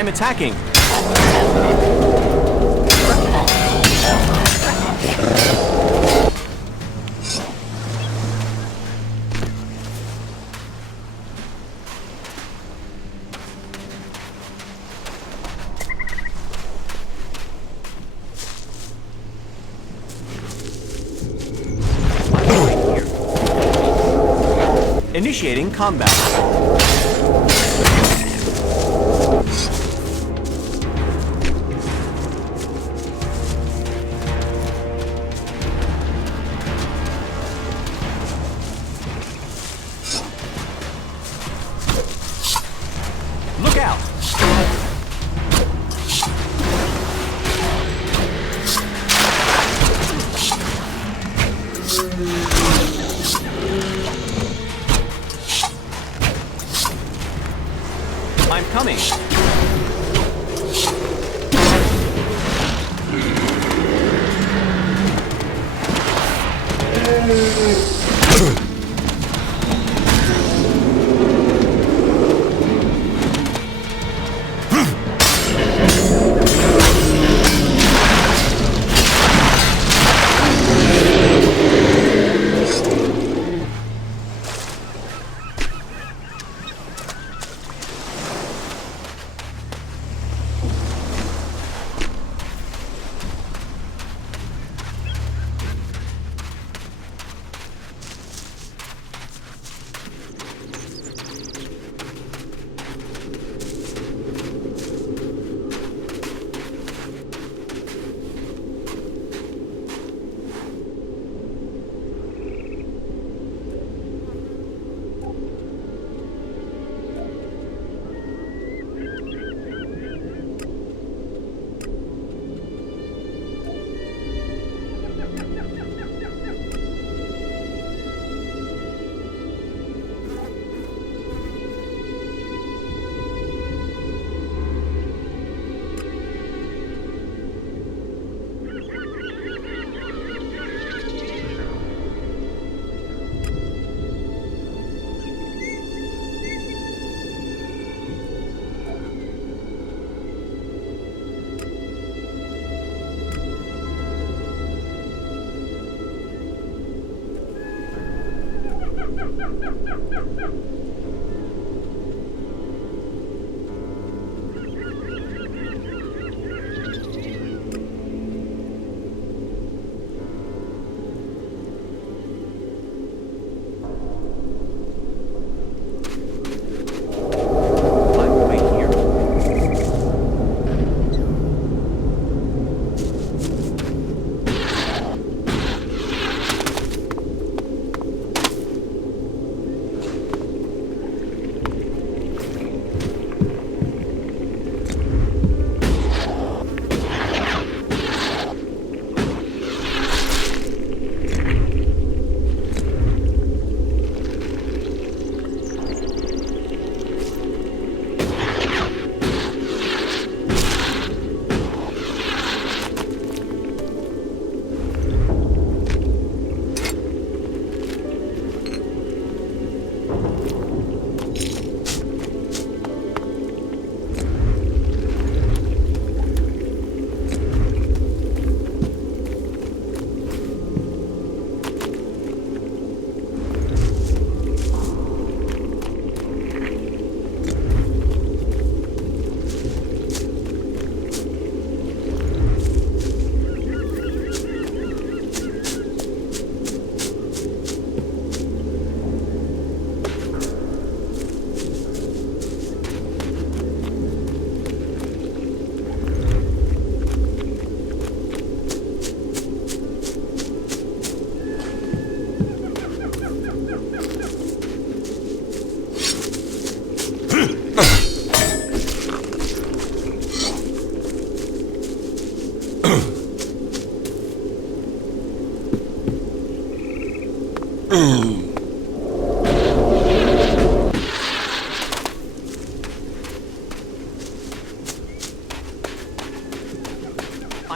I'm attacking. Initiating combat. Look out! I'm coming.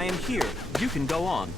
I am here. You can go on.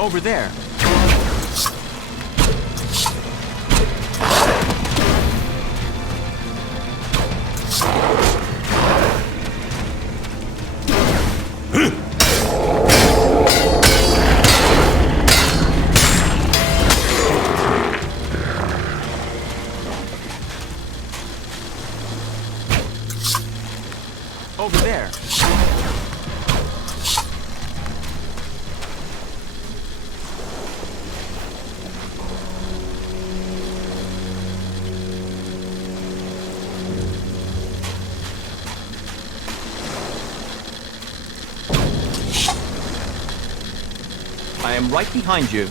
Over there. Over there. I am right behind you.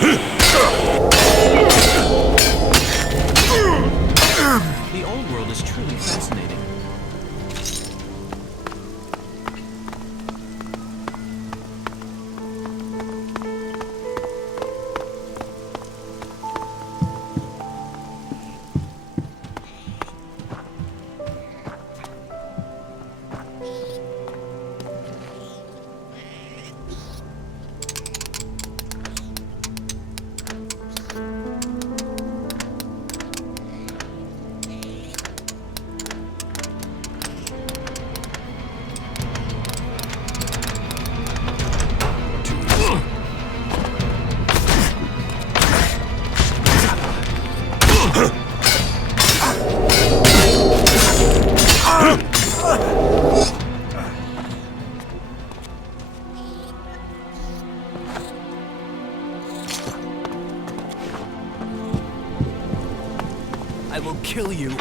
The old world is truly fascinating. I will kill you.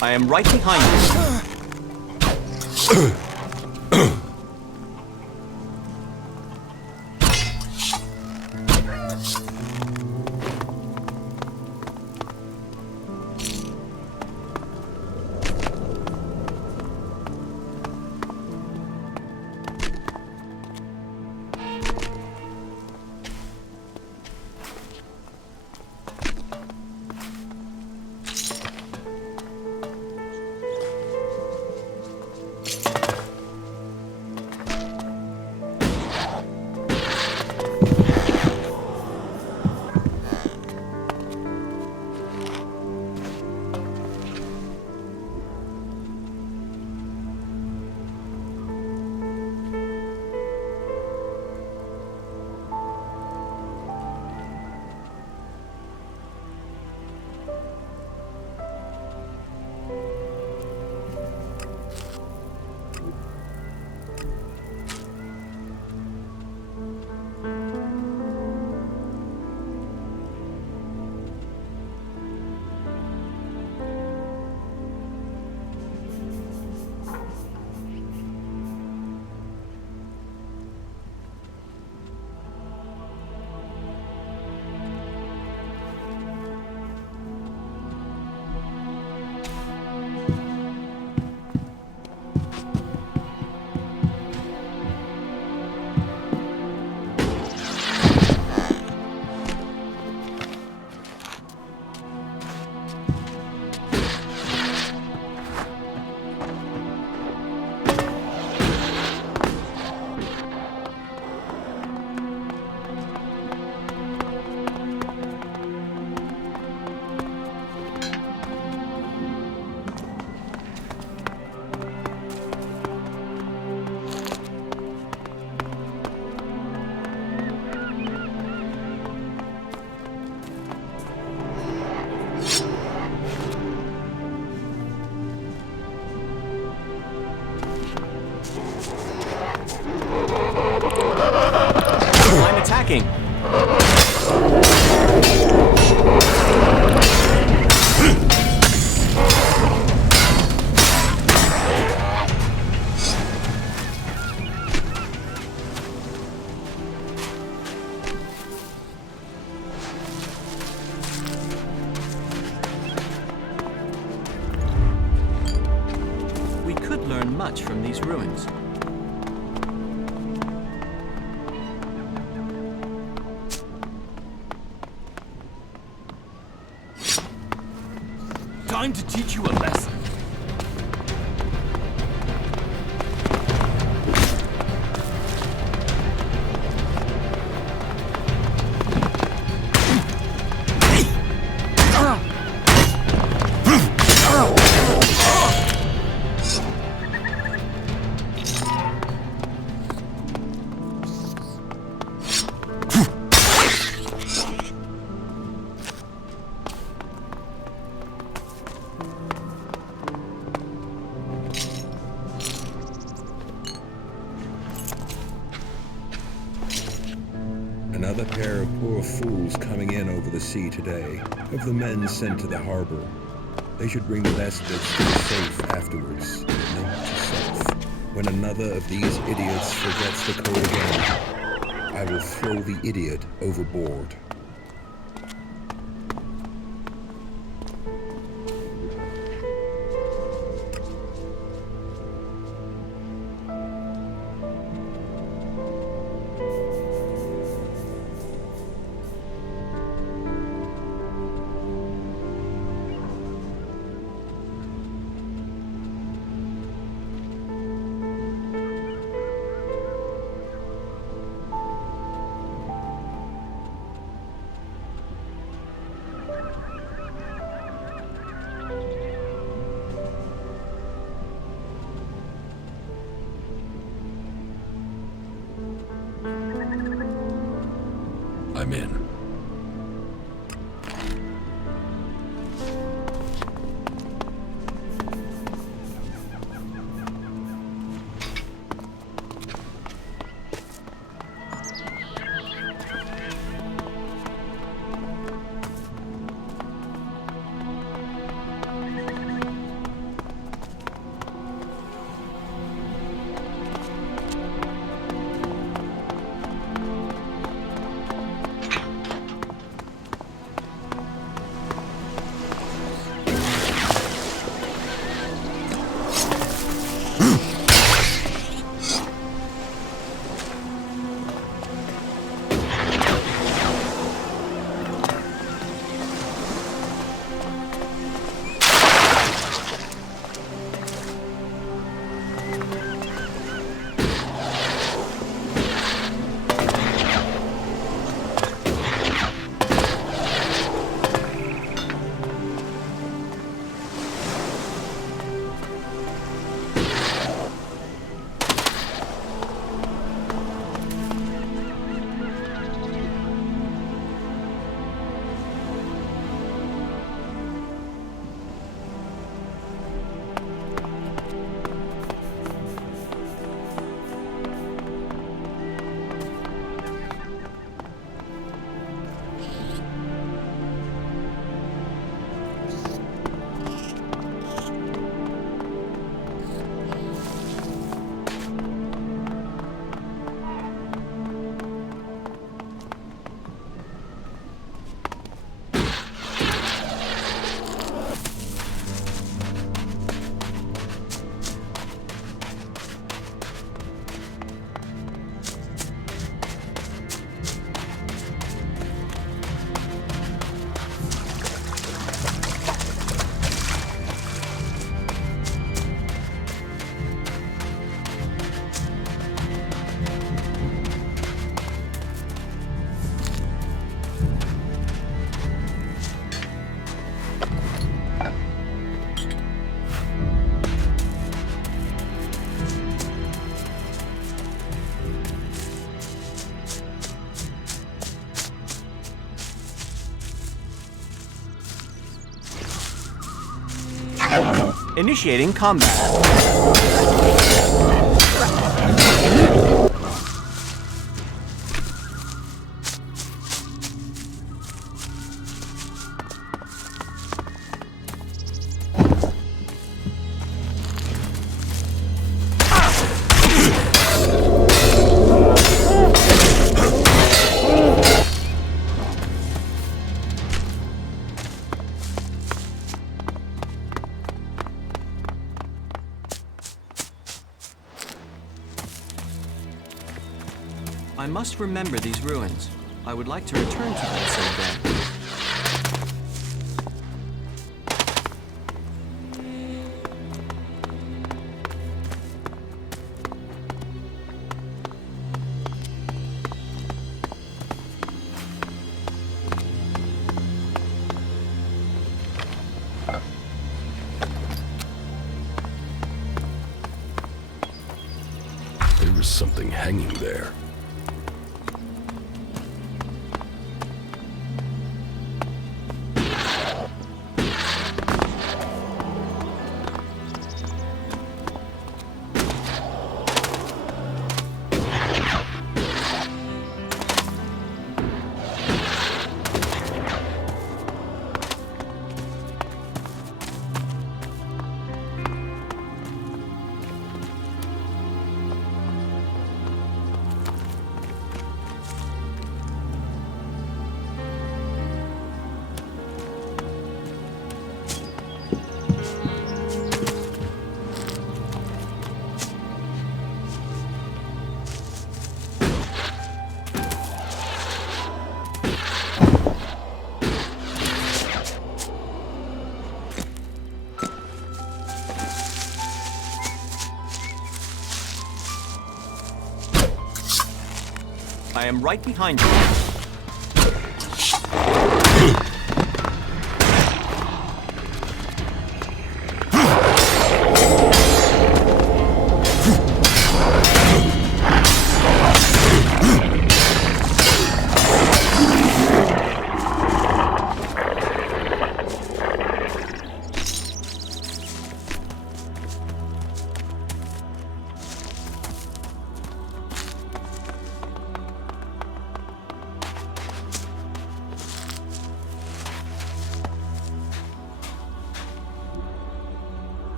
I am right behind you. working. We could learn much from these ruins. Time to teach you a lesson. Another pair of poor fools coming in over the sea today, of the men sent to the harbor. They should bring the best bits to the safe afterwards, note to self. When another of these idiots forgets the code again, I will throw the idiot overboard. I'm in. Initiating combat. must remember these ruins. I would like to return to them someday. There was something hanging there. I am right behind you.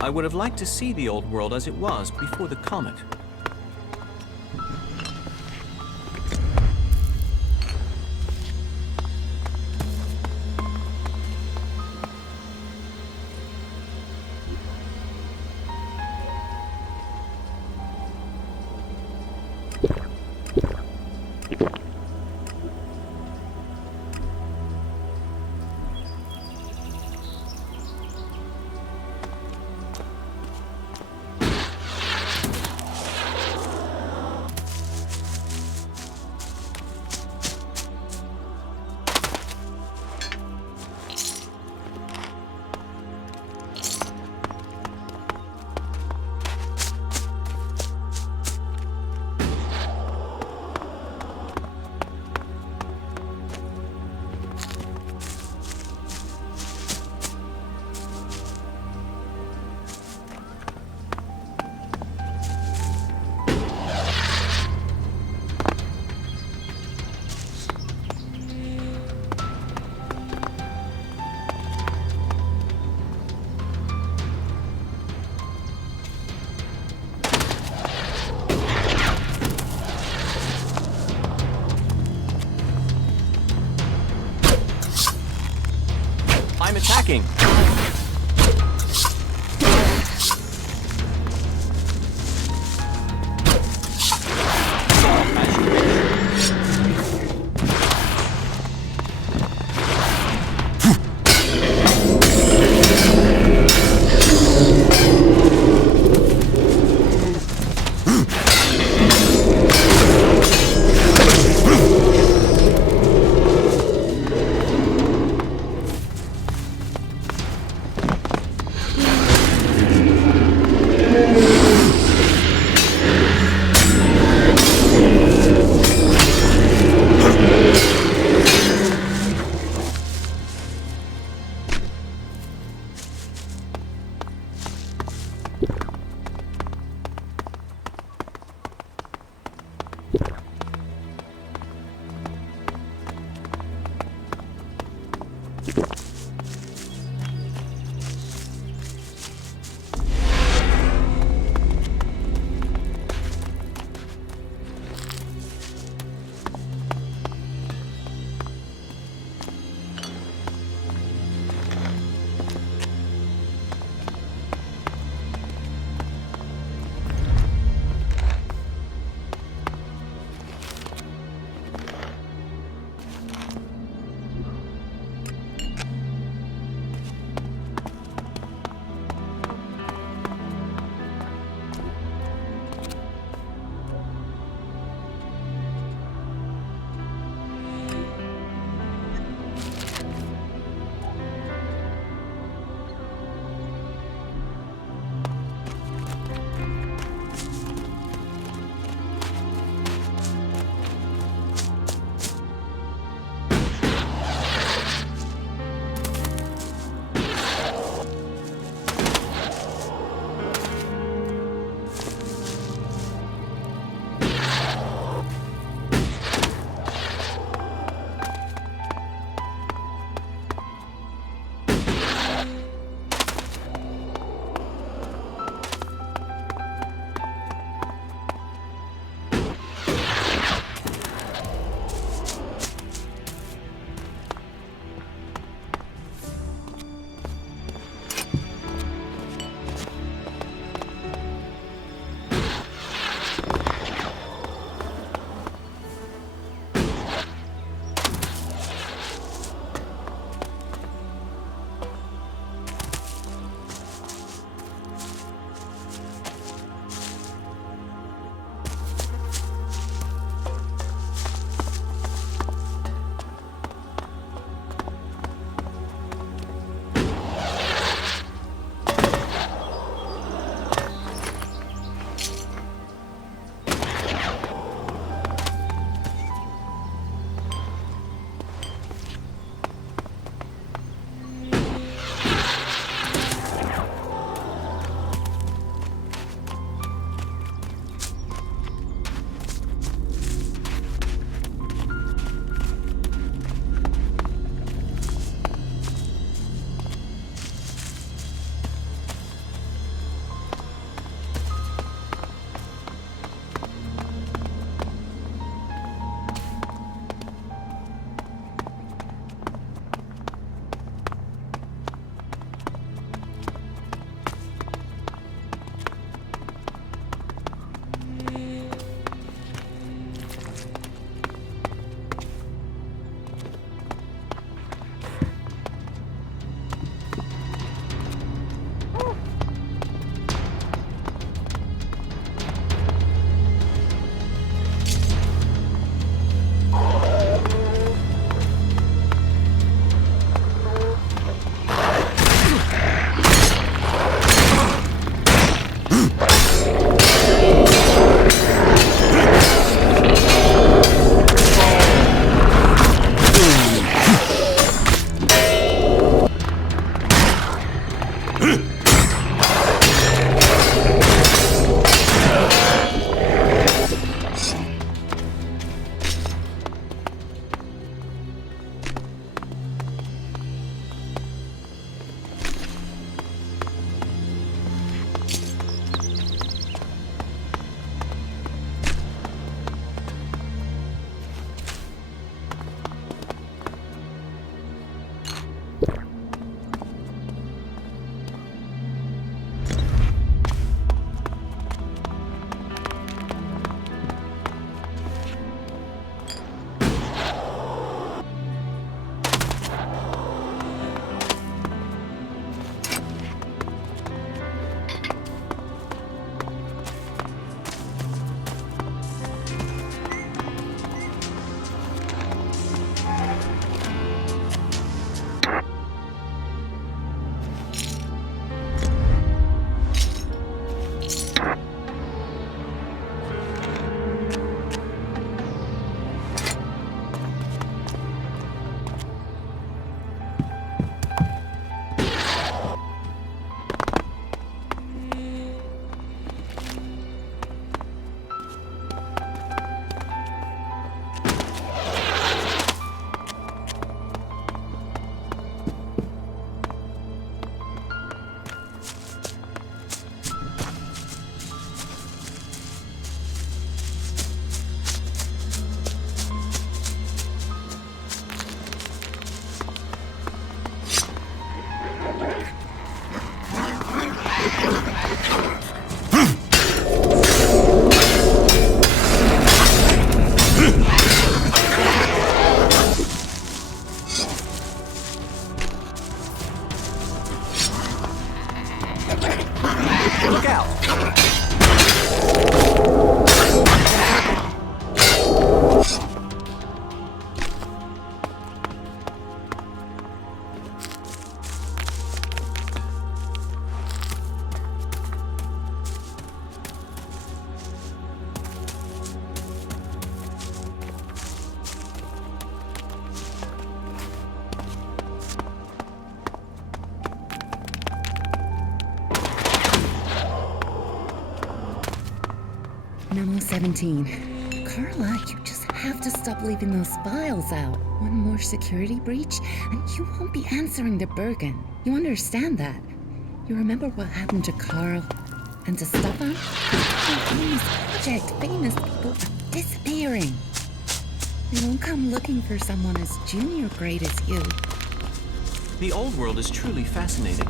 I would have liked to see the old world as it was before the comet. I'm attacking! 17. Carla, you just have to stop leaving those files out. One more security breach, and you won't be answering to Bergen. You understand that? You remember what happened to Carl and to Stefan? On this project, famous people are disappearing. They won't come looking for someone as junior grade as you. The old world is truly fascinating.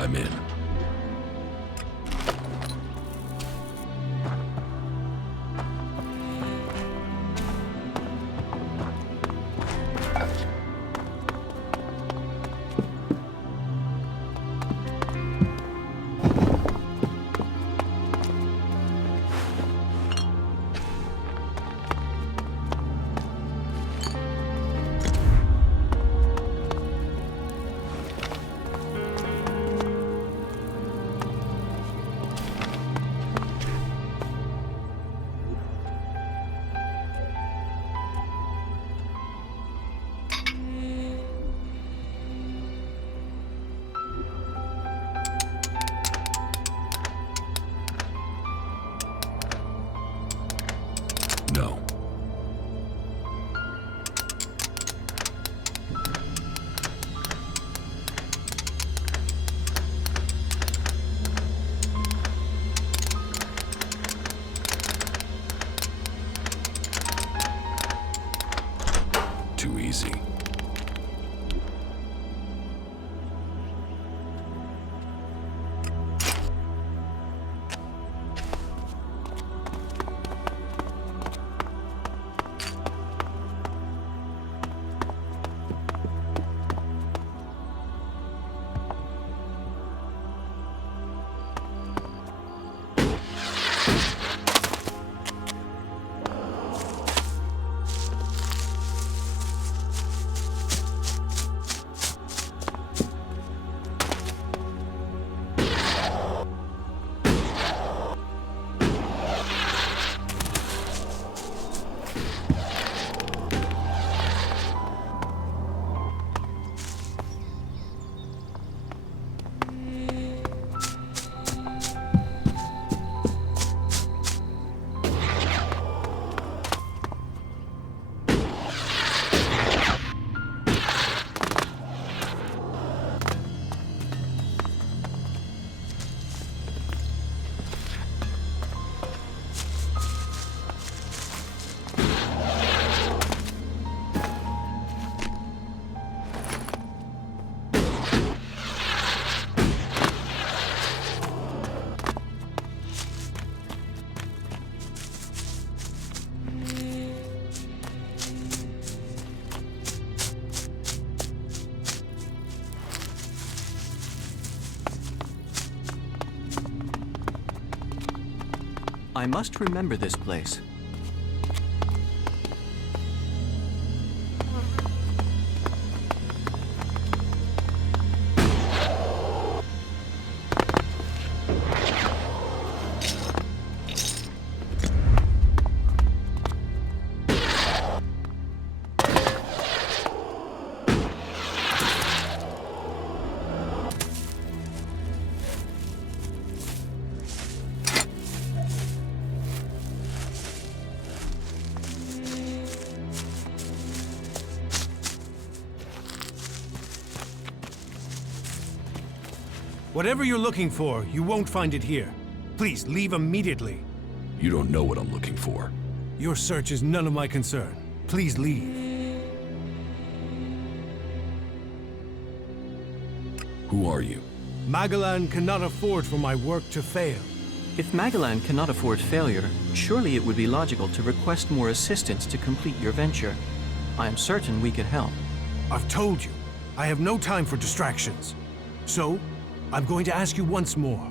I'm in. No. Too easy. I must remember this place. Whatever you're looking for, you won't find it here. Please leave immediately. You don't know what I'm looking for. Your search is none of my concern. Please leave. Who are you? Magellan cannot afford for my work to fail. If Magellan cannot afford failure, surely it would be logical to request more assistance to complete your venture. I am certain we could help. I've told you, I have no time for distractions. So, I'm going to ask you once more.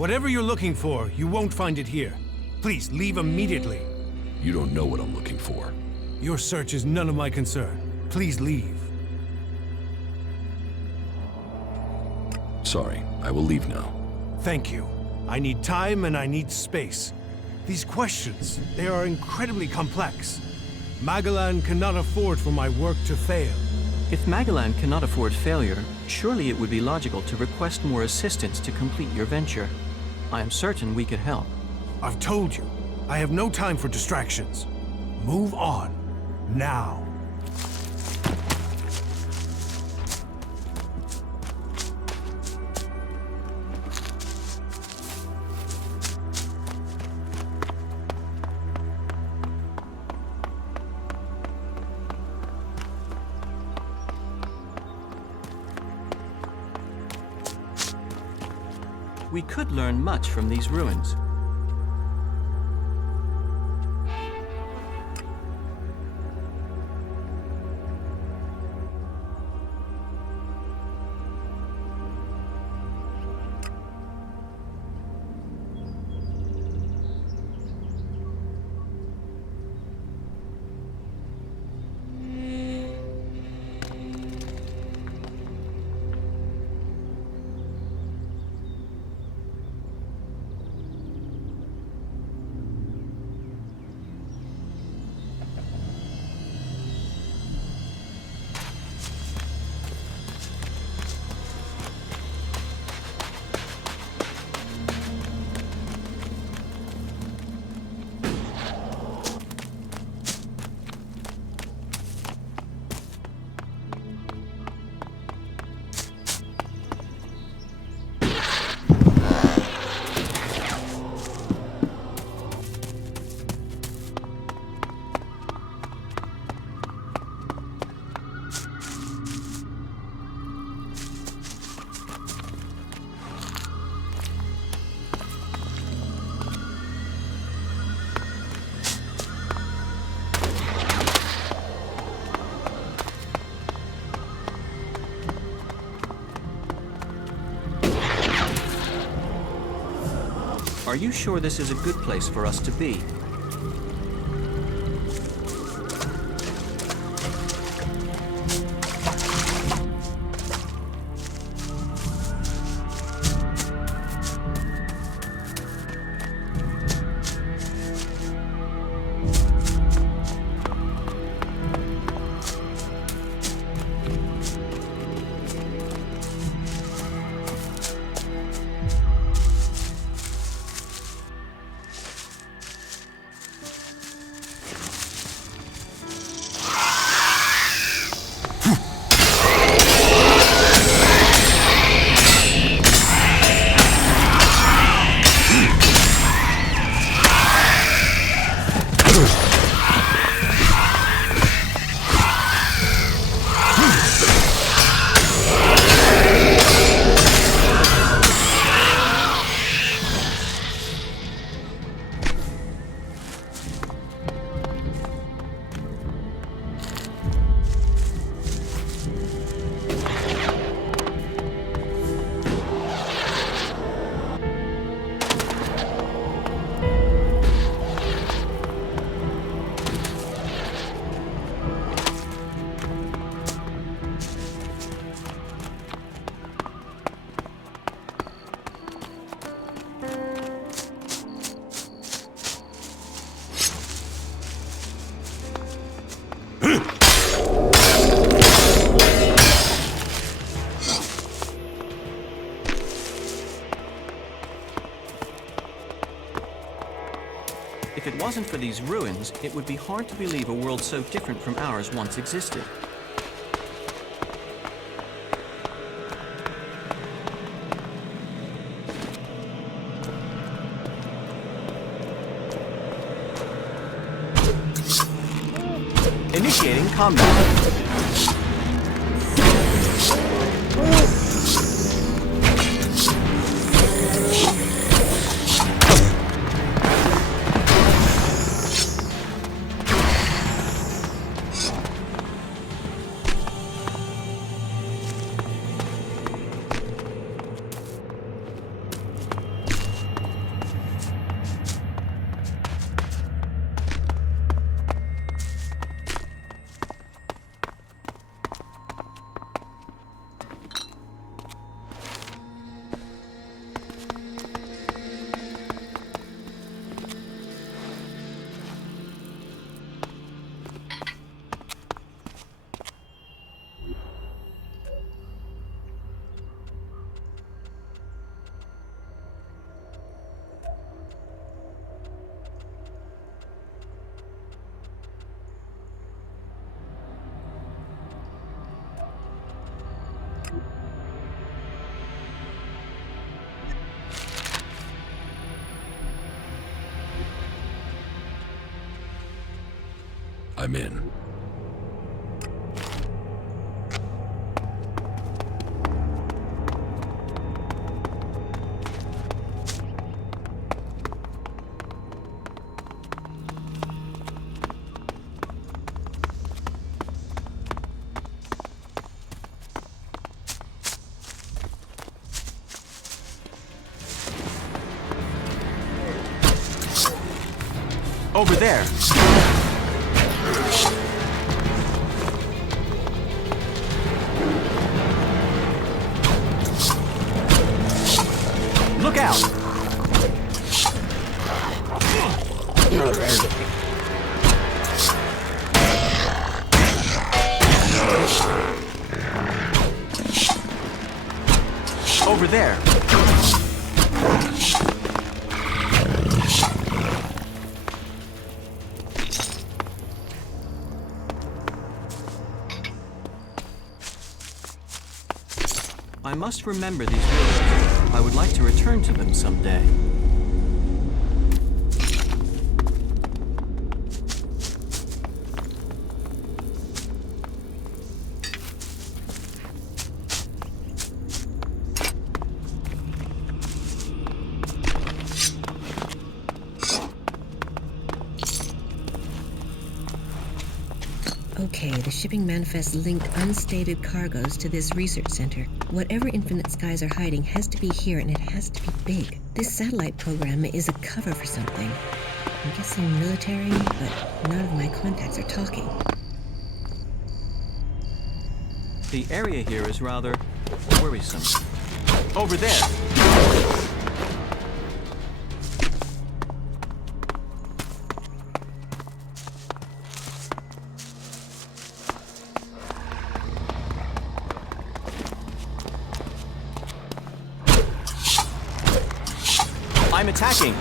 Whatever you're looking for, you won't find it here. Please leave immediately. You don't know what I'm looking for. Your search is none of my concern. Please leave. Sorry, I will leave now. Thank you. I need time and I need space. These questions, they are incredibly complex. Magellan cannot afford for my work to fail. If Magellan cannot afford failure, surely it would be logical to request more assistance to complete your venture. I am certain we could help. I've told you, I have no time for distractions. Move on, now. We could learn much from these ruins. Are you sure this is a good place for us to be? wasn't for these ruins, it would be hard to believe a world so different from ours once existed. Initiating combat. I'm in. Over there. Look out! Over there. I must remember these ruins. I would like to return to them someday. Okay, the shipping manifest linked unstated cargoes to this research center. Whatever Infinite Skies are hiding has to be here, and it has to be big. This satellite program is a cover for something. I'm guessing military, but none of my contacts are talking. The area here is rather worrisome. Over there! I'm attacking!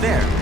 there.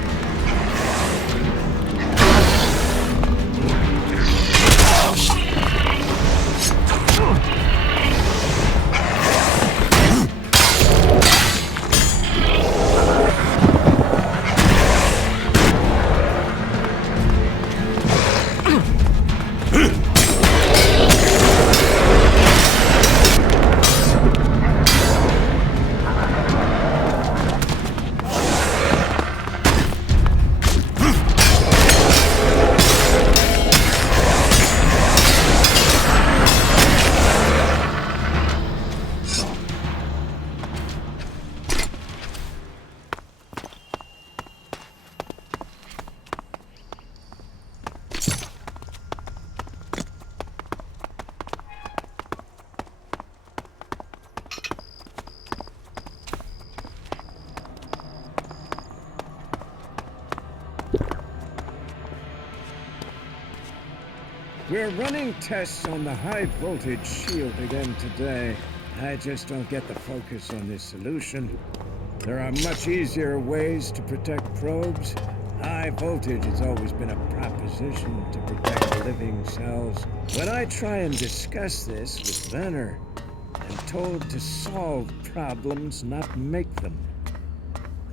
We're running tests on the high-voltage shield again today. I just don't get the focus on this solution. There are much easier ways to protect probes. High voltage has always been a proposition to protect living cells. When I try and discuss this with Venner, I'm told to solve problems, not make them.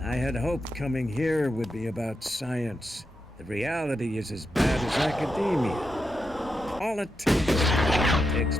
I had hoped coming here would be about science. The reality is as bad as academia. Politics, politics.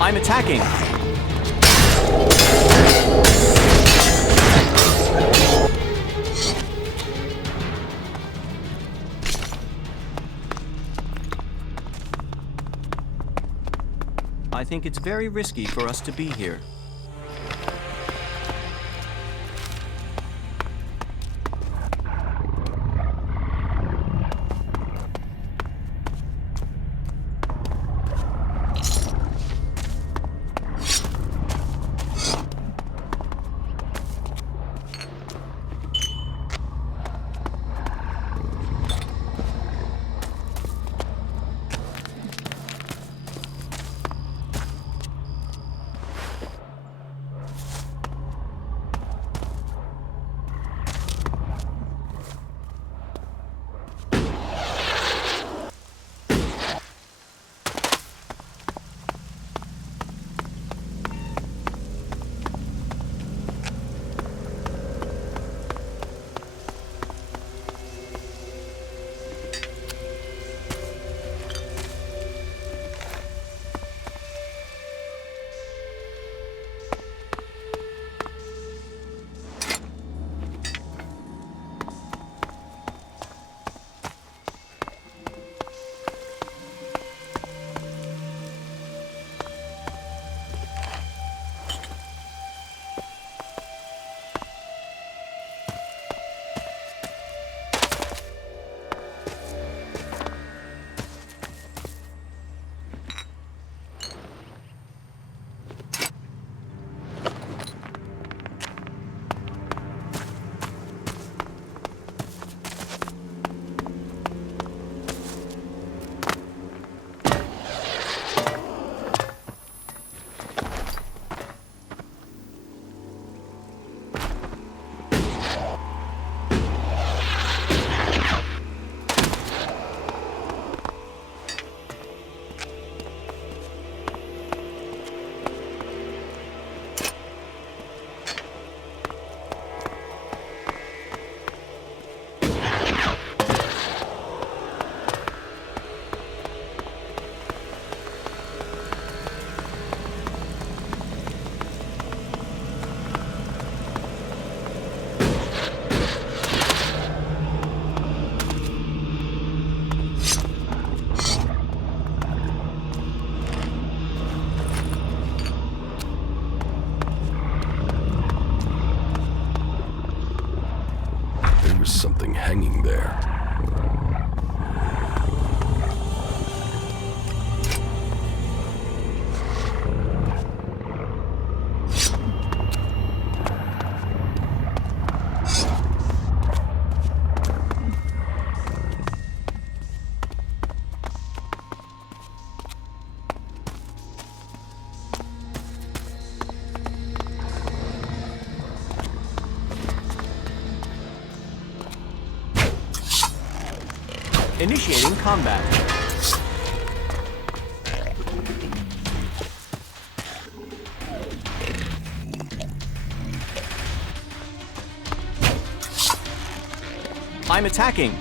I'm attacking! I think it's very risky for us to be here. hanging there? Initiating combat. I'm attacking.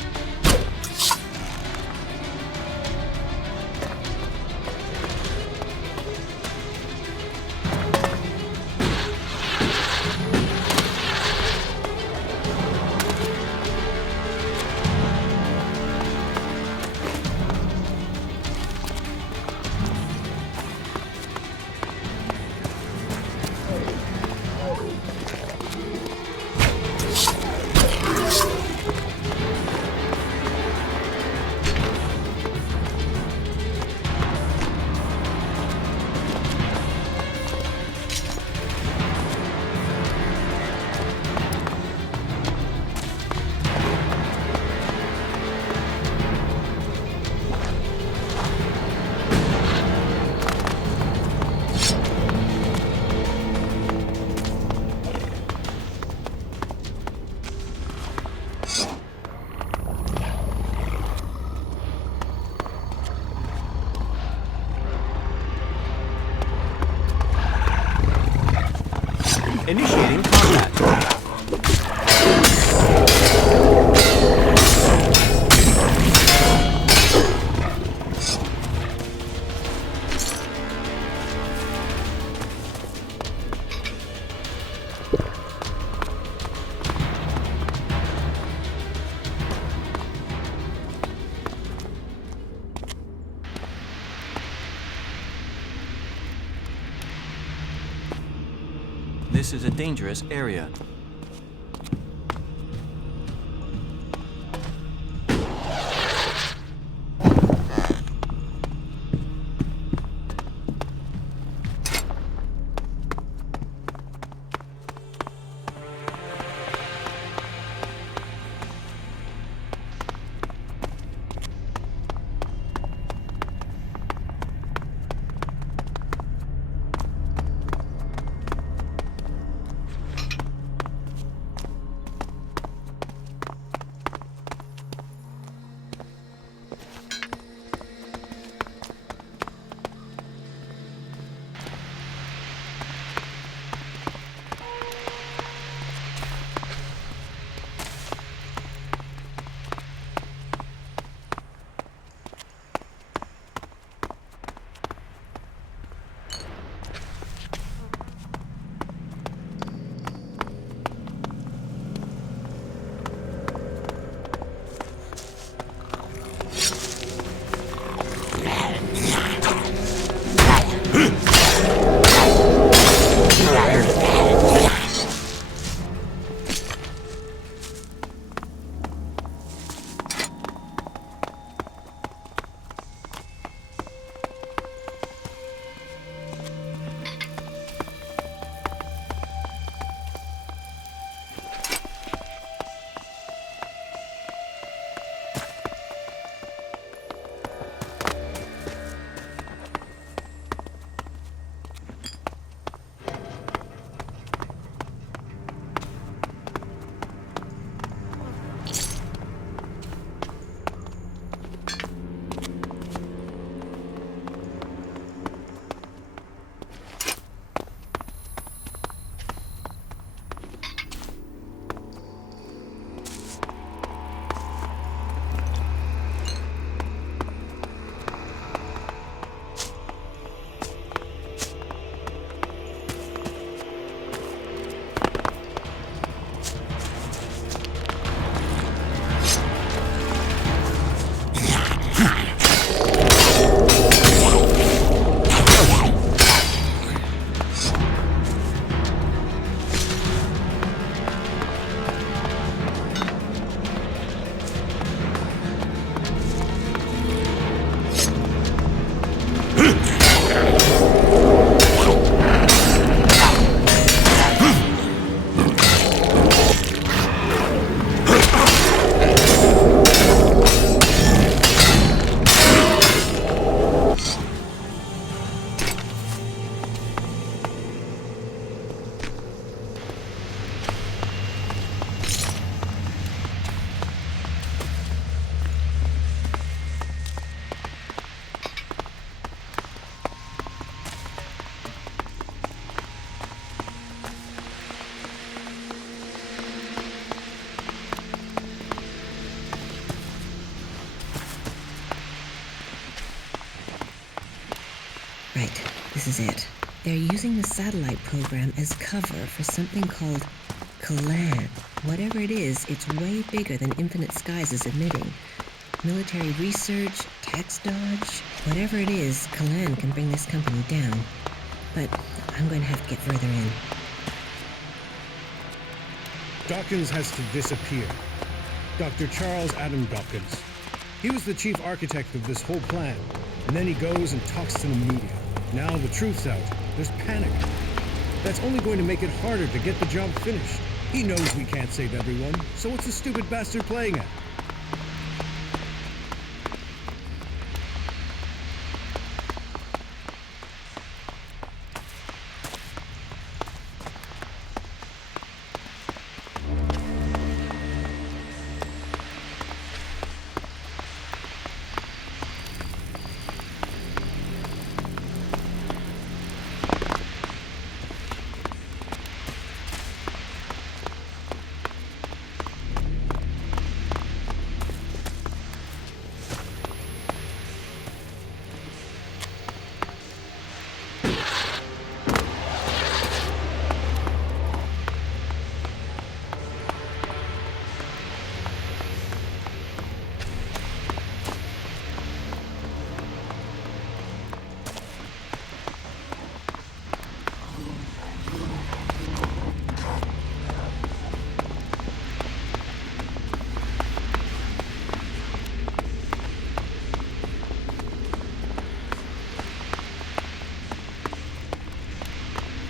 Initiating combat. This is a dangerous area. Right, this is it. They're using the satellite program as cover for something called Kalan. Whatever it is, it's way bigger than Infinite Skies is admitting. Military research, tax dodge, whatever it is, Kalan can bring this company down. But I'm going to have to get further in. Dawkins has to disappear. Dr. Charles Adam Dawkins. He was the chief architect of this whole plan, and then he goes and talks to the media. Now the truth's out. There's panic. That's only going to make it harder to get the job finished. He knows we can't save everyone, so what's the stupid bastard playing at?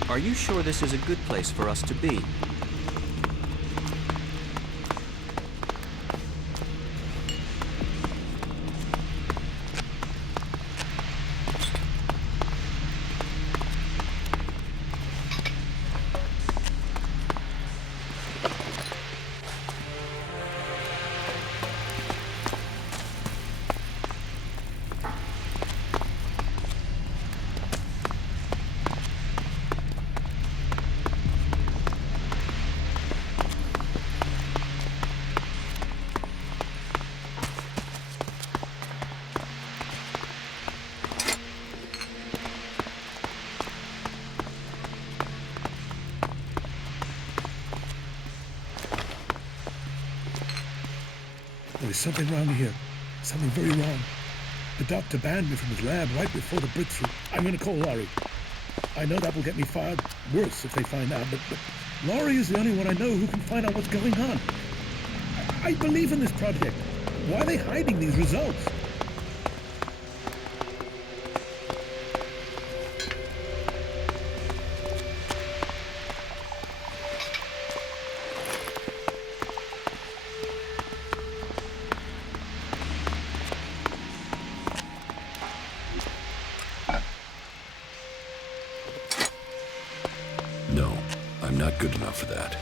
Are you sure this is a good place for us to be? There's something wrong here. Something very wrong. The doctor banned me from his lab right before the breakthrough. I'm gonna call Laurie. I know that will get me fired. Worse if they find out, but Laurie is the only one I know who can find out what's going on. I believe in this project. Why are they hiding these results? No, I'm not good enough for that.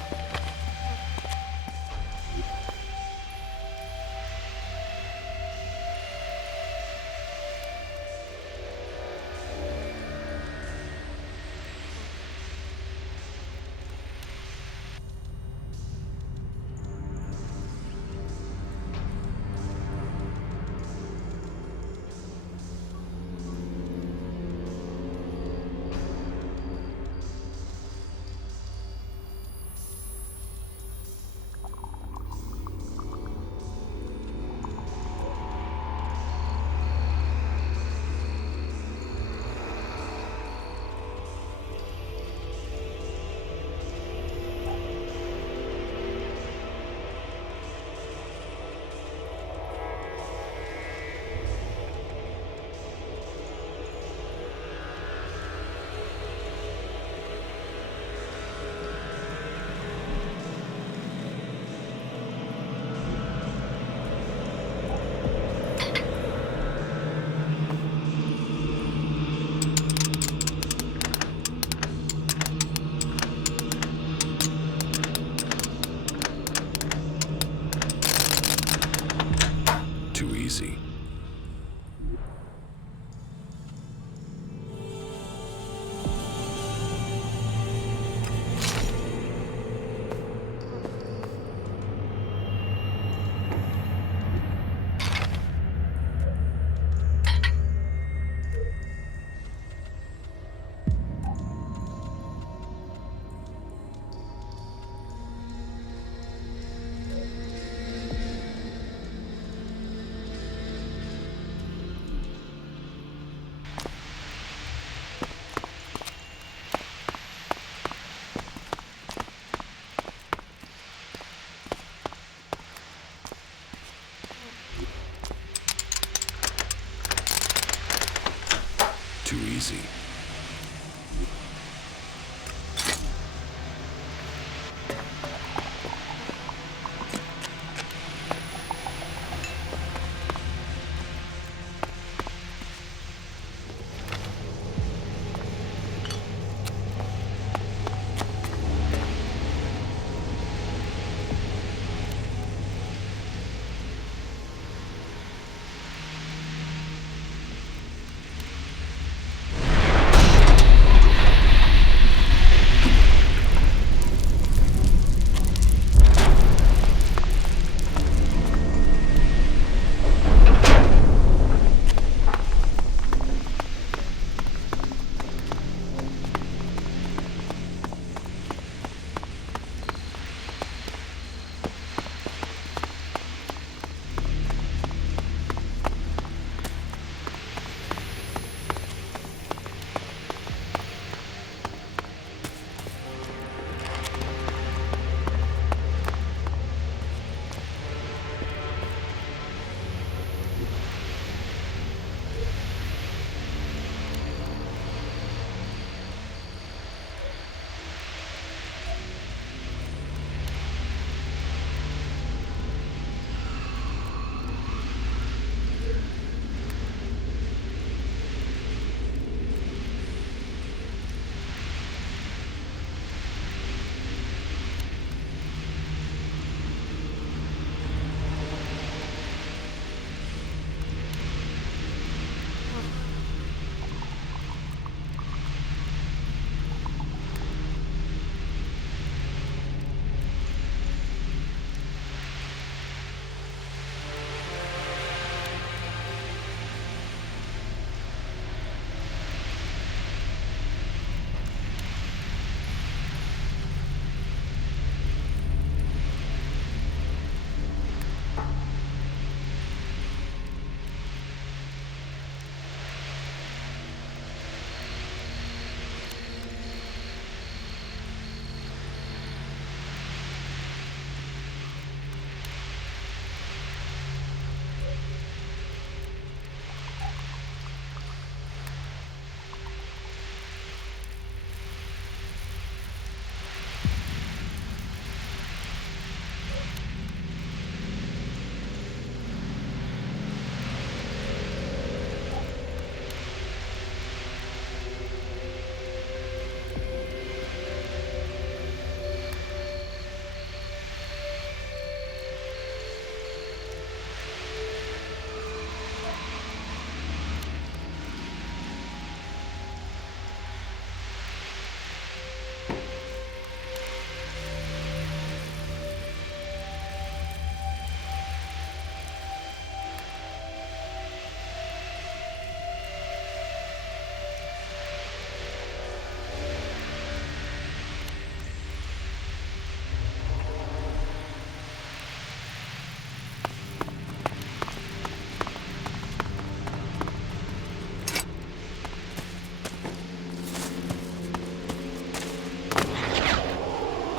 Too easy. too easy.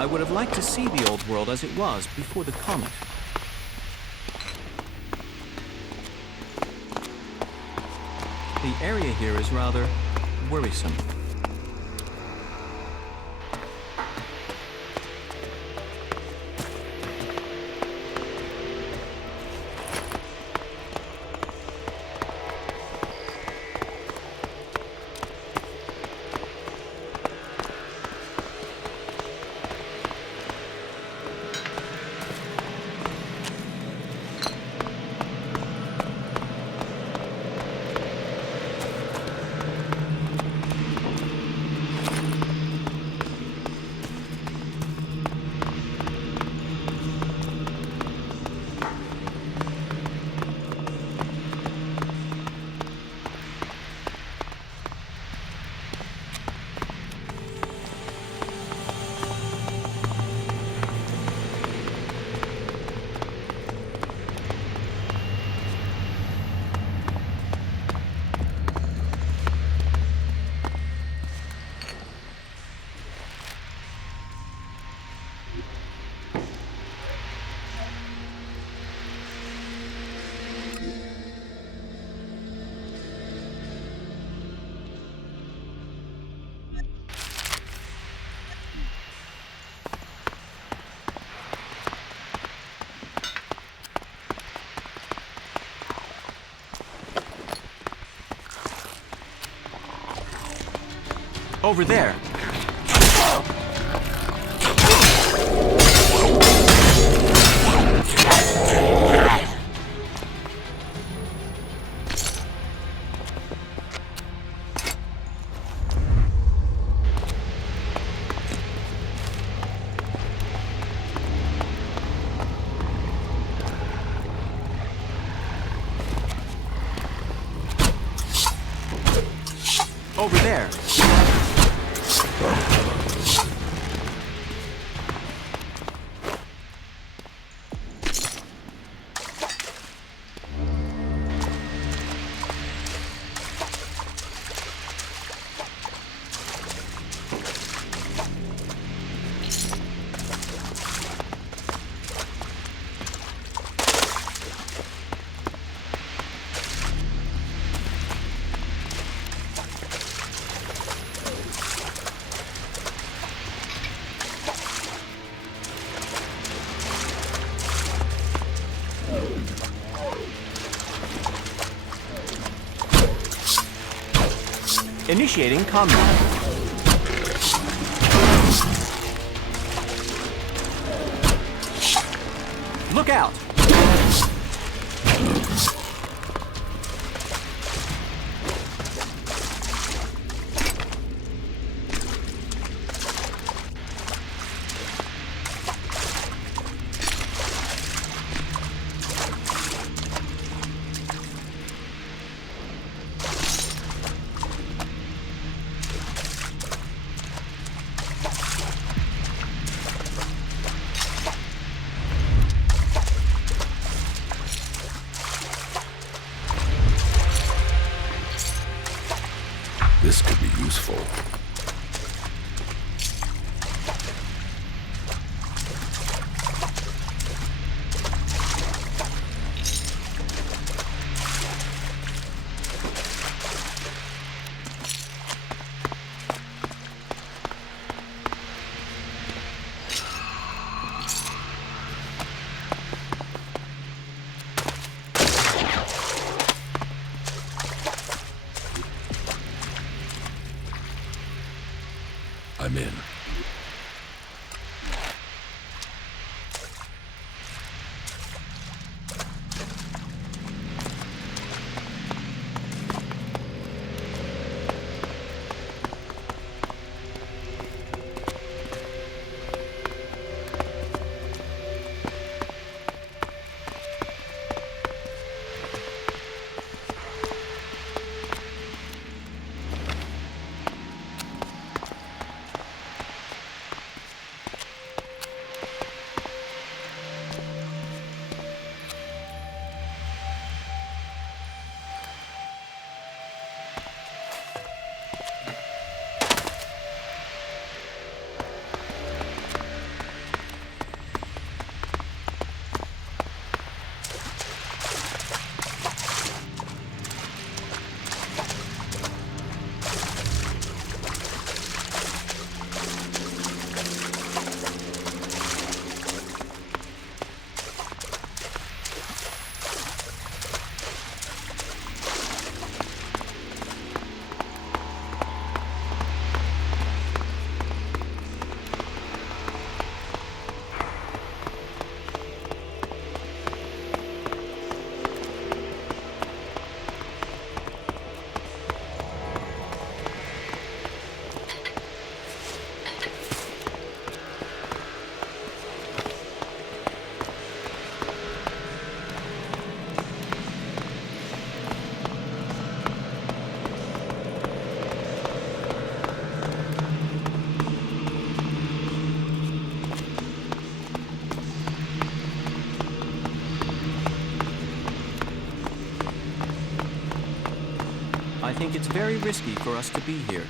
I would have liked to see the old world as it was before the comet. The area here is rather worrisome. Over there. Over there. Initiating combat. Look out! This could be useful. I'm in. I think it's very risky for us to be here.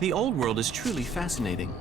The old world is truly fascinating.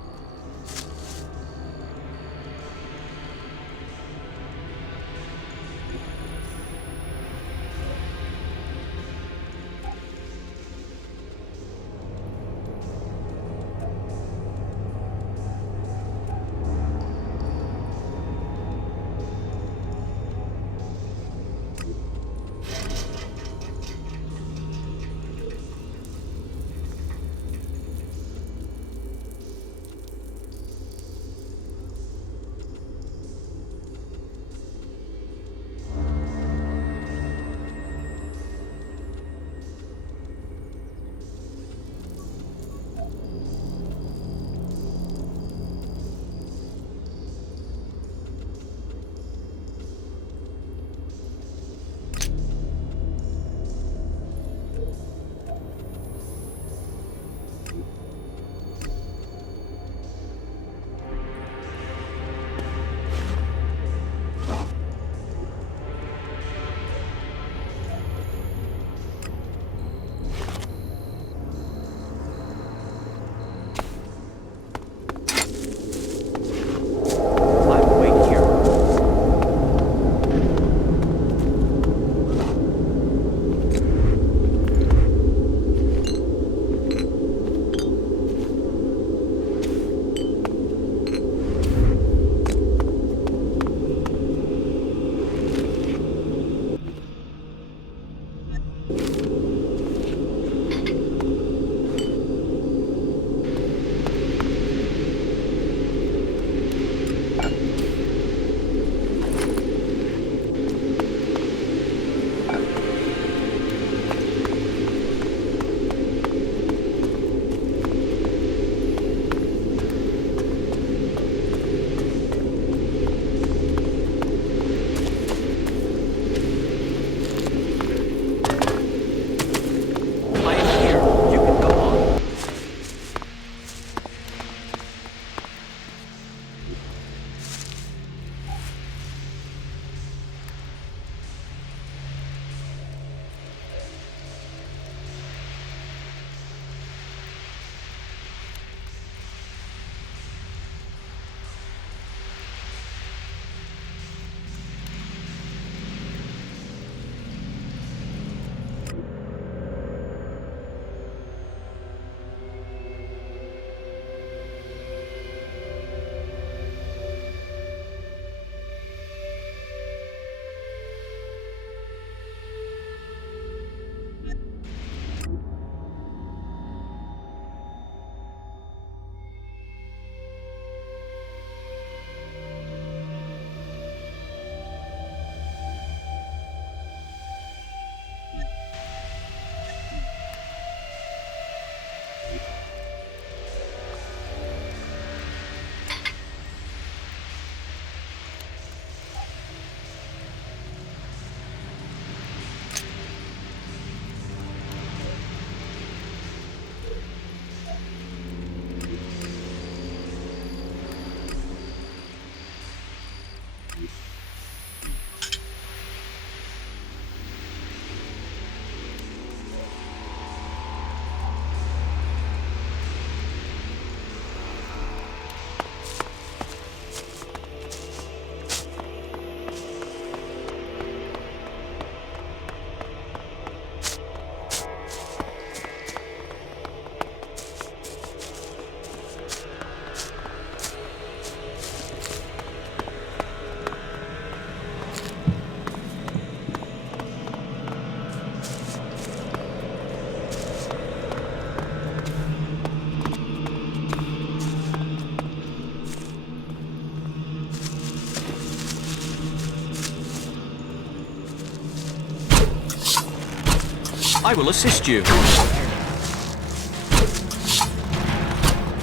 I will assist you.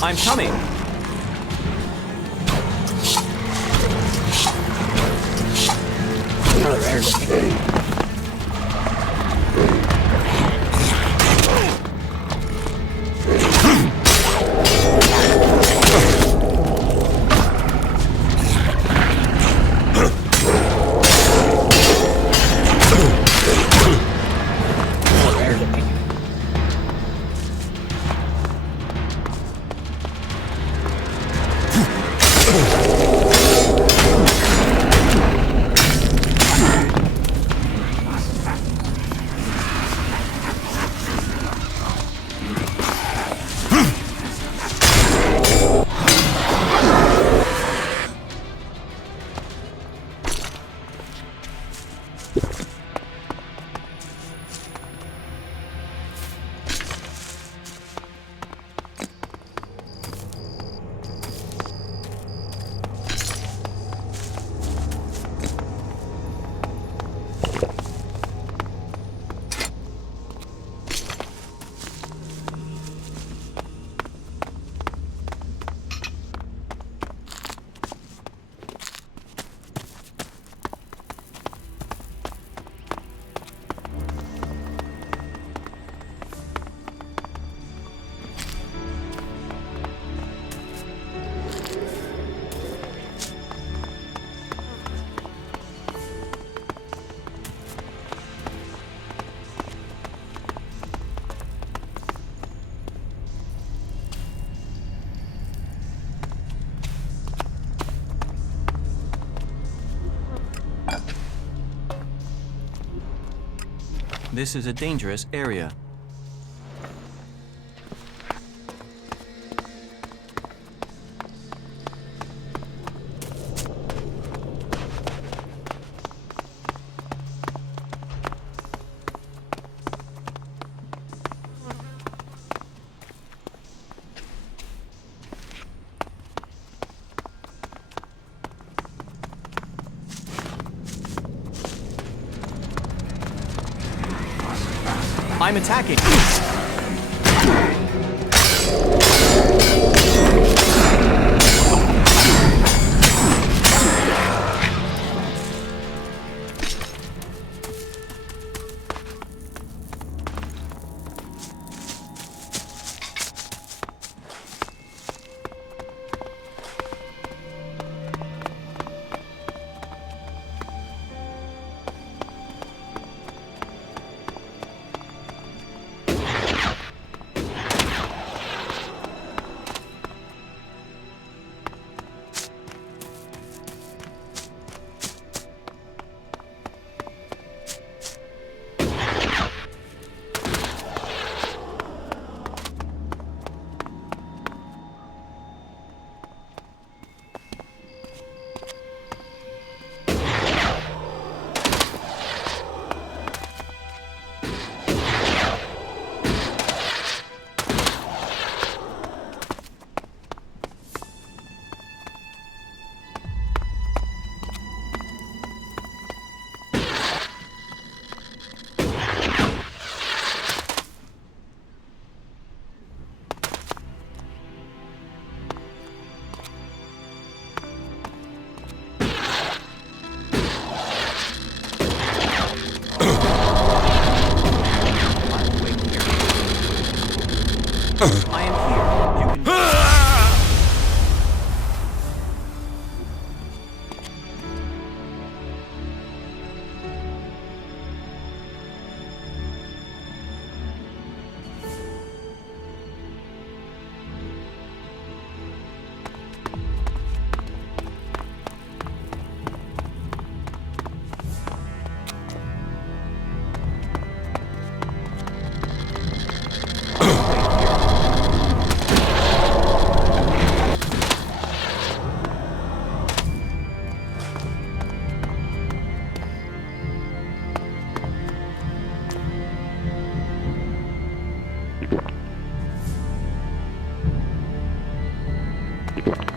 I'm coming. This is a dangerous area. I'm attacking. I am here. You can...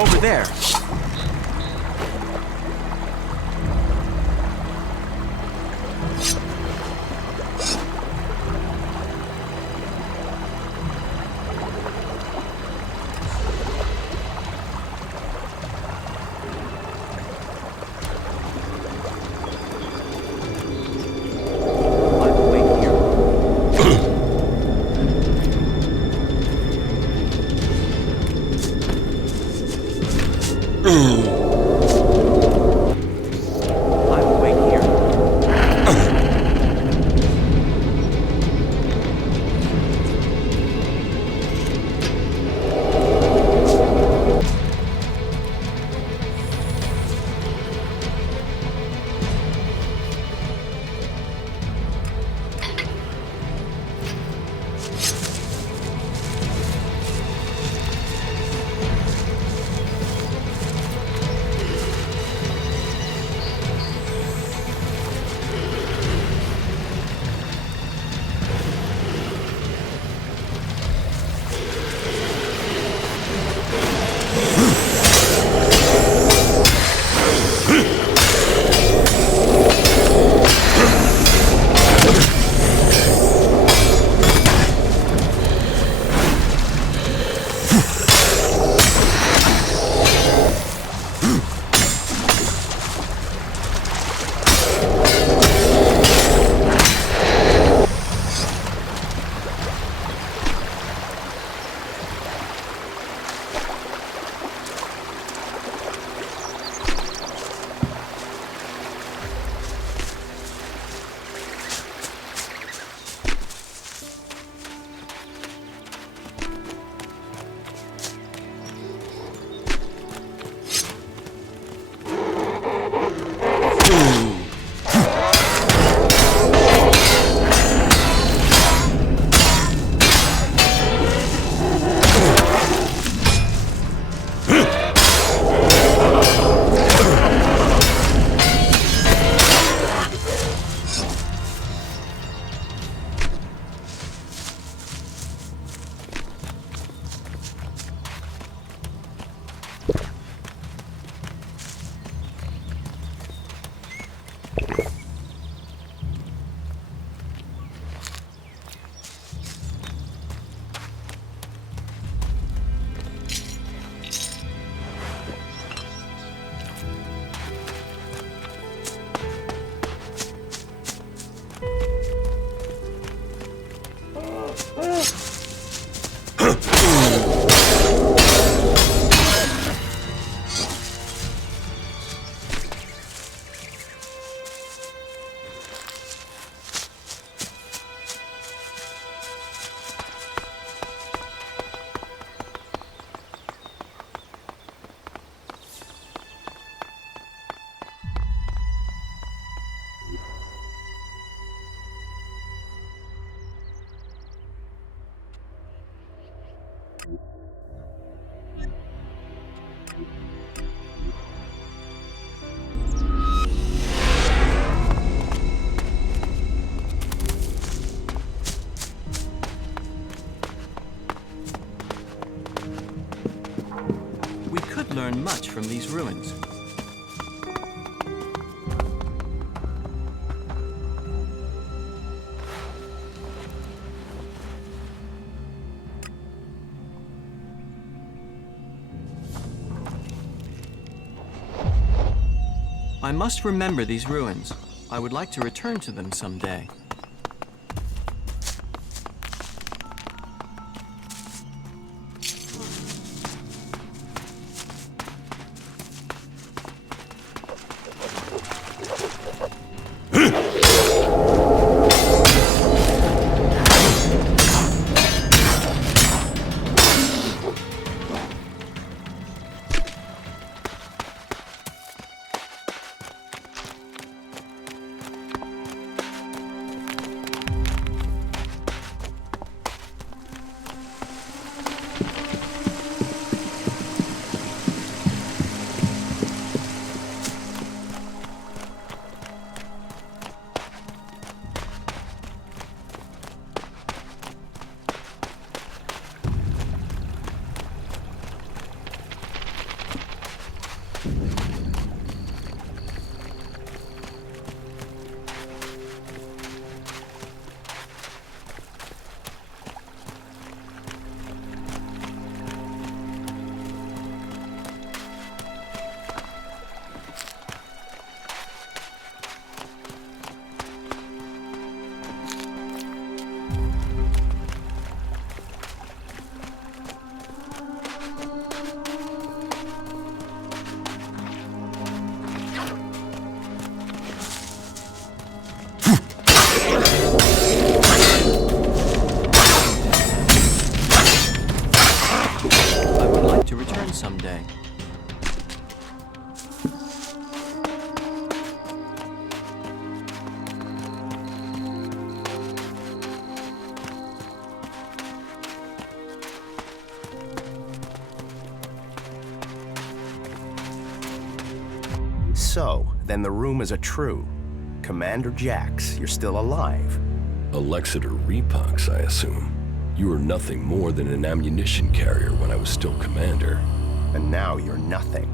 Over there. I will wait here. I will wait here. We could learn much from these ruins. I must remember these ruins. I would like to return to them someday. learn someday. So, then the rumors are true. Commander Jax, you're still alive. Alexeter Repox, I assume. You were nothing more than an ammunition carrier when I was still commander. And now you're nothing.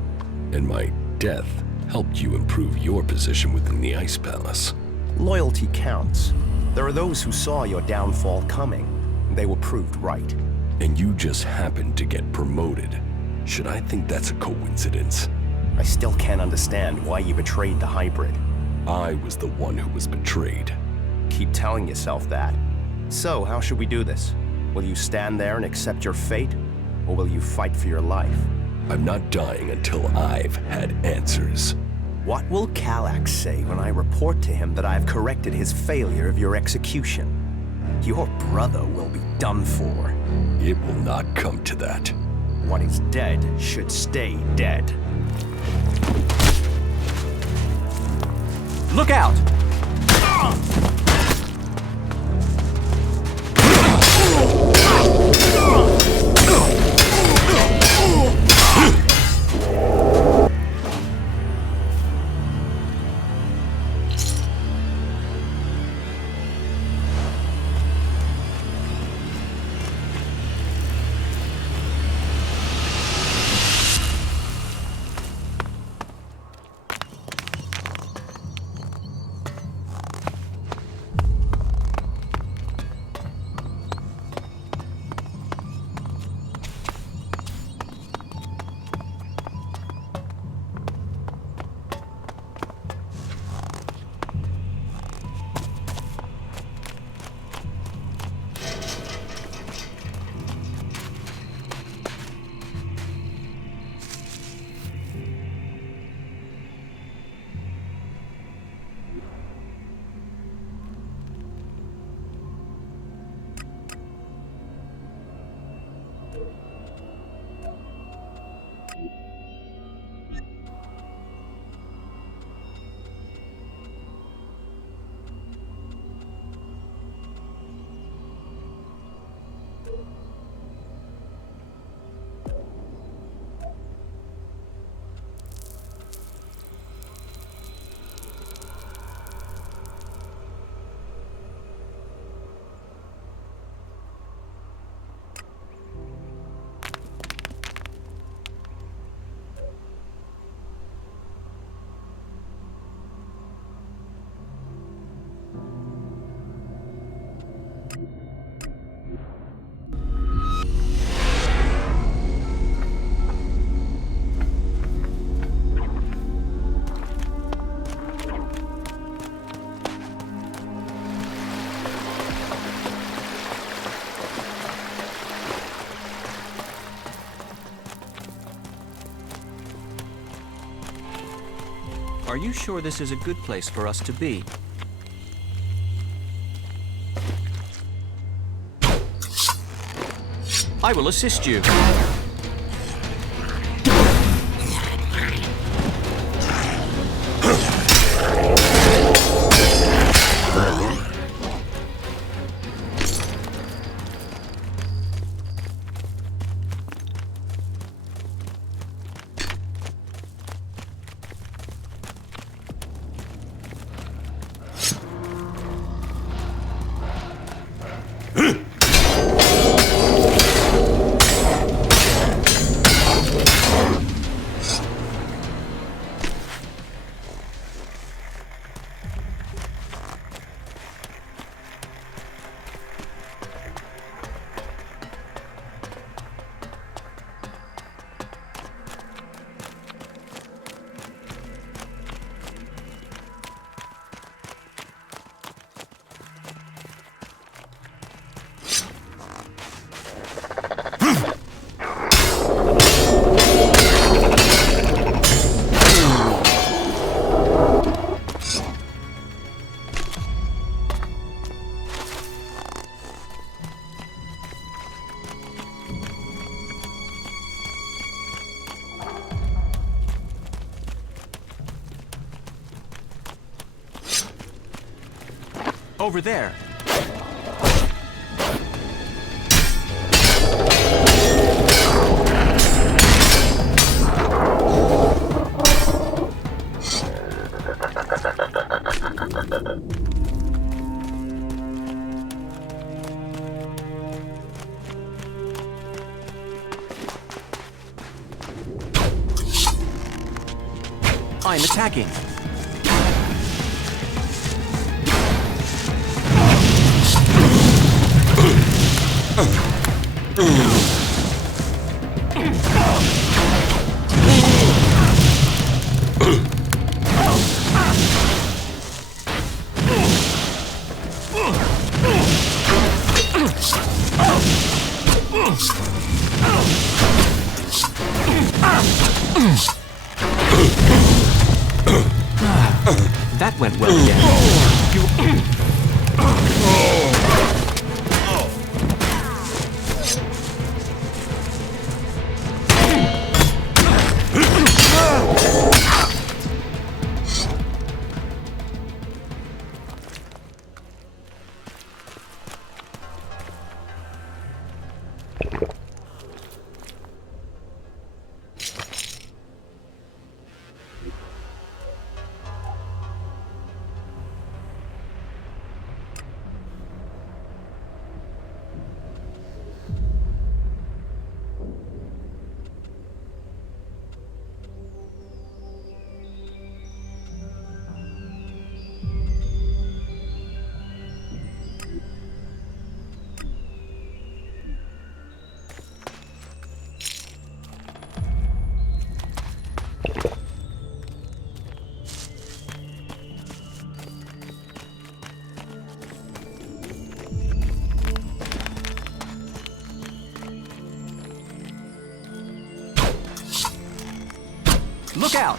And my death helped you improve your position within the Ice Palace. Loyalty counts. There are those who saw your downfall coming. They were proved right. And you just happened to get promoted. Should I think that's a coincidence? I still can't understand why you betrayed the hybrid. I was the one who was betrayed. Keep telling yourself that. So, how should we do this? Will you stand there and accept your fate? Or will you fight for your life? I'm not dying until I've had answers. What will Kallax say when I report to him that I've corrected his failure of your execution? Your brother will be done for. It will not come to that. What is dead should stay dead. Look out! Are you sure this is a good place for us to be? I will assist you. Over there. I'm attacking. That went well again. Look out!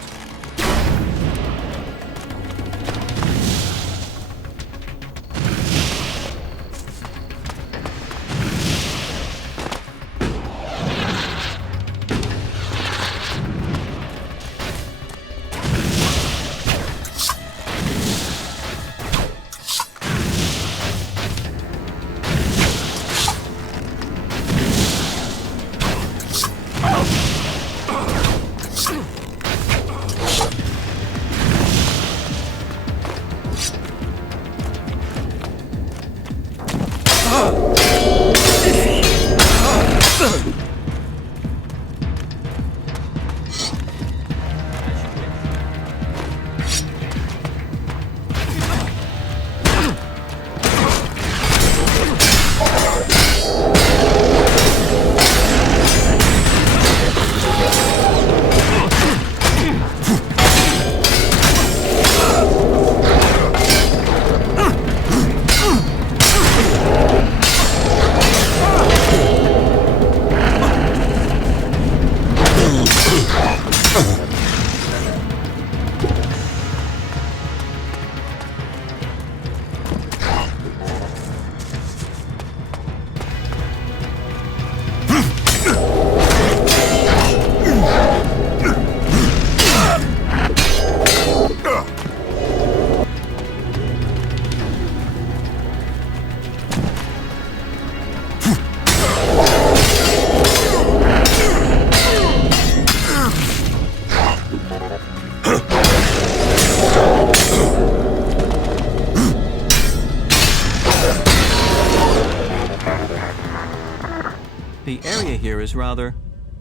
The area here is rather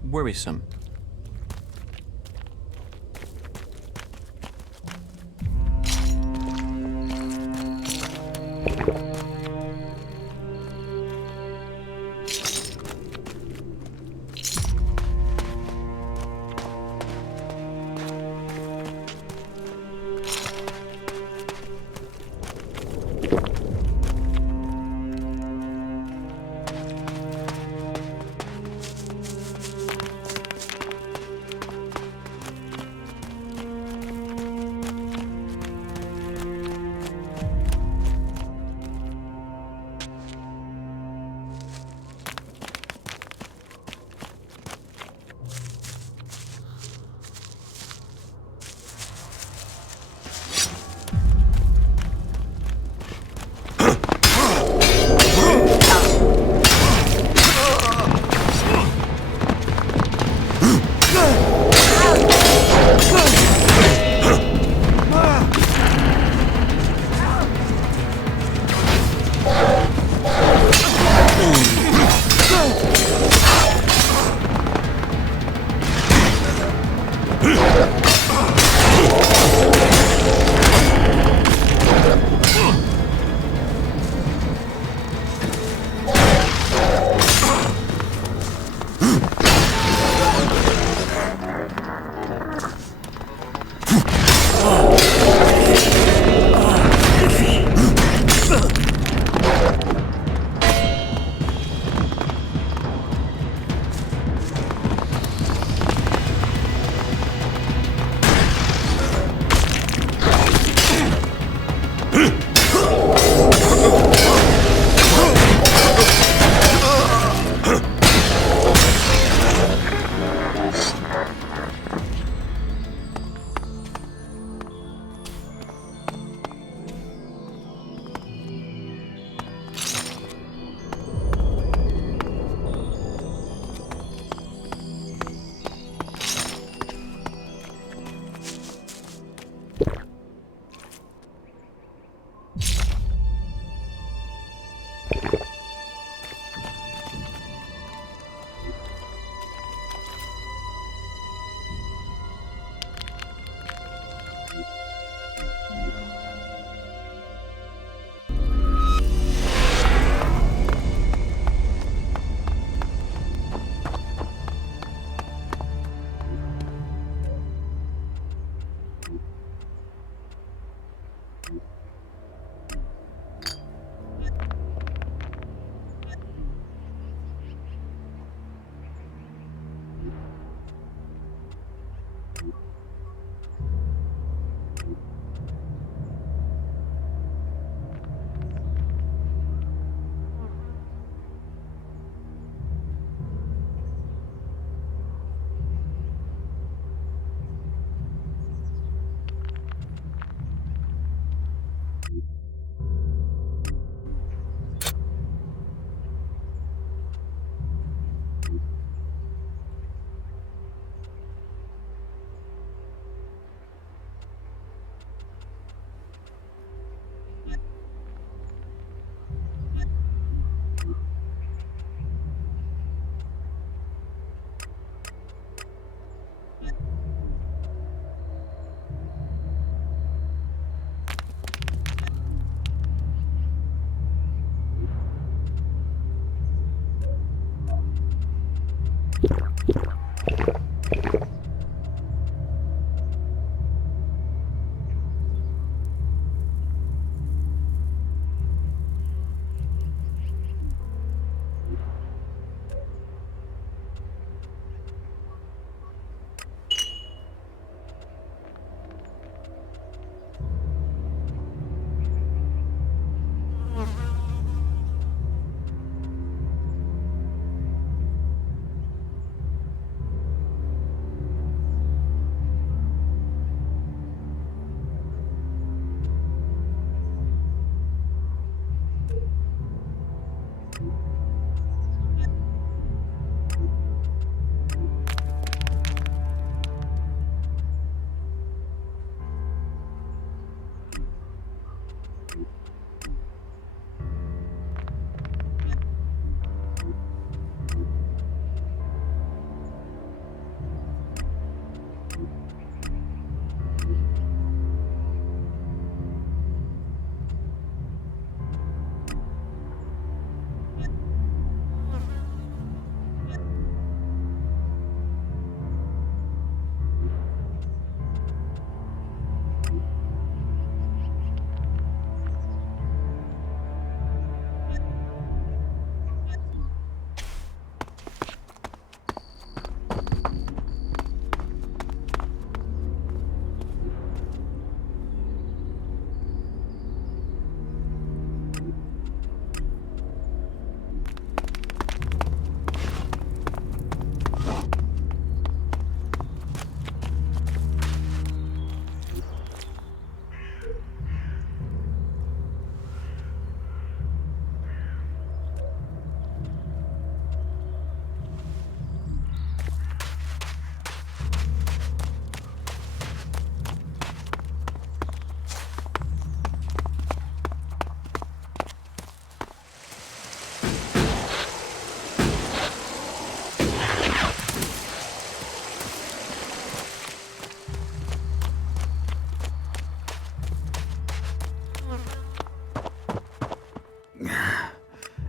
worrisome.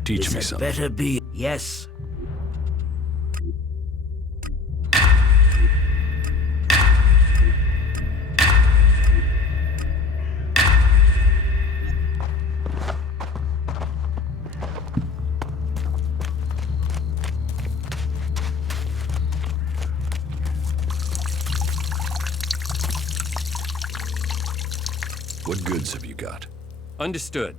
Teach me something. Better be. Yes. What goods have you got? Understood.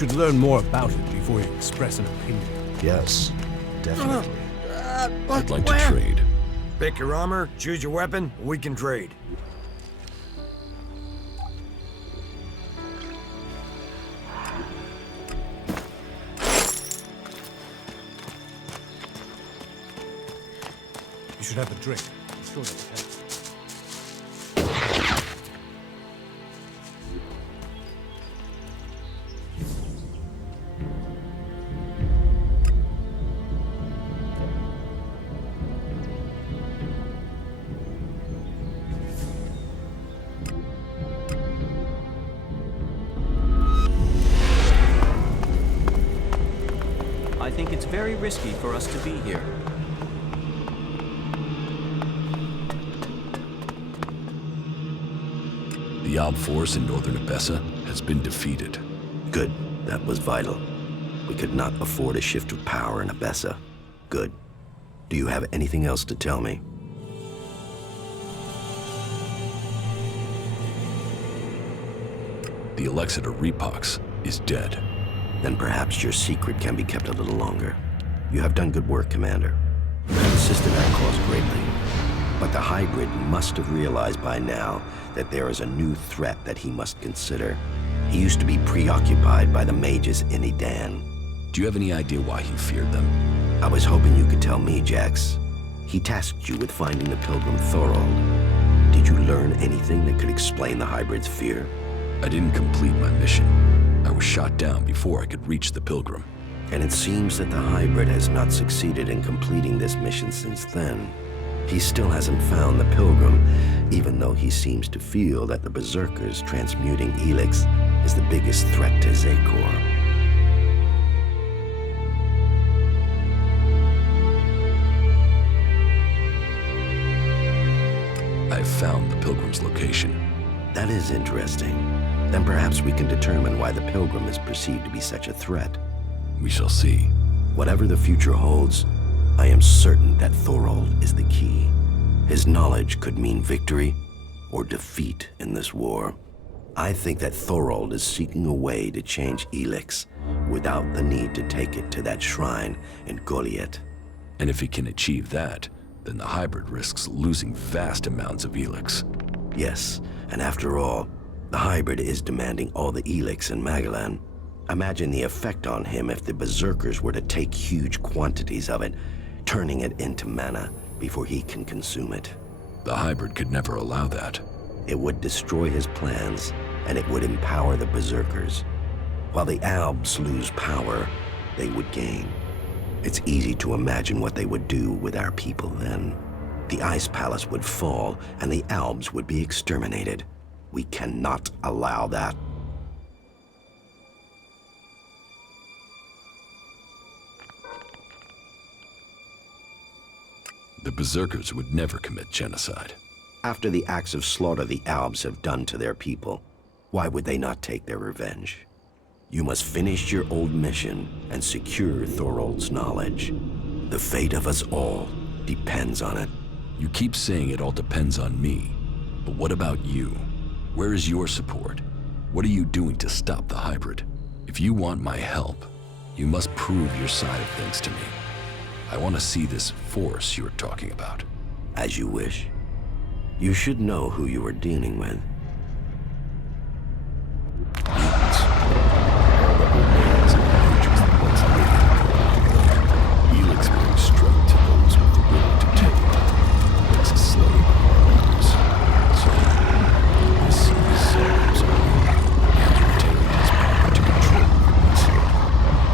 should learn more about it before you express an opinion. Yes, definitely. I'd like to trade. Pick your armor, choose your weapon, we can trade. You should have a drink. I'm sure that would help. I think it's very risky for us to be here. The Ob force in northern Abessa has been defeated. Good. That was vital. We could not afford a shift of power in Abessa. Good. Do you have anything else to tell me? The Elexeter Repox is dead. Then perhaps your secret can be kept a little longer. You have done good work, Commander. You have assisted our cause greatly. But the hybrid must have realized by now that there is a new threat that he must consider. He used to be preoccupied by the mages in Edan. Do you have any idea why he feared them? I was hoping you could tell me, Jax. He tasked you with finding the pilgrim Thorold. Did you learn anything that could explain the hybrid's fear? I didn't complete my mission. I was shot down before I could reach the pilgrim. And it seems that the hybrid has not succeeded in completing this mission since then. He still hasn't found the pilgrim, even though he seems to feel that the berserkers transmuting ELEX is the biggest threat to Zakor. I've found the pilgrim's location. That is interesting. Then perhaps we can determine why the pilgrim is perceived to be such a threat. We shall see. Whatever the future holds, I am certain that Thorold is the key. His knowledge could mean victory or defeat in this war. I think that Thorold is seeking a way to change ELEX without the need to take it to that shrine in Goliath. And if he can achieve that, then the hybrid risks losing vast amounts of ELEX. Yes, and after all, the hybrid is demanding all the ELEX in Magalan. Imagine the effect on him if the berserkers were to take huge quantities of it, turning it into mana before he can consume it. The hybrid could never allow that. It would destroy his plans, and it would empower the berserkers. While the Albs lose power, they would gain. It's easy to imagine what they would do with our people then. The Ice Palace would fall, and the Albs would be exterminated. We cannot allow that. The berserkers would never commit genocide. After the acts of slaughter the Albs have done to their people, why would they not take their revenge? You must finish your old mission and secure Thorold's knowledge. The fate of us all depends on it. You keep saying it all depends on me, but what about you? Where is your support? What are you doing to stop the hybrid? If you want my help, you must prove your side of things to me. I want to see this force you're talking about. As you wish. You should know who you are dealing with. Mutants. All the remains of the creatures that once lived. ELEX brings strength to those with the will to take it. Makes a slave of our owners. So, I see these souls are and you're taking his power to control humans.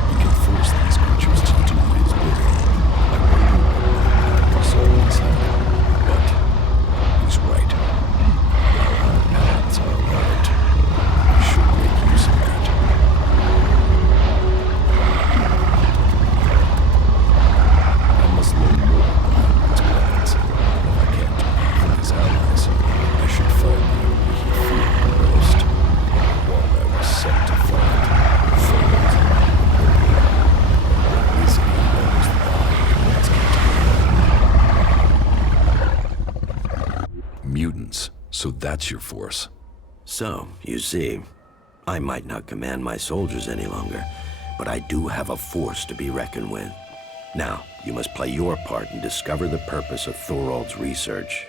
He can force these creatures to do his bidding. I wonder what the souls have. But he's right. Our paths are aligned. We should make use of that. I must learn more about his plans. If I can't do that for his allies, I should find the enemy he feared the most. One I was set to find. Fold. What is it he knows that the hybrid wants me to do? Mutants. So that's your force. So, you see, I might not command my soldiers any longer, but I do have a force to be reckoned with. Now, you must play your part and discover the purpose of Thorald's research.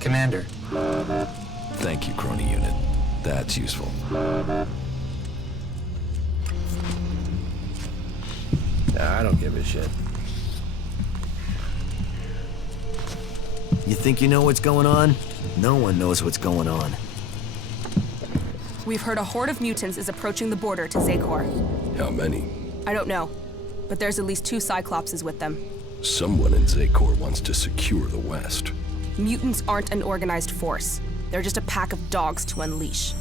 Commander. Thank you, Crony Unit. That's useful. I don't give a shit. You think you know what's going on? No one knows what's going on. We've heard a horde of mutants is approaching the border to Zakor. How many? I don't know, but there's at least 2 Cyclopses with them. Someone in Zakor wants to secure the West. Mutants aren't an organized force. They're just a pack of dogs to unleash.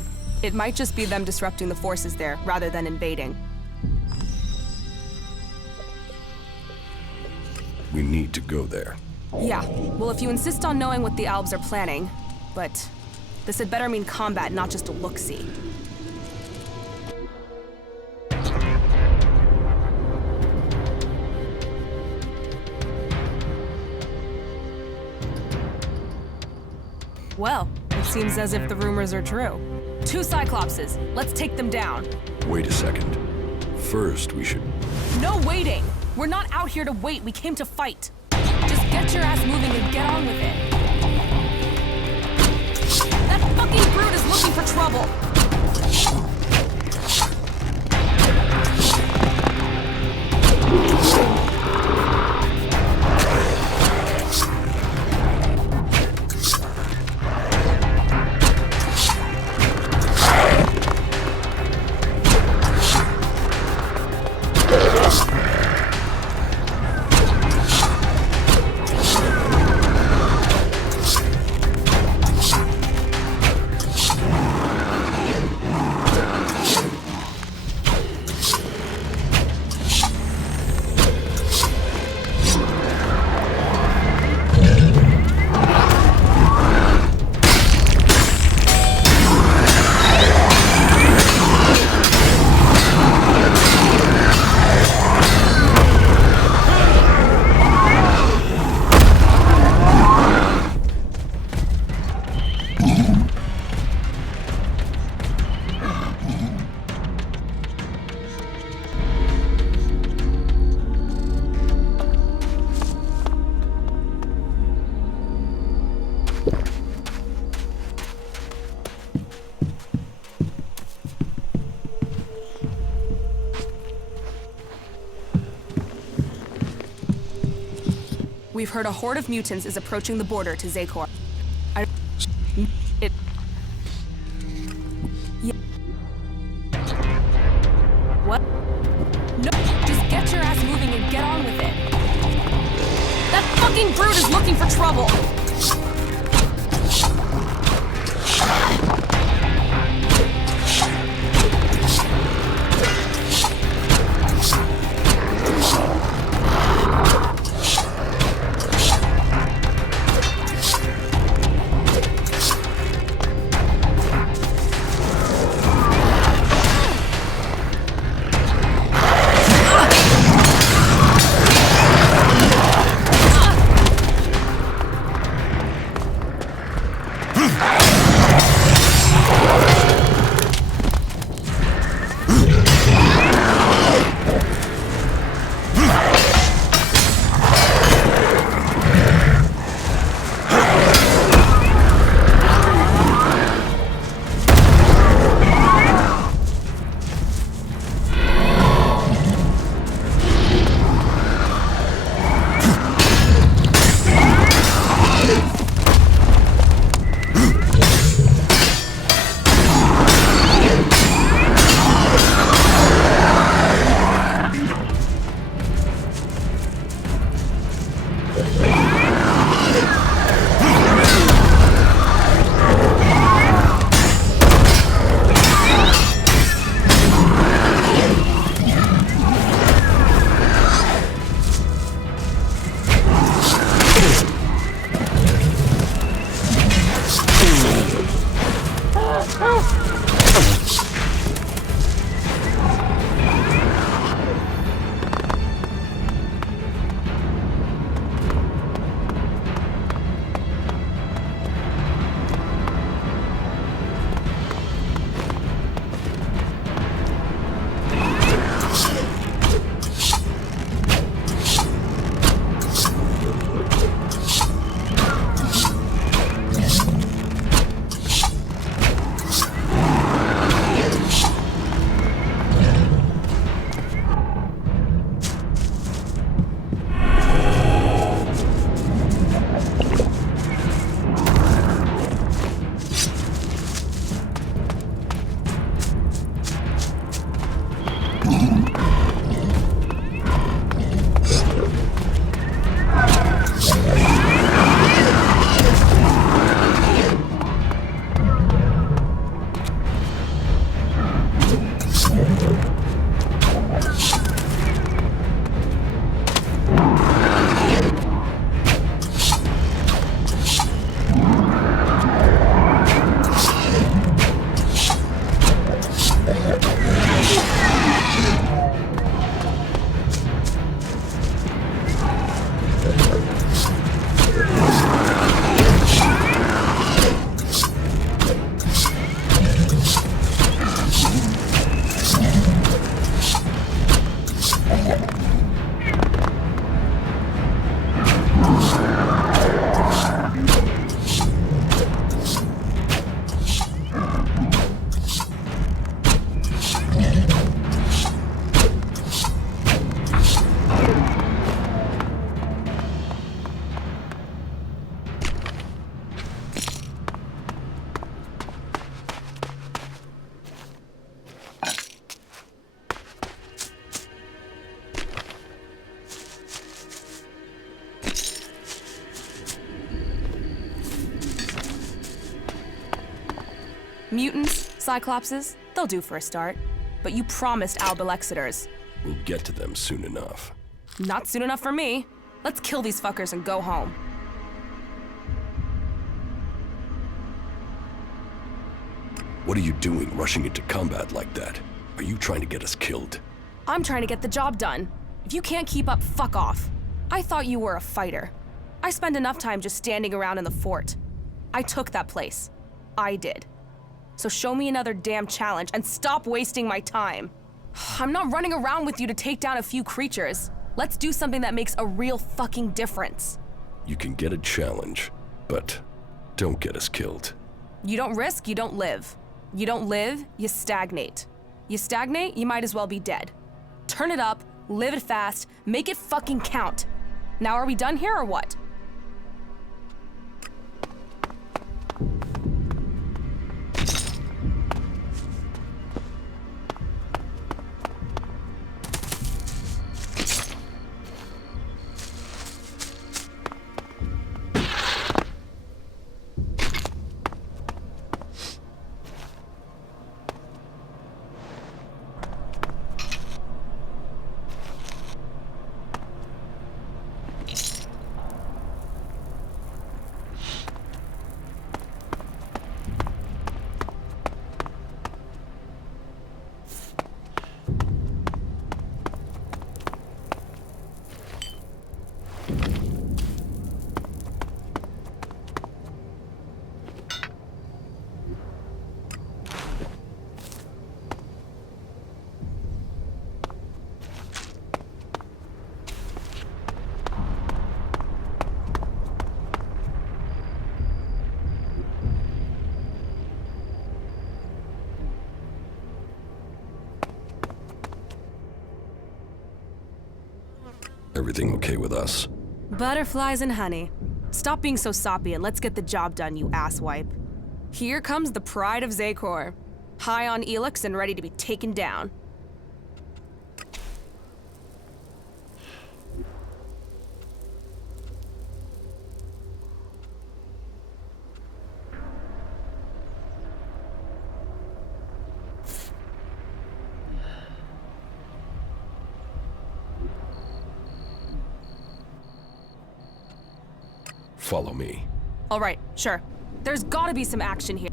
It might just be them disrupting the forces there, rather than invading. We need to go there. Yeah, well, if you insist on knowing what the Albs are planning, but this had better mean combat, not just a look-see. Well, it seems as if the rumors are true. 2 Cyclopses. Let's take them down. Wait a second. First, we should... No waiting! We're not out here to wait. We came to fight. Just get your ass moving and get on with it. That fucking brute is looking for trouble. We've heard a horde of mutants is approaching the border to Zakor. What? No, just get your ass moving and get on with it. That fucking brute is looking for trouble. Mutants, Cyclopses, they'll do for a start. But you promised Albelexiters. We'll get to them soon enough. Not soon enough for me. Let's kill these fuckers and go home. What are you doing, rushing into combat like that? Are you trying to get us killed? I'm trying to get the job done. If you can't keep up, fuck off. I thought you were a fighter. I spend enough time just standing around in the fort. I took that place. I did. So show me another damn challenge and stop wasting my time. I'm not running around with you to take down a few creatures. Let's do something that makes a real fucking difference. You can get a challenge, but don't get us killed. You don't risk, you don't live. You don't live, you stagnate. You stagnate, you might as well be dead. Turn it up, live it fast, make it fucking count. Now are we done here or what? Everything okay with us? Butterflies and honey. Stop being so soppy and let's get the job done, you asswipe. Here comes the pride of Zakor. High on ELEX and ready to be taken down. Follow me. All right, sure. There's gotta be some action here.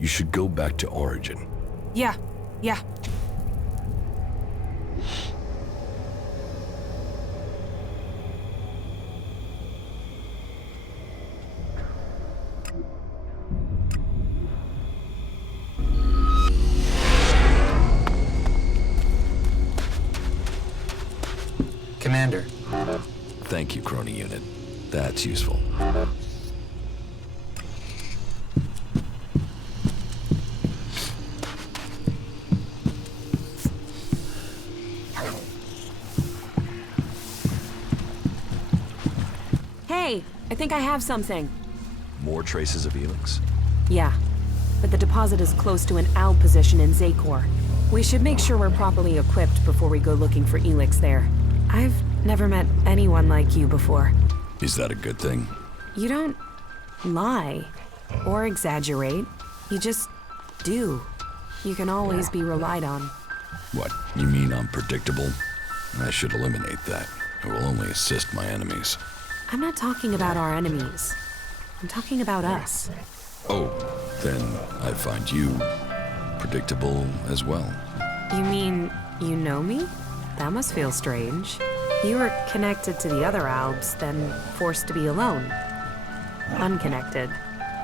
You should go back to Origin. Yeah. Commander. Thank you, Crony Unit. That's useful. Hey, I think I have something. More traces of ELEX? Yeah, but the deposit is close to an ALB position in Zakor. We should make sure we're properly equipped before we go looking for ELEX there. I've never met anyone like you before. Is that a good thing? You don't lie or exaggerate. You just do. You can always be relied on. What, you mean I'm predictable? I should eliminate that. It will only assist my enemies. I'm not talking about our enemies. I'm talking about us. Oh, then I find you predictable as well. You mean you know me? That must feel strange. You were connected to the other ALBs, then forced to be alone. Unconnected.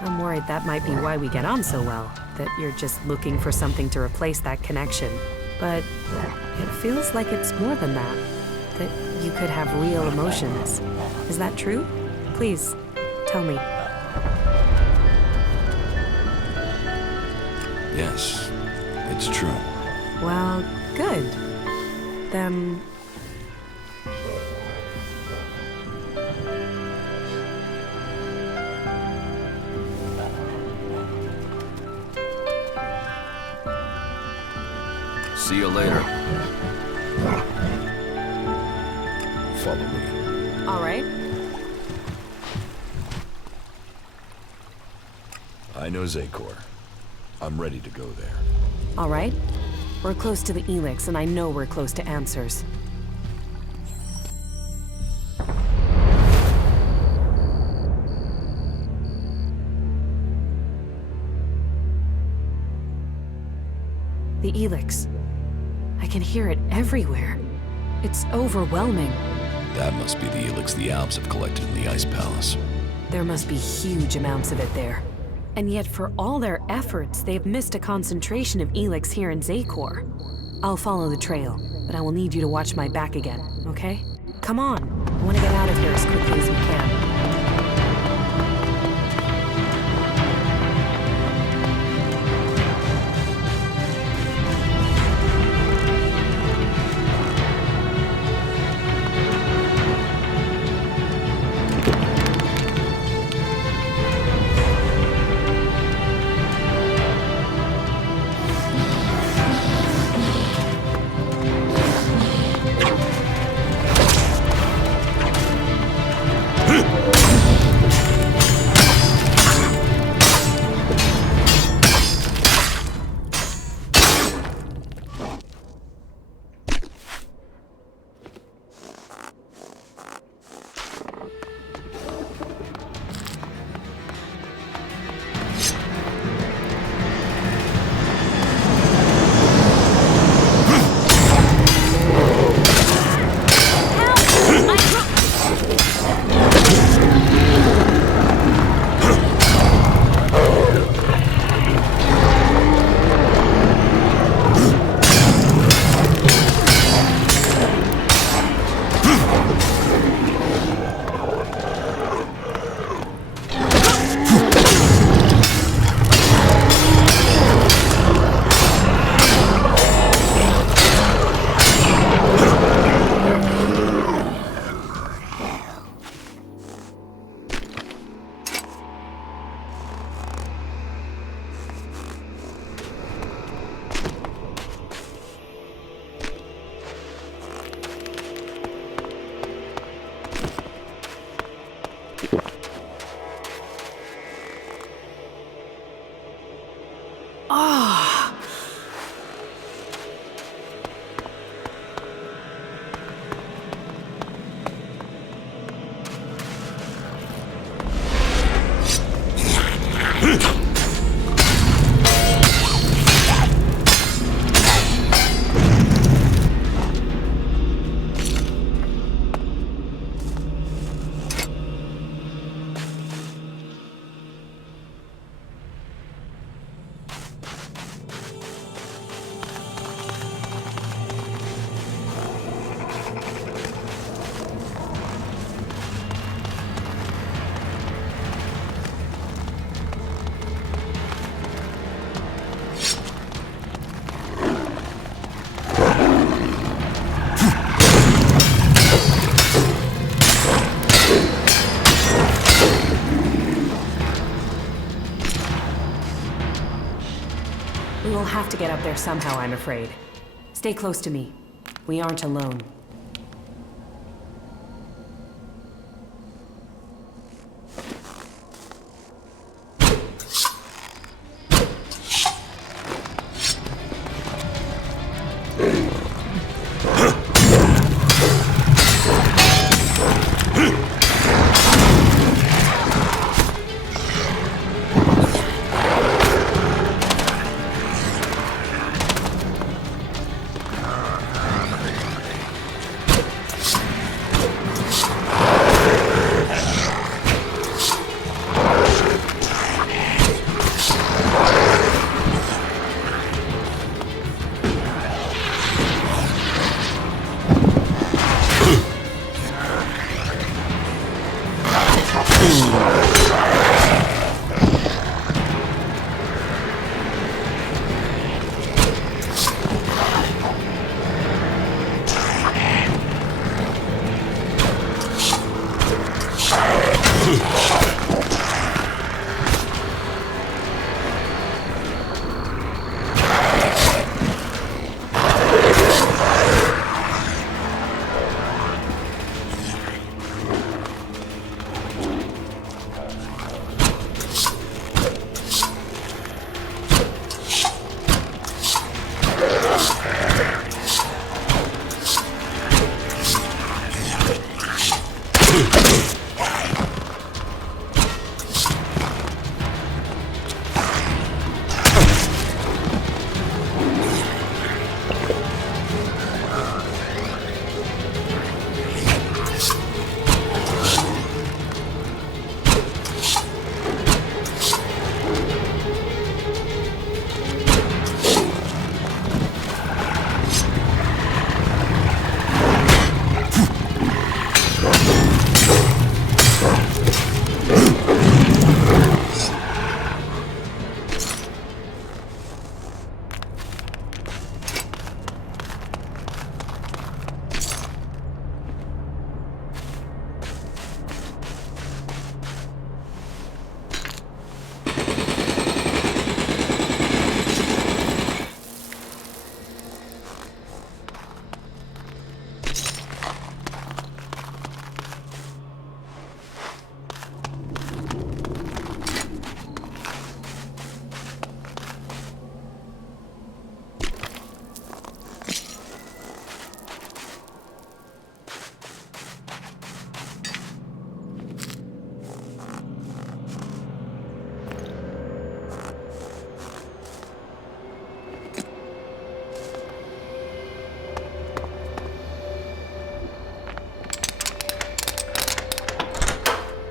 I'm worried that might be why we get on so well, that you're just looking for something to replace that connection. But it feels like it's more than that, that you could have real emotions. Is that true? Please, tell me. Yes, it's true. Well, good. Then... See you later. Follow me. All right. I know Zakor. I'm ready to go there. All right. We're close to the ELEX, and I know we're close to answers. The ELEX. I can hear it everywhere. It's overwhelming. That must be the ELEX the Alps have collected in the Ice Palace. There must be huge amounts of it there. And yet, for all their efforts, they've missed a concentration of ELEX here in Zakor. I'll follow the trail, but I will need you to watch my back again, okay? Come on. I want to get out of here as quickly as we can. We will have to get up there somehow, I'm afraid. Stay close to me. We aren't alone.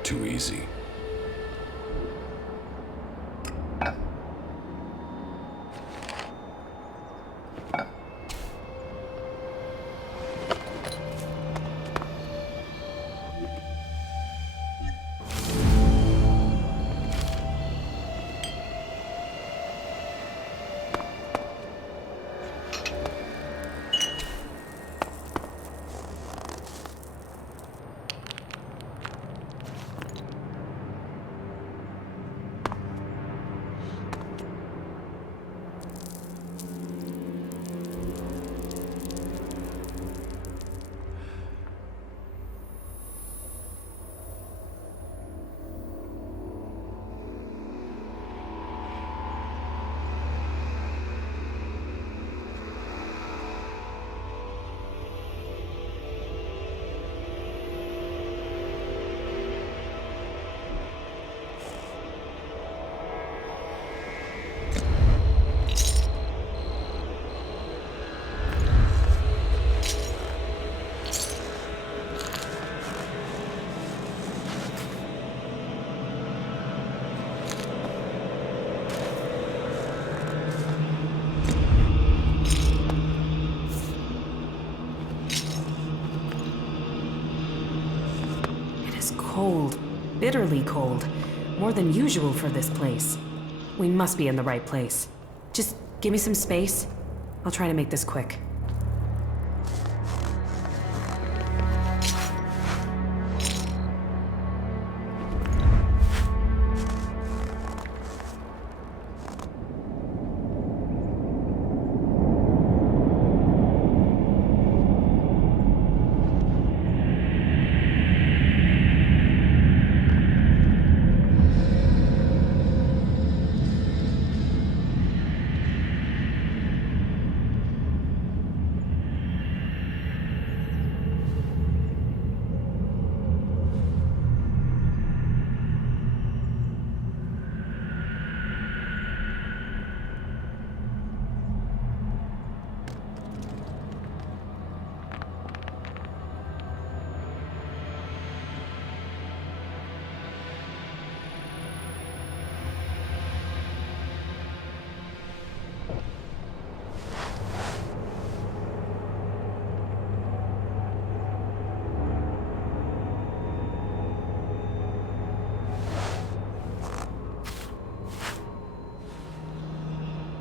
too easy. Cold. Bitterly cold. More than usual for this place. We must be in the right place. Just give me some space. I'll try to make this quick.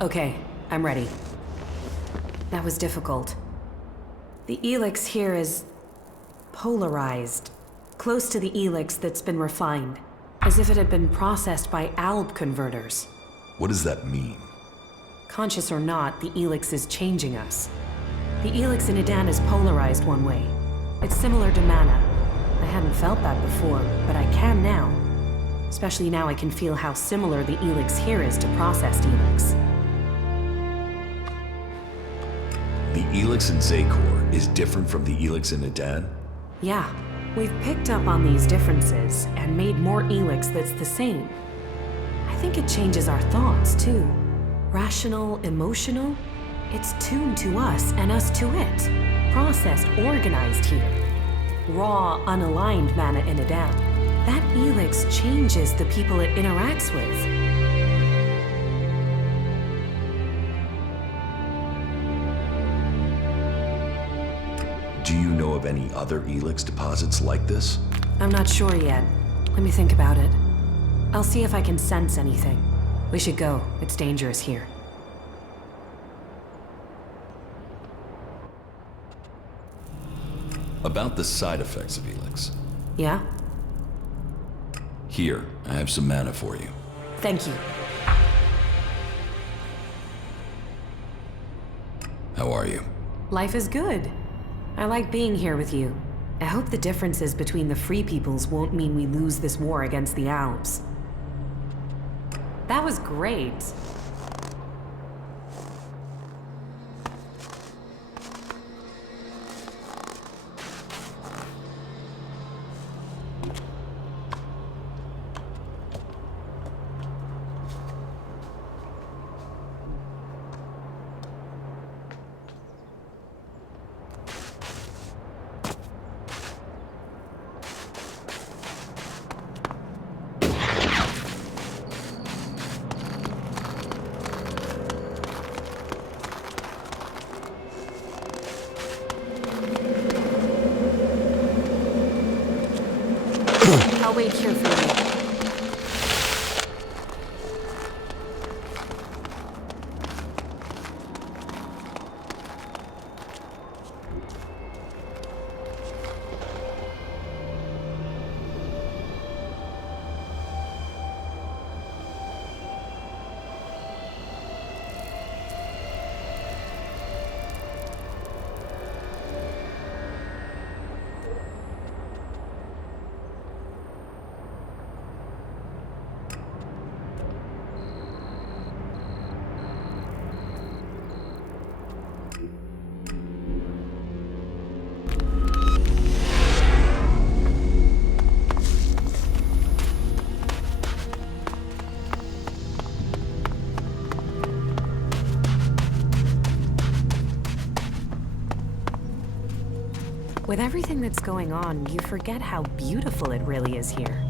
Okay, I'm ready. That was difficult. The ELEX here is polarized, close to the ELEX that's been refined, as if it had been processed by ALB converters. What does that mean? Conscious or not, the ELEX is changing us. The ELEX in Edan is polarized one way. It's similar to mana. I hadn't felt that before, but I can now. Especially now I can feel how similar the ELEX here is to processed ELEX. The ELEX in Zakor is different from the ELEX in Edan? Yeah, we've picked up on these differences and made more ELEX that's the same. I think it changes our thoughts, too. Rational, emotional? It's tuned to us and us to it. Processed, organized here. Raw, unaligned mana in Edan. That ELEX changes the people it interacts with. Do you know of any other ELEX deposits like this? I'm not sure yet. Let me think about it. I'll see if I can sense anything. We should go. It's dangerous here. About the side effects of ELEX. Yeah? Here, I have some mana for you. Thank you. How are you? Life is good. I like being here with you. I hope the differences between the Free Peoples won't mean we lose this war against the Alps. That was great. here for you. With everything that's going on, you forget how beautiful it really is here.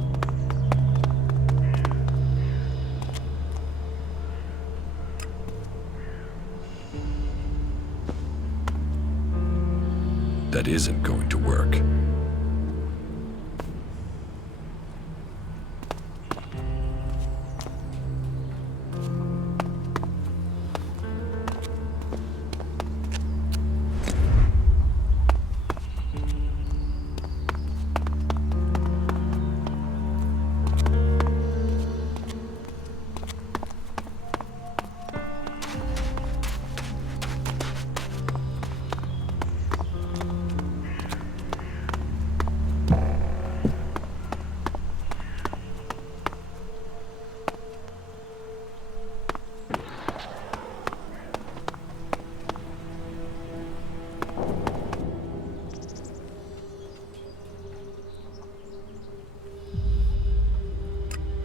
That isn't going to work.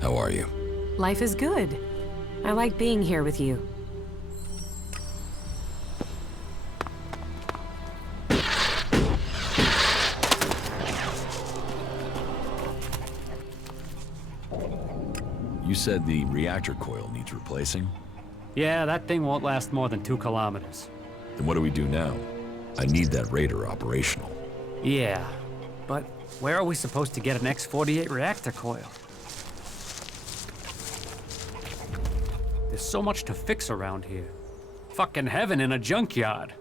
How are you? Life is good. I like being here with you. You said the reactor coil needs replacing? Yeah, that thing won't last more than 2 kilometers. Then what do we do now? I need that Raider operational. Yeah, but where are we supposed to get an X-48 reactor coil? There's so much to fix around here. Fucking heaven in a junkyard.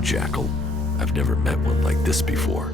jackal. I've never met one like this before.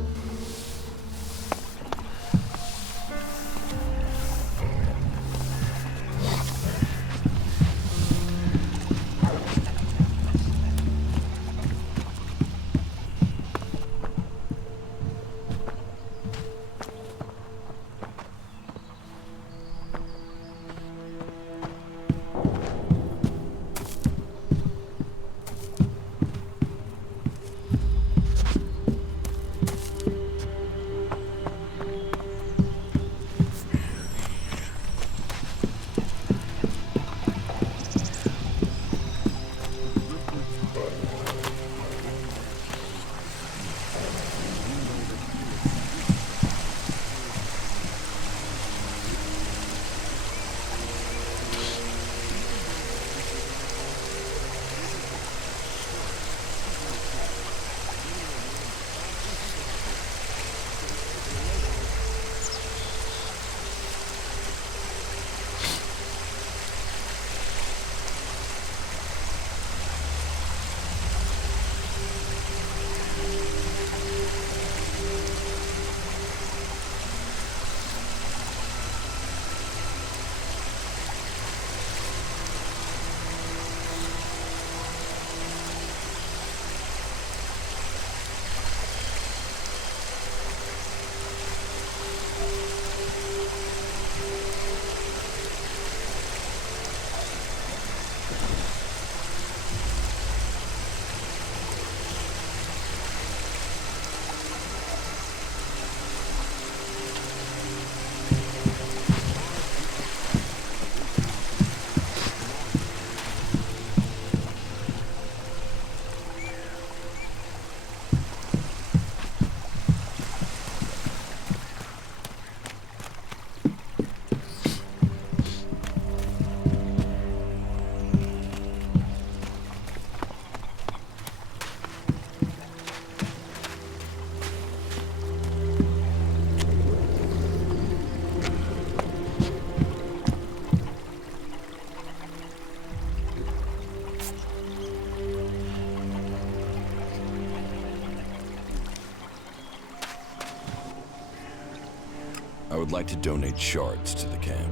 I would like to donate shards to the camp.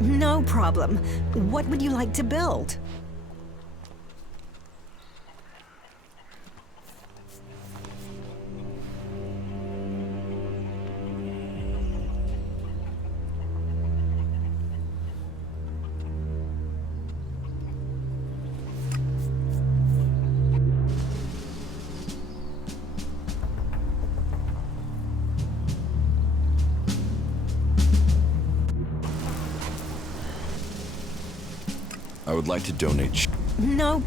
No problem. What would you like to build? I would like to donate No.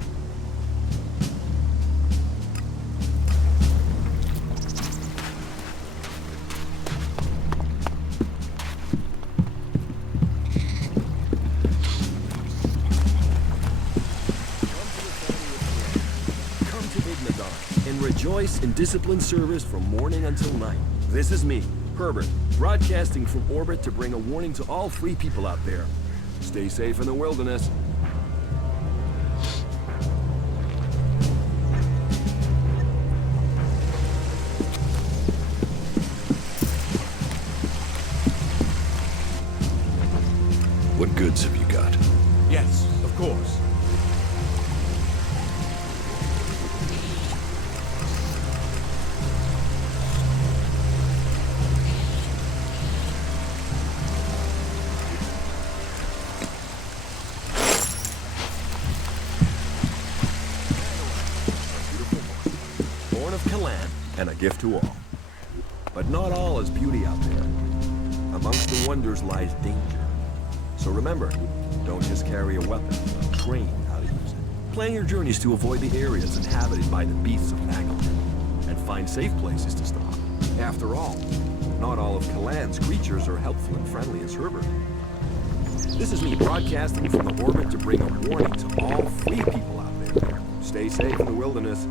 Come to Ignadon and rejoice in disciplined service from morning until night. This is me, Herbert, broadcasting from orbit to bring a warning to all free people out there. Stay safe in the wilderness. What goods have you got? Yes, of course. Born of Kalan, and a gift to all. But not all is beauty out there. Amongst the wonders lies danger. So remember, don't just carry a weapon, train how to use it. Plan your journeys to avoid the areas inhabited by the beasts of Nagalin, and find safe places to stop. After all, not all of Kalan's creatures are helpful and friendly as Herbert. This is me broadcasting from the orbit to bring a warning to all free people out there. Stay safe in the wilderness.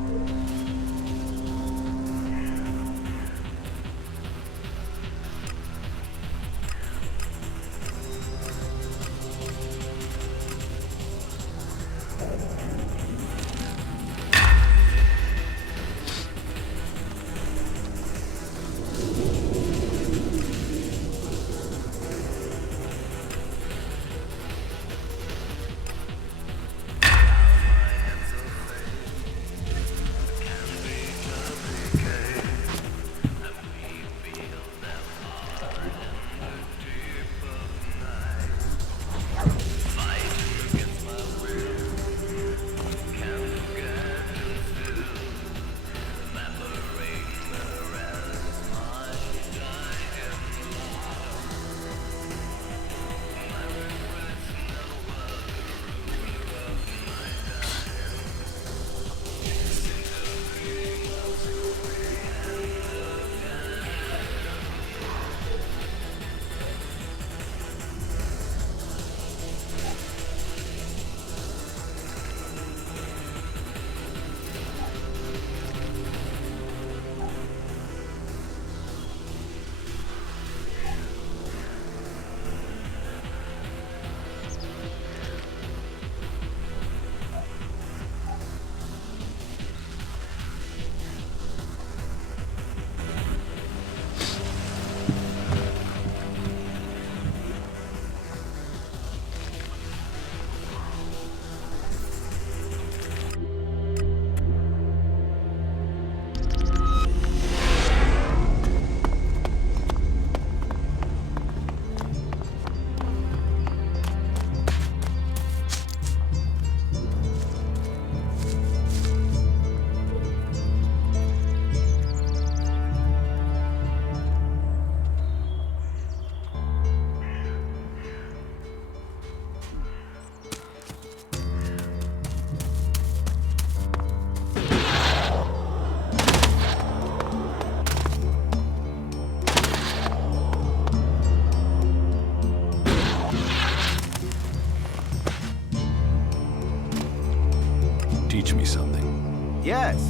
teach me something? Yes.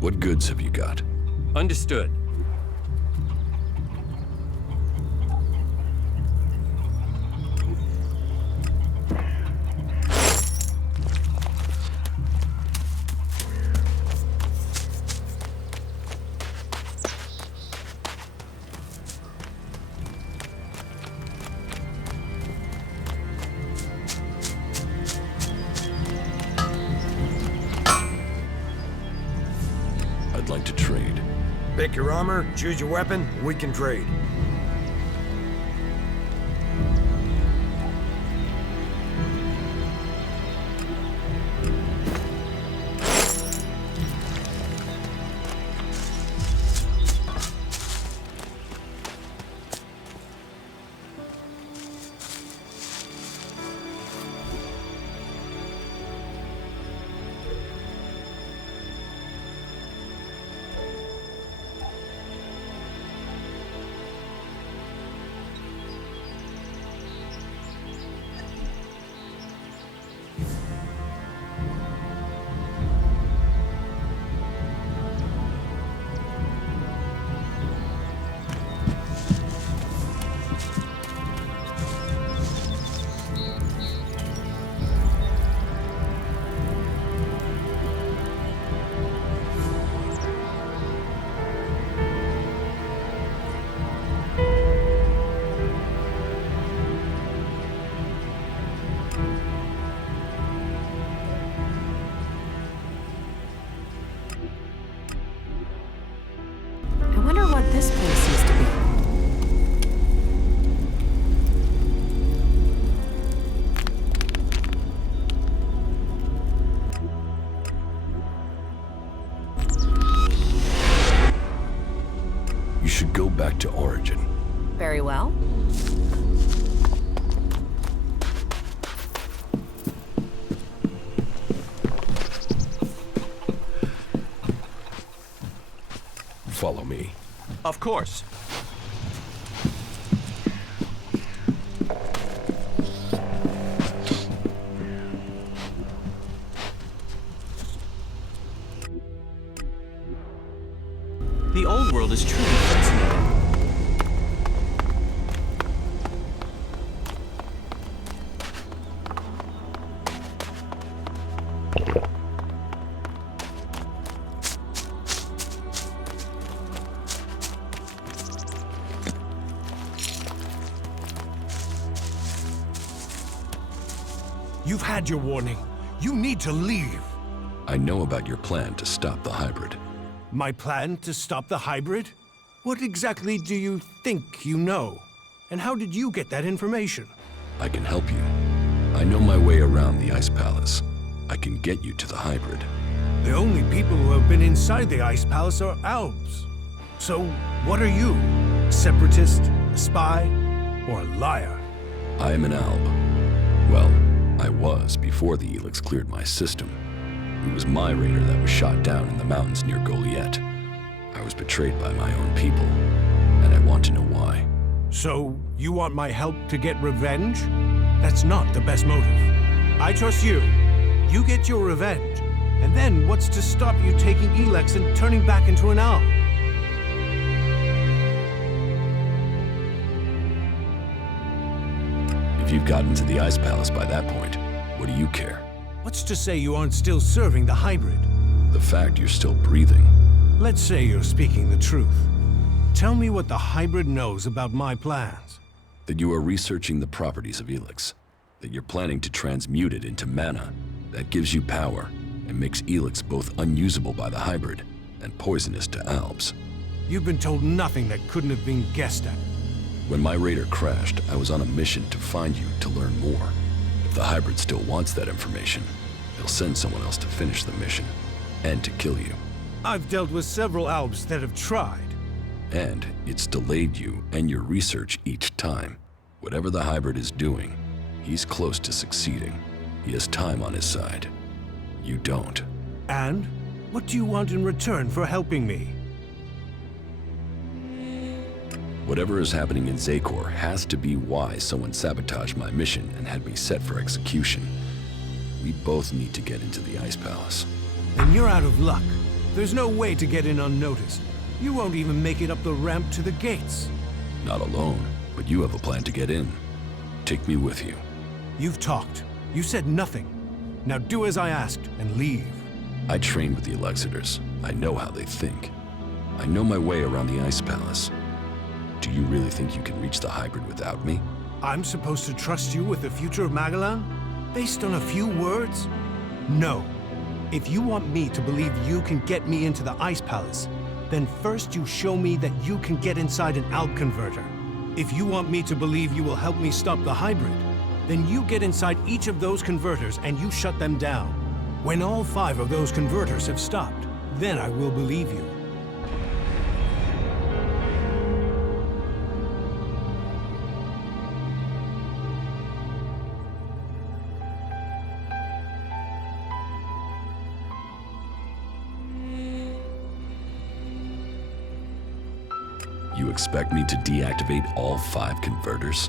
What goods have you got? Understood. I'd like to trade. Pick your armor, choose your weapon, we can trade. I wonder what this place used to be. You should go back to Origin. Very well. Follow me. Of course. The old world is truly fascinating. You've had your warning. You need to leave. I know about your plan to stop the hybrid. My plan to stop the hybrid? What exactly do you think you know? And how did you get that information? I can help you. I know my way around the Ice Palace. I can get you to the hybrid. The only people who have been inside the Ice Palace are Albs. So, what are you? A separatist, a spy, or a liar? I am an Alb. Well, I was before the ELEX cleared my system. It was my raider that was shot down in the mountains near Goliet. I was betrayed by my own people, and I want to know why. So, you want my help to get revenge? That's not the best motive. I trust you. You get your revenge. And then what's to stop you taking ELEX and turning back into an owl? If you've gotten to the Ice Palace by that point, what do you care? What's to say you aren't still serving the hybrid? The fact you're still breathing. Let's say you're speaking the truth. Tell me what the hybrid knows about my plans. That you are researching the properties of ELEX. That you're planning to transmute it into mana. That gives you power, and makes ELEX both unusable by the hybrid and poisonous to Albs. You've been told nothing that couldn't have been guessed at. When my raider crashed, I was on a mission to find you to learn more. If the hybrid still wants that information, they'll send someone else to finish the mission, and to kill you. I've dealt with several Albs that have tried. And it's delayed you and your research each time. Whatever the hybrid is doing, he's close to succeeding. He has time on his side. You don't. And? What do you want in return for helping me? Whatever is happening in Zakor has to be why someone sabotaged my mission and had me set for execution. We both need to get into the Ice Palace. Then you're out of luck. There's no way to get in unnoticed. You won't even make it up the ramp to the gates. Not alone, but you have a plan to get in. Take me with you. You've talked. You said nothing. Now do as I asked and leave. I trained with the Elexitors. I know how they think. I know my way around the Ice Palace. Do you really think you can reach the hybrid without me? I'm supposed to trust you with the future of Magalan? Based on a few words? No. If you want me to believe you can get me into the Ice Palace, then first you show me that you can get inside an Alb converter. If you want me to believe you will help me stop the hybrid, then you get inside each of those converters and you shut them down. When all 5 of those converters have stopped, then I will believe you. You expect me to deactivate all 5 converters?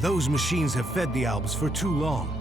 Those machines have fed the Albs for too long.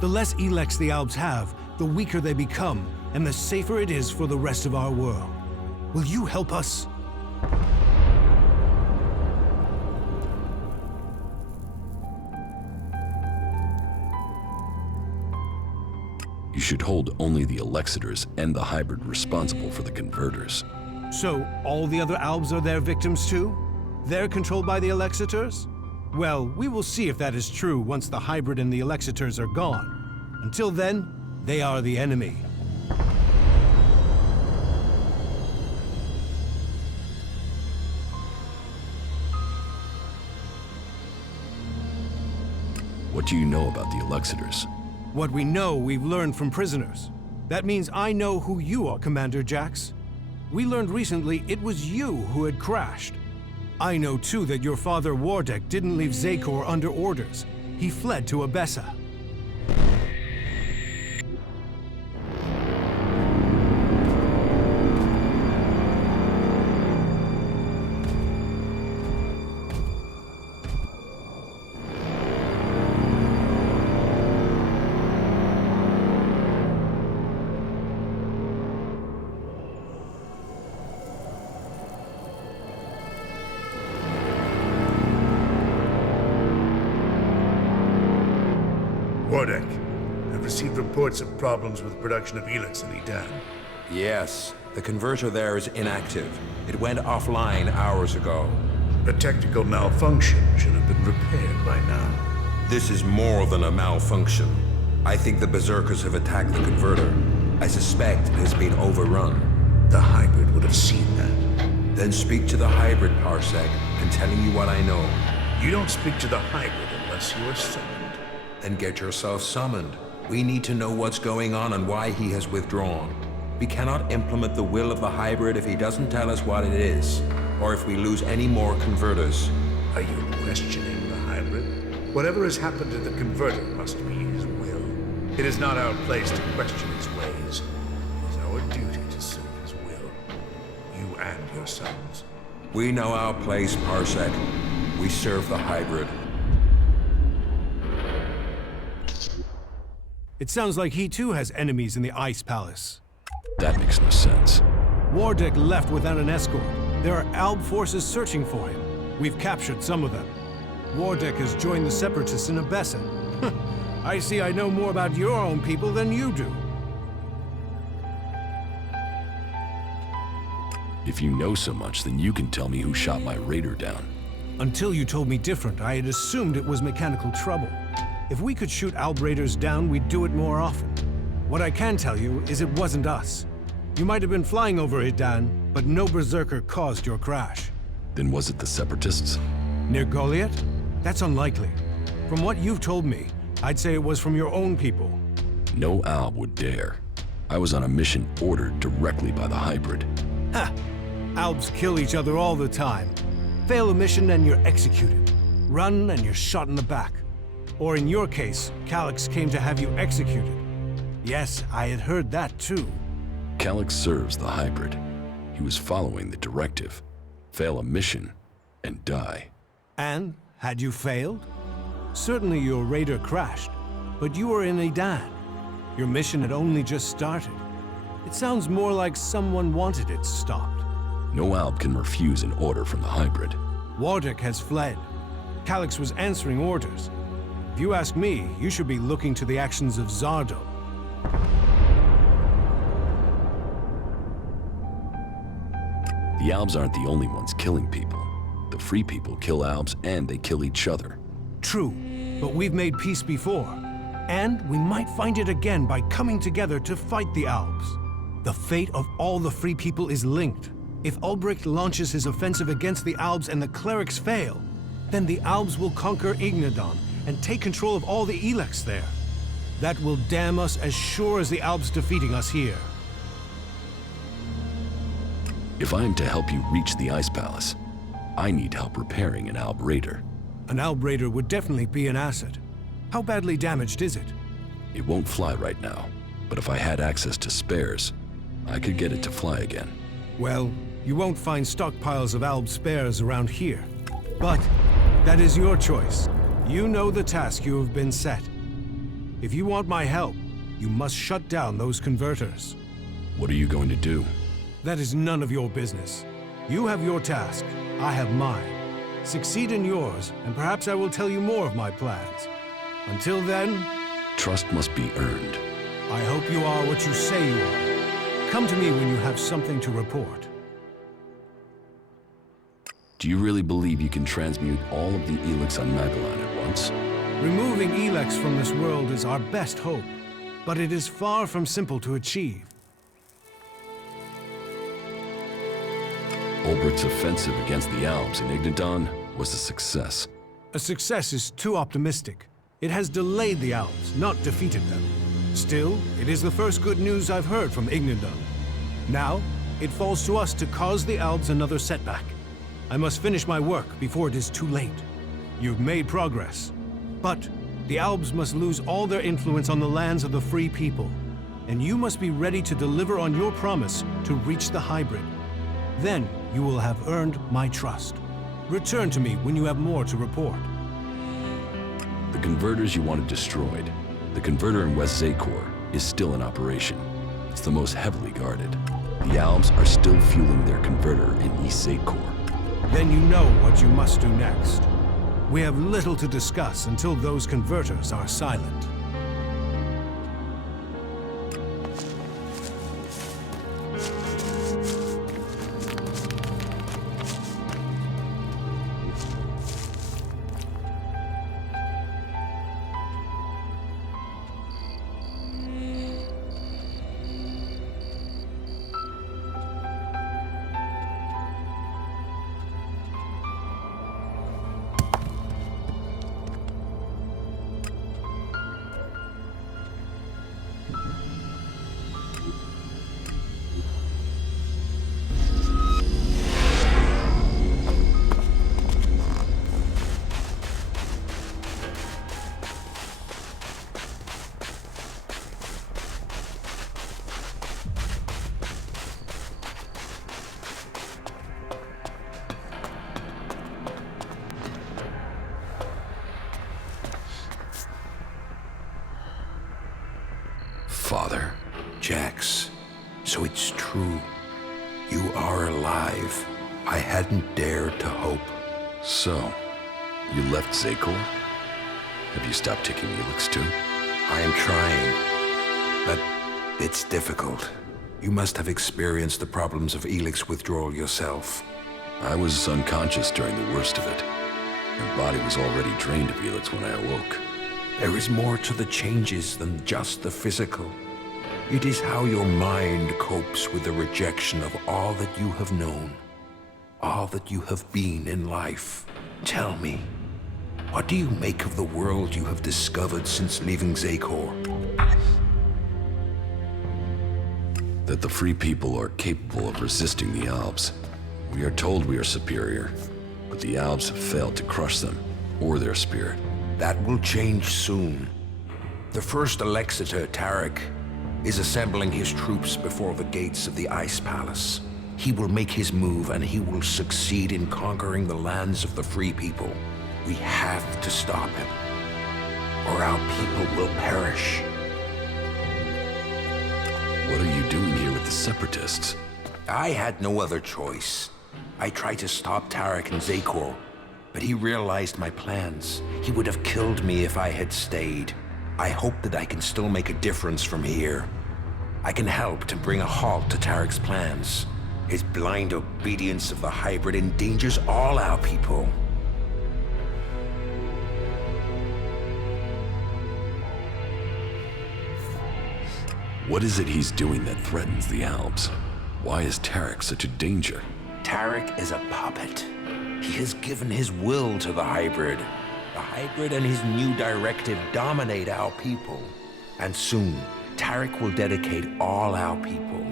The less ELEX the Albs have, the weaker they become, and the safer it is for the rest of our world. Will you help us? You should hold only the Elexitors and the hybrid responsible for the converters. So, all the other Albs are their victims too? They're controlled by the Elexitors? Well, we will see if that is true once the hybrid and the Elexitors are gone. Until then, they are the enemy. What do you know about the Elexitors? What we know, we've learned from prisoners. That means I know who you are, Commander Jax. We learned recently it was you who had crashed. I know too that your father Wardek didn't leave Zakor under orders. He fled to Abessa. Wardek, I've received reports of problems with production of ELEX in Edan. Yes, The converter there is inactive. It went offline hours ago. A technical malfunction should have been repaired by now. This is more than a malfunction. I think the Berserkers have attacked the converter. I suspect it has been overrun. The hybrid would have seen that. Then speak to the hybrid, Parsec. I'm telling you what I know. You don't speak to the hybrid unless you are summoned. Then get yourself summoned. We need to know what's going on and why he has withdrawn. We cannot implement the will of the hybrid if he doesn't tell us what it is, or if we lose any more converters. Are you questioning the hybrid? Whatever has happened to the converter must be his will. It is not our place to question his ways. It is our duty to serve his will. You and your sons. We know our place, Parsec. We serve the hybrid. It sounds like he too has enemies in the Ice Palace. That makes no sense. Wardick left without an escort. There are Alb forces searching for him. We've captured some of them. Wardick has joined the Separatists in Abessa. I see I know more about your own people than you do. If you know so much, then you can tell me who shot my raider down. Until you told me different, I had assumed it was mechanical trouble. If we could shoot Alb raiders down, we'd do it more often. What I can tell you is it wasn't us. You might have been flying over Idan, but no Berserker caused your crash. Then was it the Separatists? Near Goliath? That's unlikely. From what you've told me, I'd say it was from your own people. No Alb would dare. I was on a mission ordered directly by the hybrid. Ha! Albs kill each other all the time. Fail a mission and you're executed. Run and you're shot in the back. Or in your case, Calyx came to have you executed. Yes, I had heard that too. Calyx serves the hybrid. He was following the directive. Fail a mission and die. And had you failed? Certainly your raider crashed, but you were in Idan. Your mission had only just started. It sounds more like someone wanted it stopped. No Alb can refuse an order from the hybrid. Wardick has fled. Calyx was answering orders. If you ask me, you should be looking to the actions of Zardo. The Albs aren't the only ones killing people. The Free People kill Albs and they kill each other. True, but we've made peace before. And we might find it again by coming together to fight the Albs. The fate of all the Free People is linked. If Ulbricht launches his offensive against the Albs and the clerics fail, then the Albs will conquer Ignadon and take control of all the ELEX there. That will damn us as sure as the Albs defeating us here. If I am to help you reach the Ice Palace, I need help repairing an Alb raider. An Alb raider would definitely be an asset. How badly damaged is it? It won't fly right now, but if I had access to spares, I could get it to fly again. Well, you won't find stockpiles of Alb spares around here. But that is your choice. You know the task you have been set. If you want my help, you must shut down those converters. What are you going to do? That is none of your business. You have your task, I have mine. Succeed in yours, and perhaps I will tell you more of my plans. Until then... Trust must be earned. I hope you are what you say you are. Come to me when you have something to report. Do you really believe you can transmute all of the ELEX on Magellan at once? Removing ELEX from this world is our best hope, but it is far from simple to achieve. Ulbricht's offensive against the Albs in Ignadon was a success. A success is too optimistic. It has delayed the Albs, not defeated them. Still, it is the first good news I've heard from Ignadon. Now, it falls to us to cause the Albs another setback. I must finish my work before it is too late. You've made progress. But the Albs must lose all their influence on the lands of the Free People. And you must be ready to deliver on your promise to reach the hybrid. Then you will have earned my trust. Return to me when you have more to report. The converters you wanted destroyed. The converter in West Zakor is still in operation. It's the most heavily guarded. The Albs are still fueling their converter in East Zakor. Then you know what you must do next. We have little to discuss until those converters are silent. Father. Jax, so it's true. You are alive. I hadn't dared to hope. So, you left Zakor? Have you stopped taking ELEX too? I am trying, but it's difficult. You must have experienced the problems of ELEX withdrawal yourself. I was unconscious during the worst of it. My body was already drained of ELEX when I awoke. There is more to the changes than just the physical. It is how your mind copes with the rejection of all that you have known, all that you have been in life. Tell me, what do you make of the world you have discovered since leaving Zakor? That the free people are capable of resisting the Albs. We are told we are superior, but the Albs have failed to crush them, or their spirit. That will change soon. The first Alexeter, Tarek, is assembling his troops before the gates of the Ice Palace. He will make his move, and he will succeed in conquering the lands of the free people. We have to stop him, or our people will perish. What are you doing here with the Separatists? I had no other choice. I tried to stop Tarek in Zakor, but he realized my plans. He would have killed me if I had stayed. I hope that I can still make a difference from here. I can help to bring a halt to Tarek's plans. His blind obedience of the hybrid endangers all our people. What is it he's doing that threatens the Albs? Why is Tarek such a danger? Tarek is a puppet. He has given his will to the hybrid. The hybrid and his new directive dominate our people. And soon, Tarek will dedicate all our people,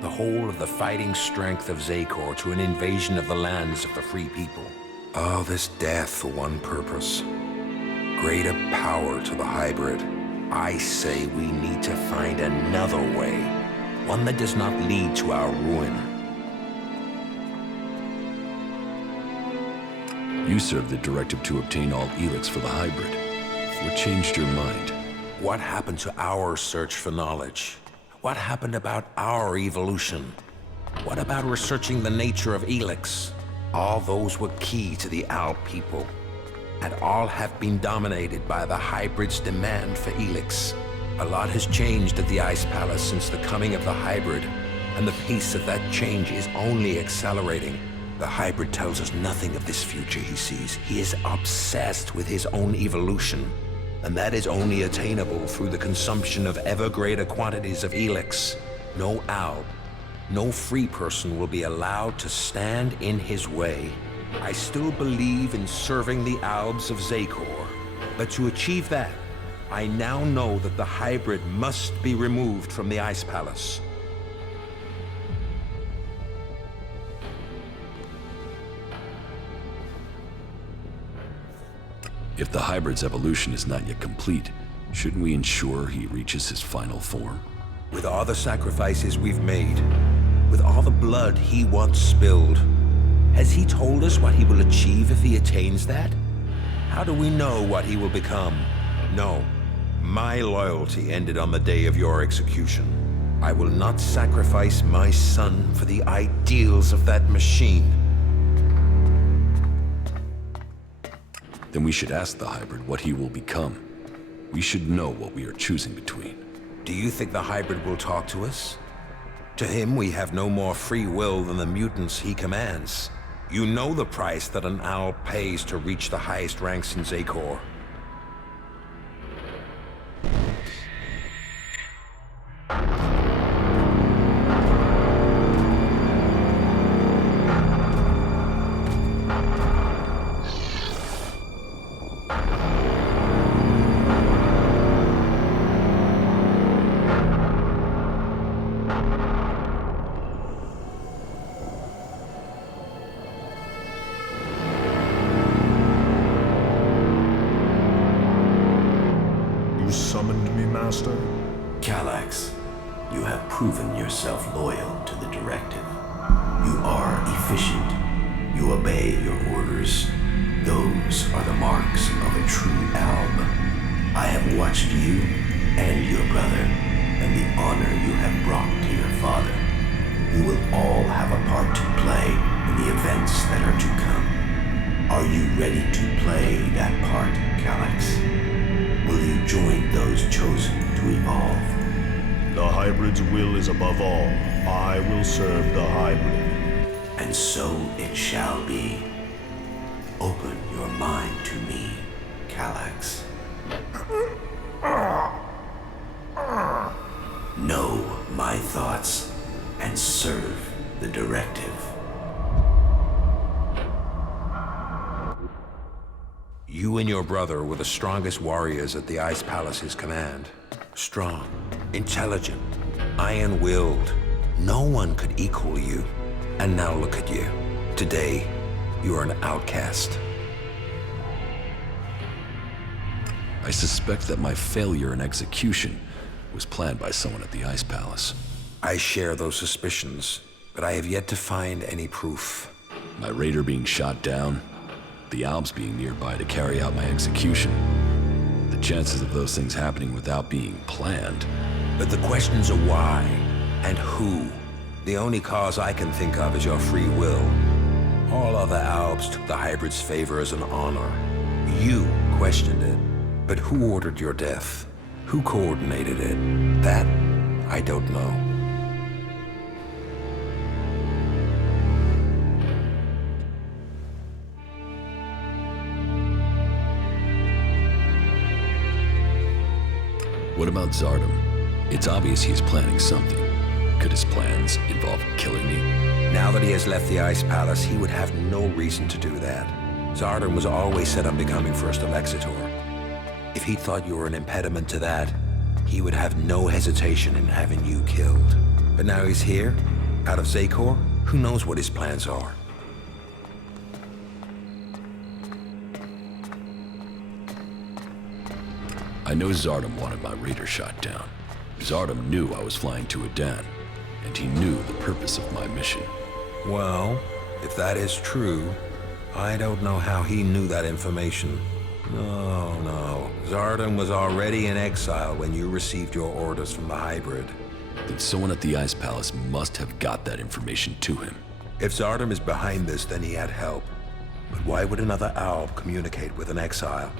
the whole of the fighting strength of Zakor, to an invasion of the lands of the free people. All this death for one purpose. Greater power to the hybrid. I say we need to find another way. One that does not lead to our ruin. You served the directive to obtain all ELEX for the hybrid. What changed your mind? What happened to our search for knowledge? What happened about our evolution? What about researching the nature of ELEX? All those were key to the Alb people, and all have been dominated by the hybrid's demand for ELEX. A lot has changed at the Ice Palace since the coming of the hybrid, and the pace of that change is only accelerating. The hybrid tells us nothing of this future he sees. He is obsessed with his own evolution, and that is only attainable through the consumption of ever greater quantities of ELEX. No Alb, no free person will be allowed to stand in his way. I still believe in serving the Albs of Zakor, but to achieve that, I now know that the hybrid must be removed from the Ice Palace. If the hybrid's evolution is not yet complete, shouldn't we ensure he reaches his final form? With all the sacrifices we've made, with all the blood he once spilled, has he told us what he will achieve if he attains that? How do we know what he will become? No. My loyalty ended on the day of your execution. I will not sacrifice my son for the ideals of that machine. Then we should ask the hybrid what he will become. We should know what we are choosing between. Do you think the hybrid will talk to us? To him, we have no more free will than the mutants he commands. You know the price that an Alb pays to reach the highest ranks in Zakor. Master? Calax, you have proven yourself loyal to the directive. You are efficient. You obey your orders. Those are the marks of a true Alb. I have watched you and your brother, and honor you have brought to your father. You will all have a part to play in the events that are to come. Are you ready to play that part, Calyx? Will you join those chosen to evolve? The hybrid's will is above all. I will serve the hybrid. And so it shall be. Open your mind to me, Calyx. Know my thoughts and serve the directive. You and your brother were the strongest warriors at the Ice Palace's command. Strong, intelligent, iron-willed. No one could equal you. And now look at you. Today, you are an outcast. I suspect that my failure in execution was planned by someone at the Ice Palace. I share those suspicions, but I have yet to find any proof. My raider being shot down, the Albs being nearby to carry out my execution. The chances of those things happening without being planned. But the questions are why and who. The only cause I can think of is your free will. All other Albs took the hybrid's favor as an honor. You questioned it, but who ordered your death? Who coordinated it? That, I don't know. What about Zardom? It's obvious he's planning something. Could his plans involve killing me? Now that he has left the Ice Palace, he would have no reason to do that. Zardom was always set on becoming First Elexitor. If he thought you were an impediment to that, he would have no hesitation in having you killed. But now he's here, out of Zakor, who knows what his plans are? I know Zardom wanted my raider shot down. Zardom knew I was flying to Adan, and he knew the purpose of my mission. Well, if that is true, I don't know how he knew that information. No. Zardom was already in exile when you received your orders from the hybrid. Then someone at the Ice Palace must have got that information to him. If Zardom is behind this, then he had help. But why would another Alb communicate with an exile?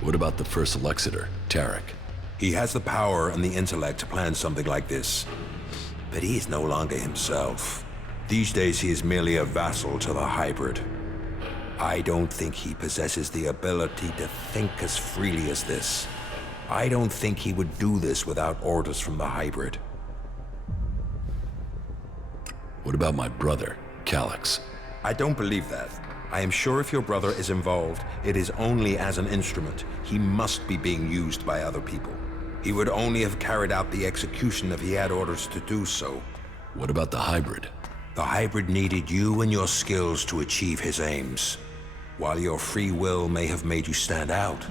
What about the First Elexitor, Tarek? He has the power and the intellect to plan something like this. But he is no longer himself. These days he is merely a vassal to the hybrid. I don't think he possesses the ability to think as freely as this. I don't think he would do this without orders from the hybrid. What about my brother, Calyx? I don't believe that. I am sure if your brother is involved, it is only as an instrument. He must be being used by other people. He would only have carried out the execution if he had orders to do so. What about the hybrid? The hybrid needed you and your skills to achieve his aims. While your free will may have made you stand out,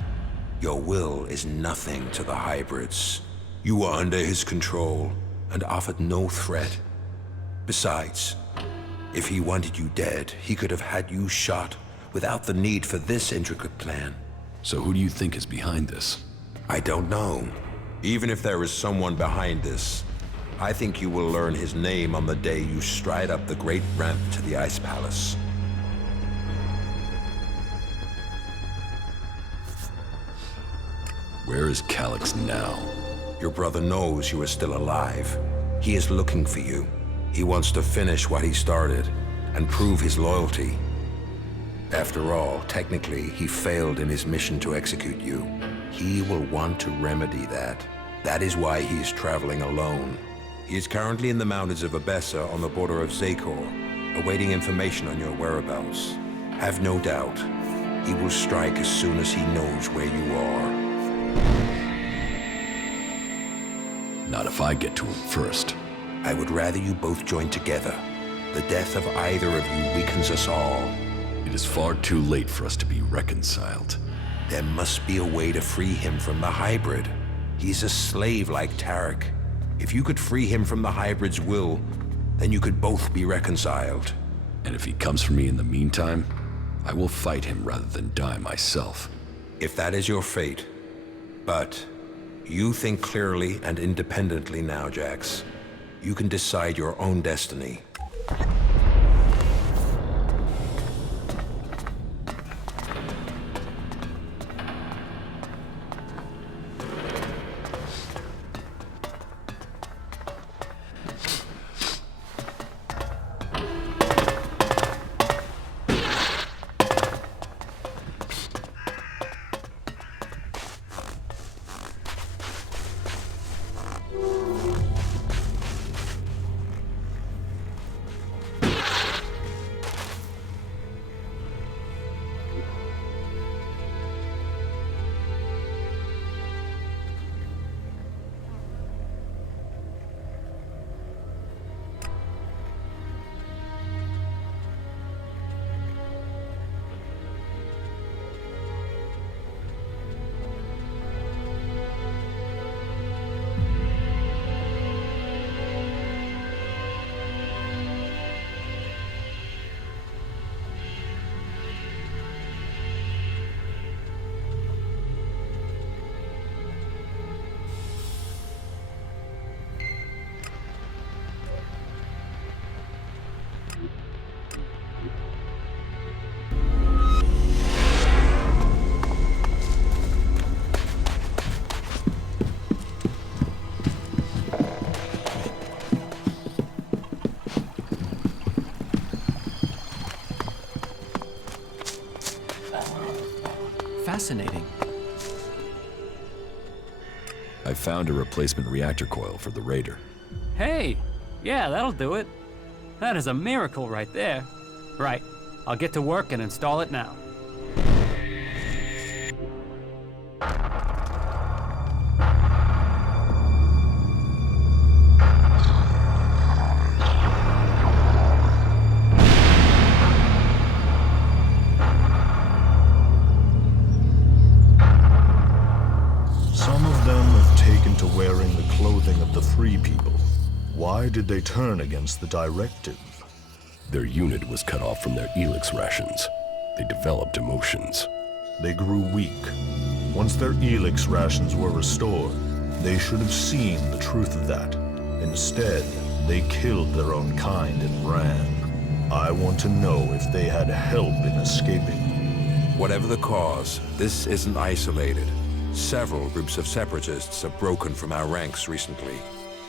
your will is nothing to the hybrids. You were under his control and offered no threat. Besides, if he wanted you dead, he could have had you shot without the need for this intricate plan. So who do you think is behind this? I don't know. Even if there is someone behind this, I think you will learn his name on the day you stride up the great ramp to the Ice Palace. Where is Calyx now? Your brother knows you are still alive. He is looking for you. He wants to finish what he started and prove his loyalty. After all, technically, he failed in his mission to execute you. He will want to remedy that. That is why he is traveling alone. He is currently in the mountains of Abessa on the border of Zakor, awaiting information on your whereabouts. Have no doubt, he will strike as soon as he knows where you are. Not if I get to him first. I would rather you both join together. The death of either of you weakens us all. It is far too late for us to be reconciled. There must be a way to free him from the hybrid. He's a slave like Tarek. If you could free him from the hybrid's will, then you could both be reconciled. And if he comes for me in the meantime, I will fight him rather than die myself. if that is your fate. But you think clearly and independently now, Jax. You can decide your own destiny. Fascinating. I found a replacement reactor coil for the Raider. Hey, yeah, that'll do it. That is a miracle right there. Right, I'll get to work and install it now. Some of them have taken to wearing the clothing of the free people. Why did they turn against the directive? Their unit was cut off from their ELEX rations. They developed emotions. They grew weak. Once their ELEX rations were restored, they should have seen the truth of that. Instead, they killed their own kind and ran. I want to know if they had help in escaping. Whatever the cause, this isn't isolated. Several groups of separatists have broken from our ranks recently.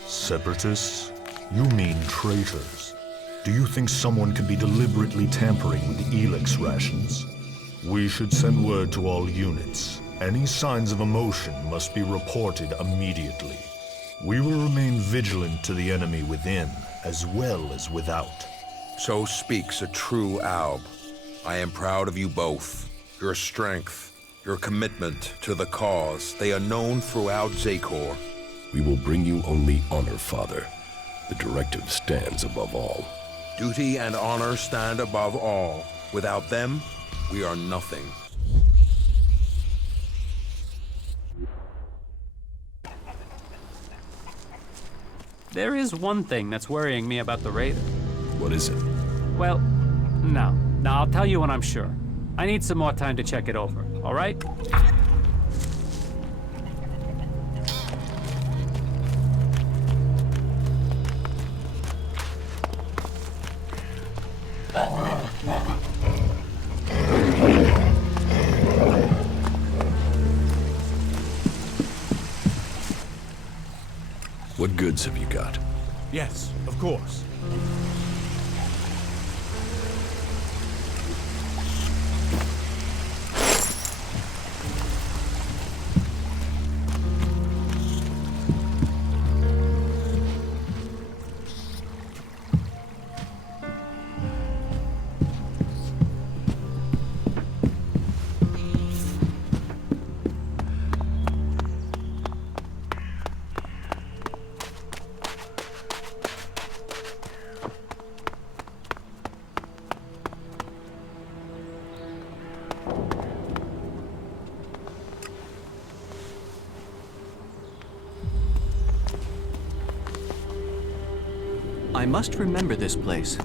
Separatists? You mean traitors. Do you think someone could be deliberately tampering with the ELEX rations? We should send word to all units. Any signs of emotion must be reported immediately. We will remain vigilant to the enemy within, as well as without. So speaks a true Alb. I am proud of you both. Your strength, your commitment to the cause. They are known throughout Zakor. We will bring you only honor, Father. The directive stands above all. Duty and honor stand above all. Without them, we are nothing. There is one thing that's worrying me about the Raider. What is it? Well, no, I'll tell you when I'm sure. I need some more time to check it over, all right? What goods have you got? Yes, of course. I must remember this place.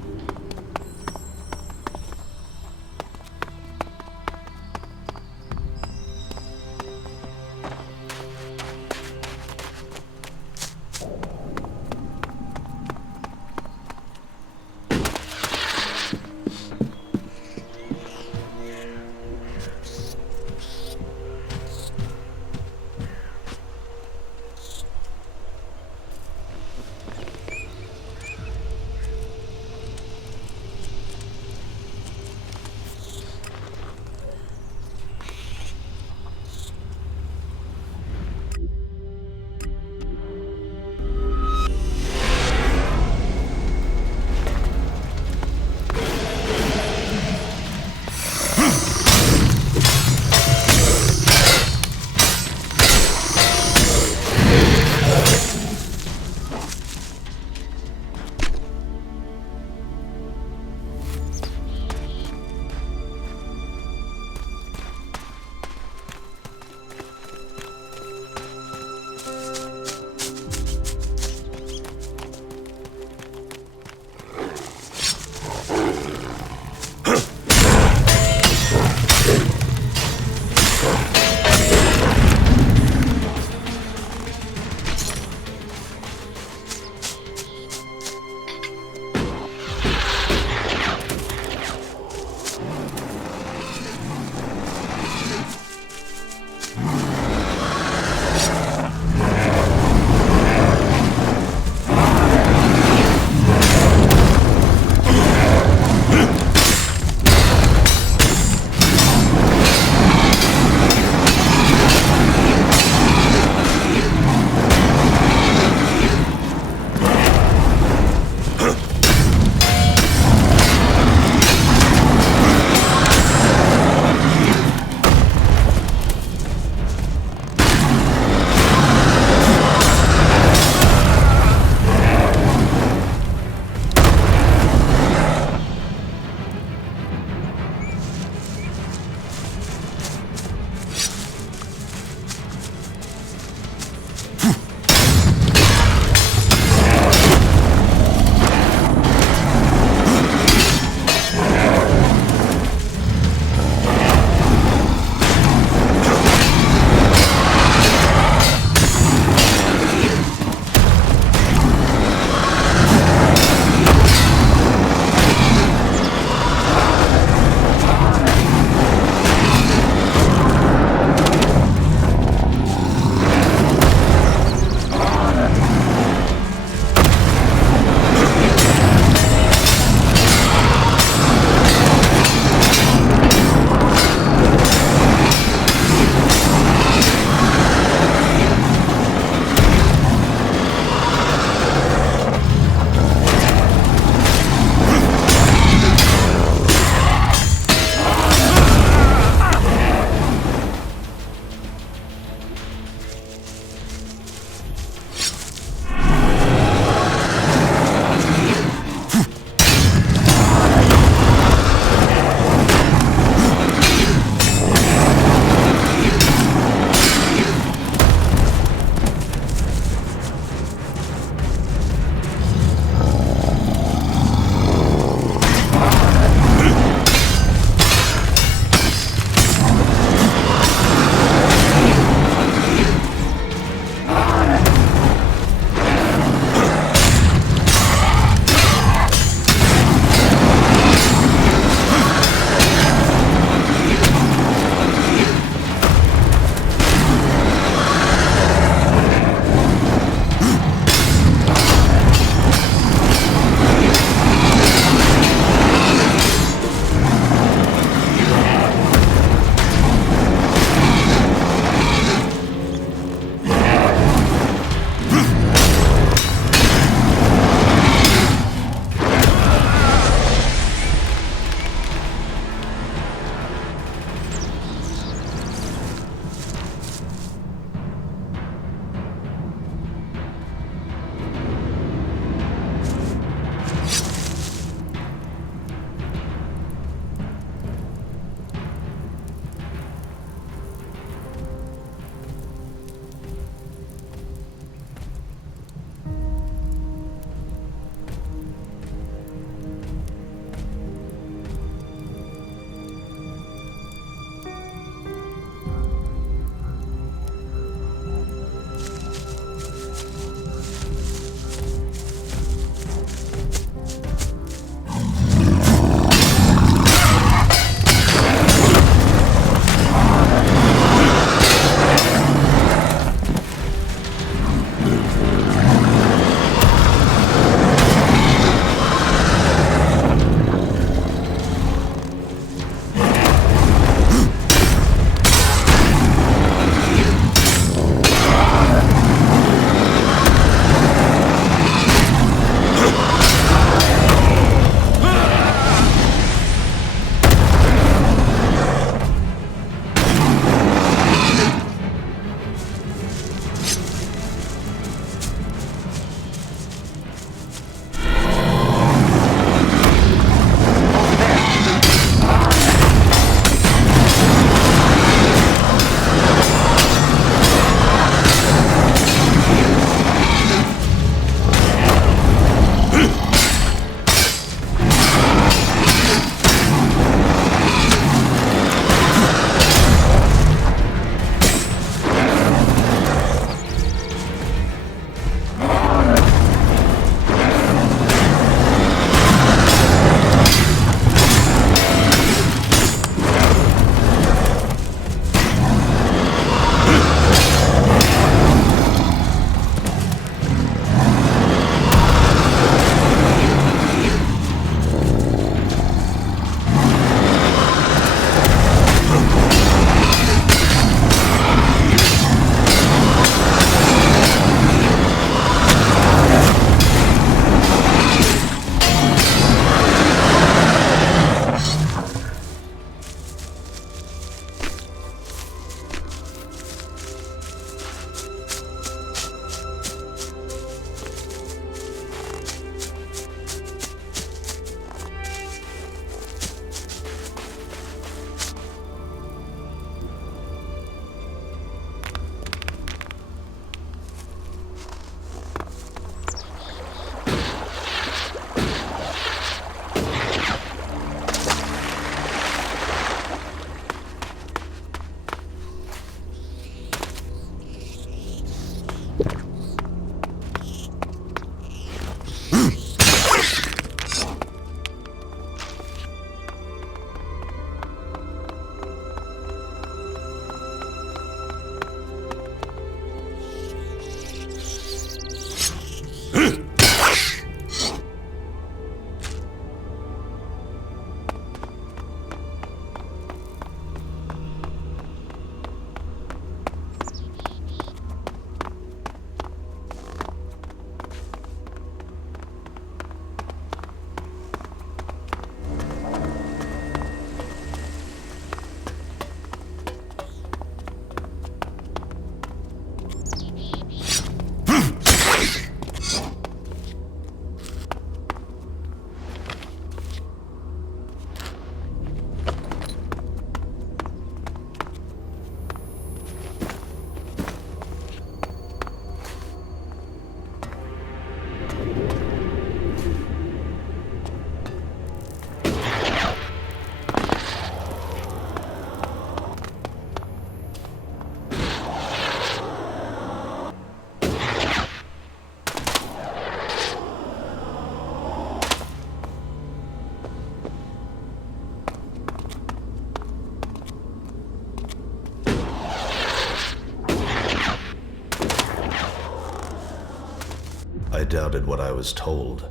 doubted what I was told.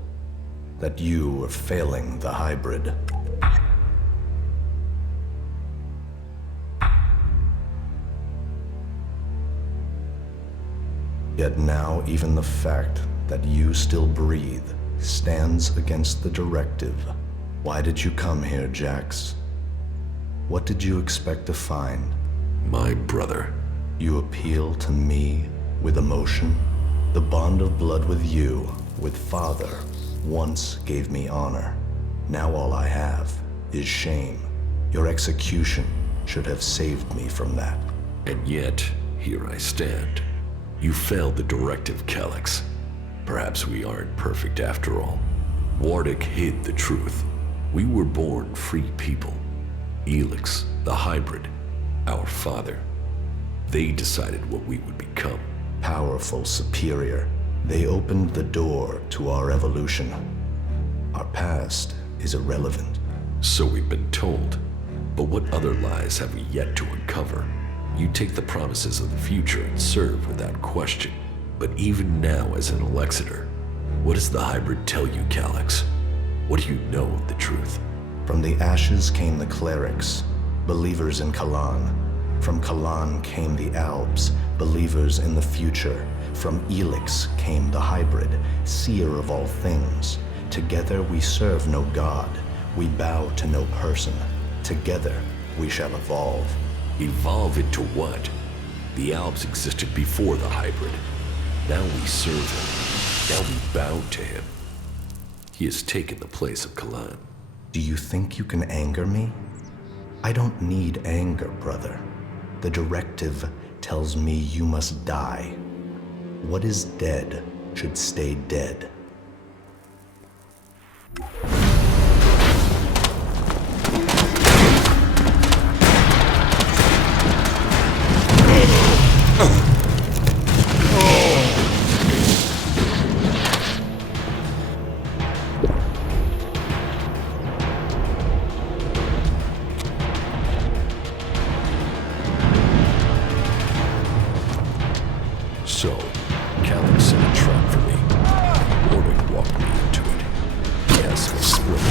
That you were failing the hybrid. Yet now even the fact that you still breathe stands against the directive. Why did you come here, Jax? What did you expect to find? My brother. You appeal to me with emotion? The bond of blood with you, with Father, once gave me honor. Now all I have is shame. Your execution should have saved me from that. And yet, here I stand. You failed the directive, Calyx. Perhaps we aren't perfect after all. Wardic hid the truth. We were born free people. ELEX, the hybrid, our father. They decided what we would become. Powerful, superior. They opened the door to our evolution. Our past is irrelevant. So we've been told. But what other lies have we yet to uncover? You take the promises of the future and serve without question. But even now as an Elexiter, what does the hybrid tell you, Calyx? What do you know of the truth? From the ashes came the clerics, believers in Kalan. From Kalan came the Albs, believers in the future. From ELEX came the hybrid, seer of all things. Together we serve no god, we bow to no person. Together we shall evolve. Evolve into what? The Albs existed before the hybrid. Now we serve him. Now we bow to him. He has taken the place of Kalan. Do you think you can anger me? I don't need anger, brother. The directive tells me you must die. What is dead should stay dead. So, Calyx set a trap for me. Warwick walked me into it. Yes, a split.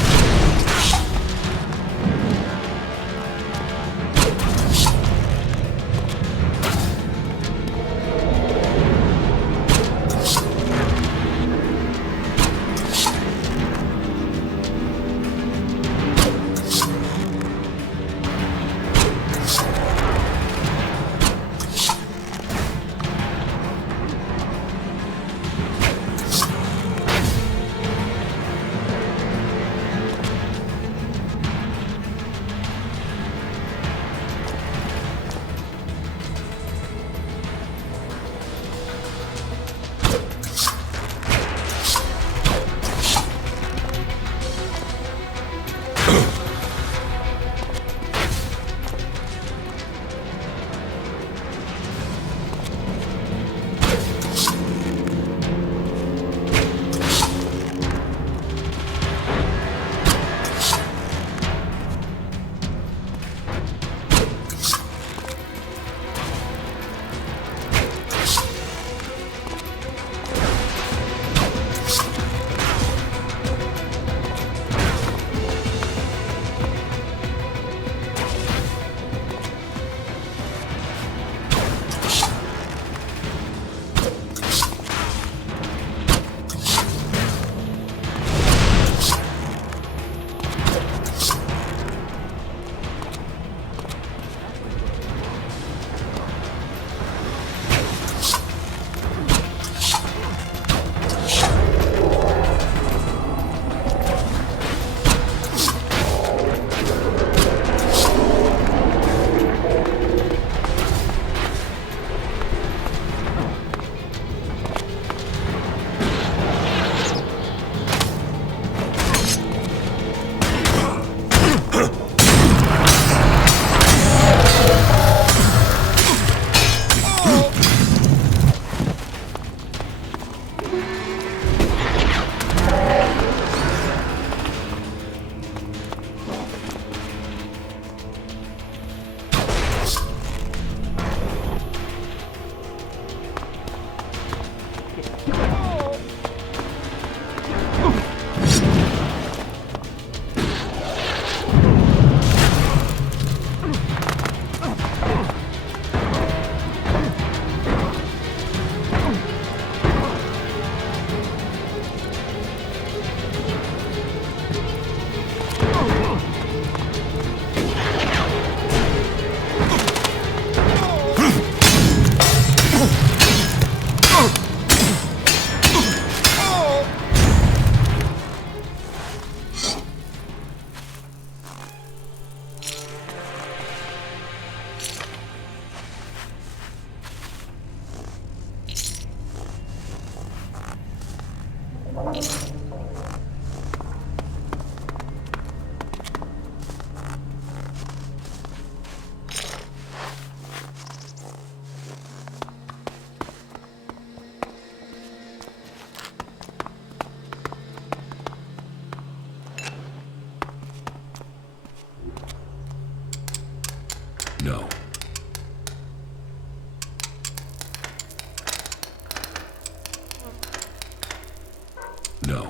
No.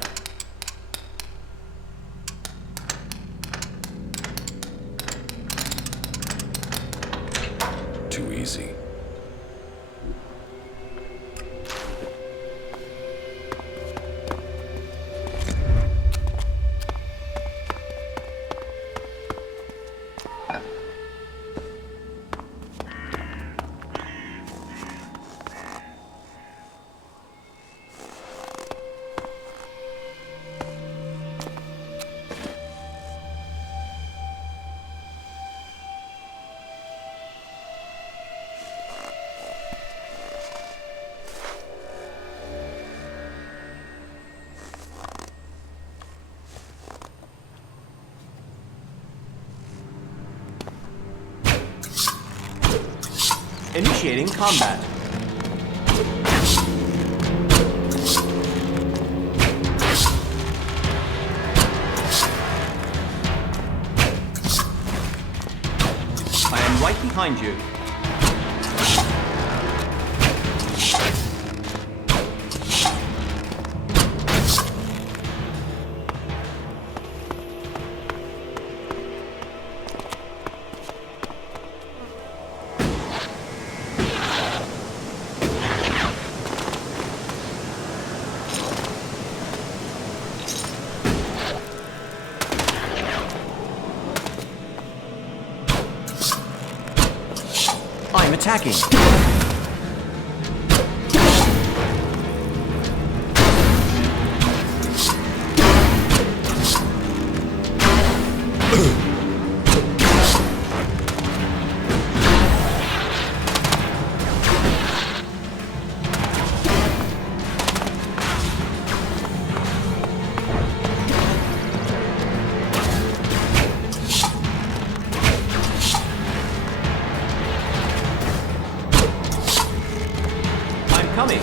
Too easy. Initiating combat. I am right behind you. I'm attacking. Coming.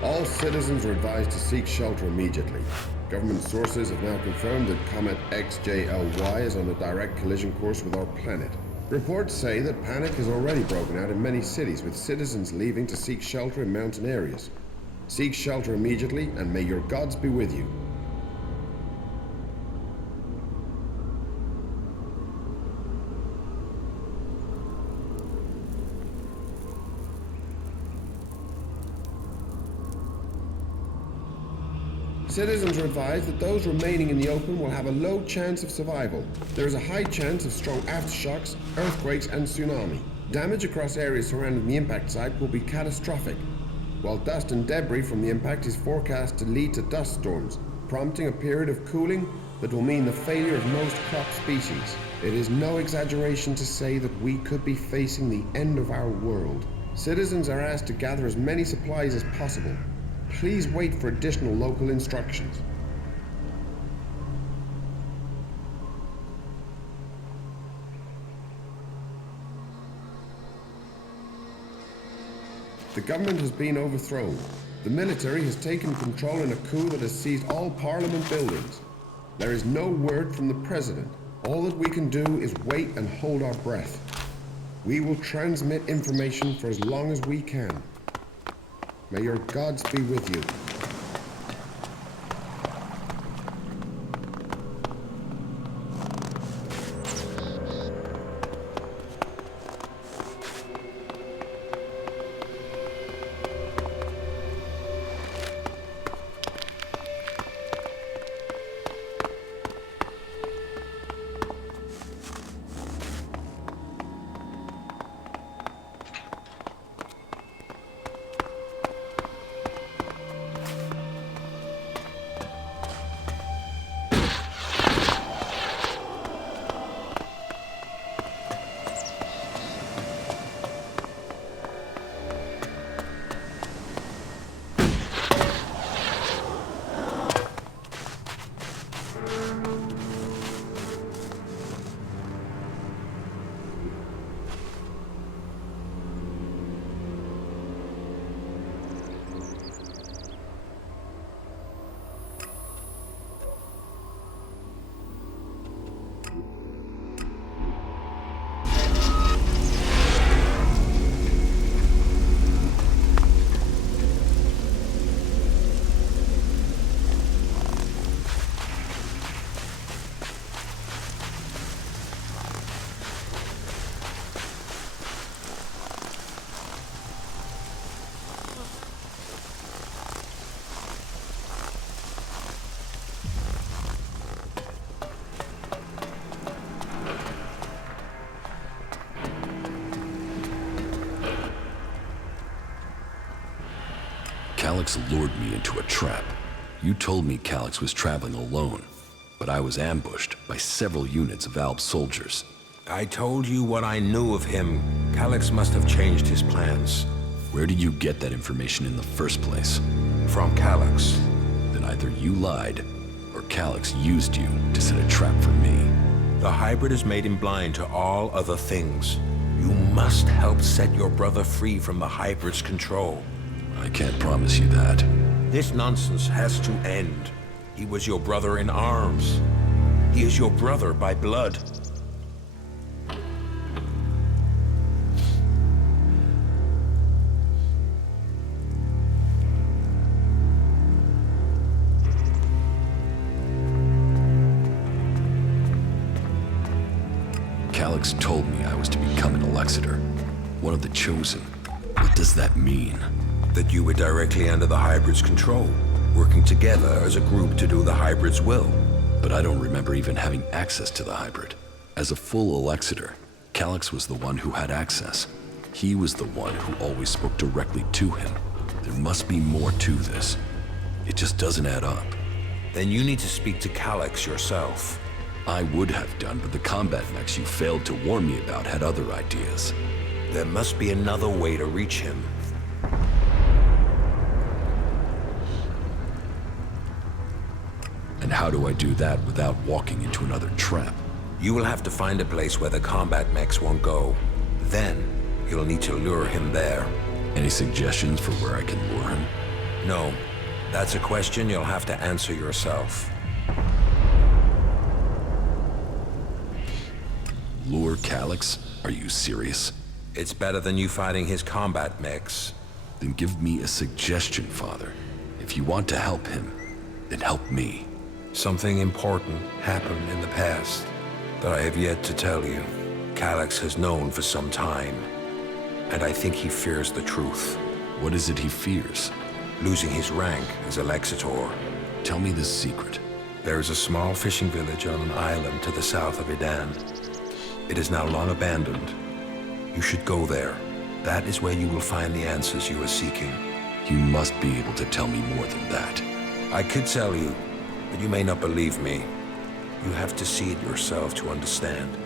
All citizens are advised to seek shelter immediately. Government sources have now confirmed that Comet XJLY is on a direct collision course with our planet. Reports say that panic has already broken out in many cities, with citizens leaving to seek shelter in mountain areas. Seek shelter immediately, and may your gods be with you. Citizens are advised that those remaining in the open will have a low chance of survival. There is a high chance of strong aftershocks, earthquakes, and tsunami. Damage across areas surrounding the impact site will be catastrophic, while dust and debris from the impact is forecast to lead to dust storms, prompting a period of cooling that will mean the failure of most crop species. It is no exaggeration to say that we could be facing the end of our world. Citizens are asked to gather as many supplies as possible. Please wait for additional local instructions. The government has been overthrown. The military has taken control in a coup that has seized all parliament buildings. There is no word from the president. All that we can do is wait and hold our breath. We will transmit information for as long as we can. May your gods be with you. Calix lured me into a trap. You told me Calix was traveling alone, but I was ambushed by several units of Alb soldiers. I told you what I knew of him. Calix must have changed his plans. Where did you get that information in the first place? From Calix. Then either you lied, or Calix used you to set a trap for me. The hybrid has made him blind to all other things. You must help set your brother free from the hybrid's control. I can't promise you that. This nonsense has to end. He was your brother in arms. He is your brother by blood. Calix told me I was to become an Elexiter, one of the chosen. What does that mean? That you were directly under the hybrid's control, working together as a group to do the hybrid's will. But I don't remember even having access to the hybrid. As a full Elexiter, Calix was the one who had access. He was the one who always spoke directly to him. There must be more to this. It just doesn't add up. Then you need to speak to Calix yourself. I would have done, but the combat mechs you failed to warn me about had other ideas. There must be another way to reach him. And how do I do that without walking into another trap? You will have to find a place where the combat mechs won't go. Then, you'll need to lure him there. Any suggestions for where I can lure him? No. That's a question you'll have to answer yourself. Lure Calix? Are you serious? It's better than you fighting his combat mechs. Then give me a suggestion, Father. If you want to help him, then help me. Something important happened in the past that I have yet to tell you. Calix has known for some time, and I think he fears the truth. What is it he fears? Losing his rank as Elexitor. Tell me this secret. There is a small fishing village on an island to the south of Edan. It is now long abandoned. You should go there. That is where you will find the answers you are seeking. You must be able to tell me more than that. I could tell you, but you may not believe me. You have to see it yourself to understand.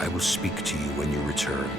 I will speak to you when you return.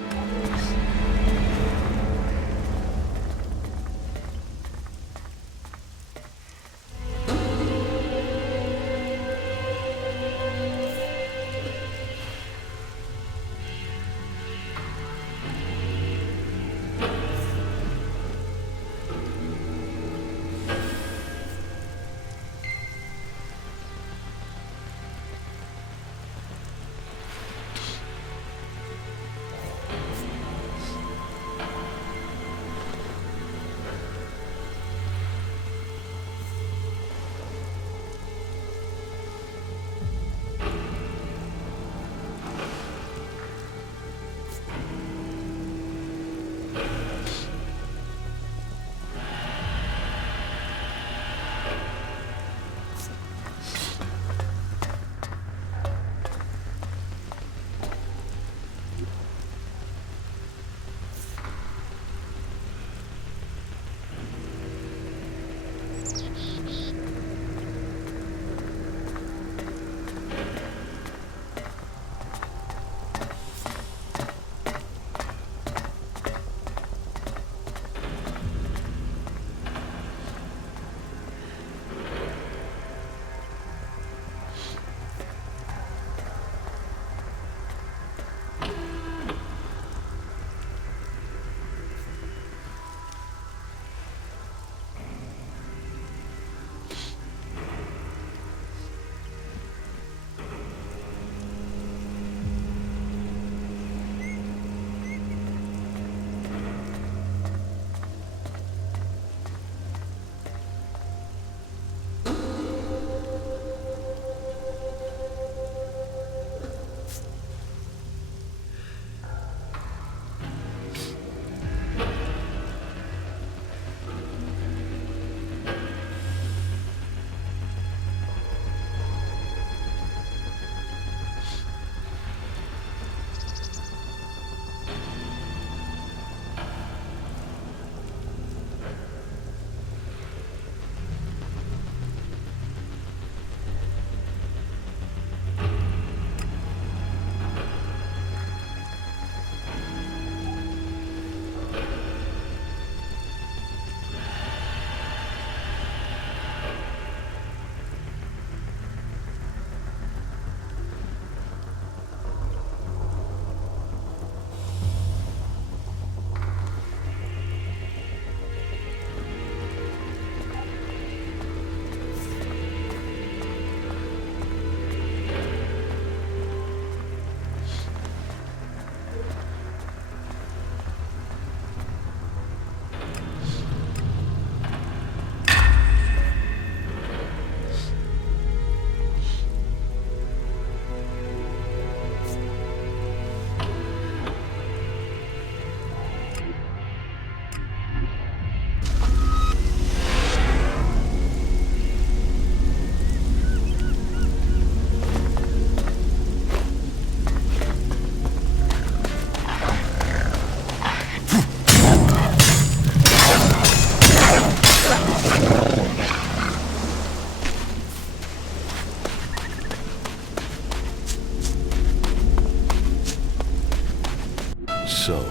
So,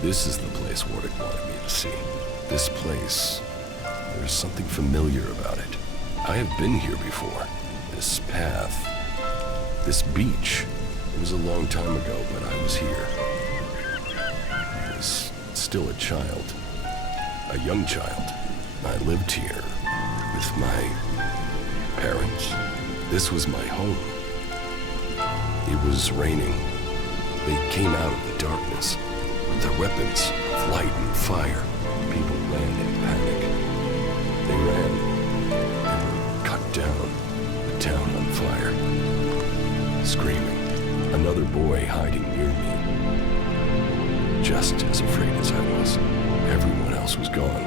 this is the place Warwick wanted me to see. This place, there's something familiar about it. I have been here before. This path, this beach. It was a long time ago, but I was here. I was still a child, a young child. I lived here with my parents. This was my home. It was raining. They came out of the darkness with their weapons of light and fire. People ran in panic. They ran. They were cut down. The town on fire. Screaming. Another boy hiding near me. Just as afraid as I was. Everyone else was gone.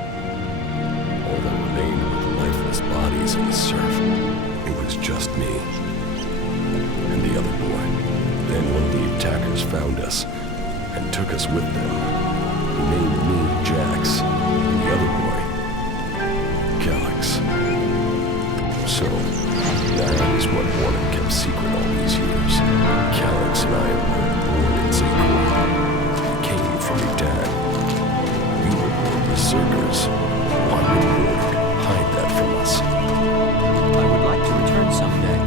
All that remained were the lifeless bodies in the surf. It was just me. And the other boy. Then one of the attackers found us and took us with them. He named me Jax, and the other boy, Calyx. So, that is what Warren kept secret all these years. Calyx and I were born in Zakor. We came from Edan. We were berserkers. Why would Warren hide that from us? I would like to return someday.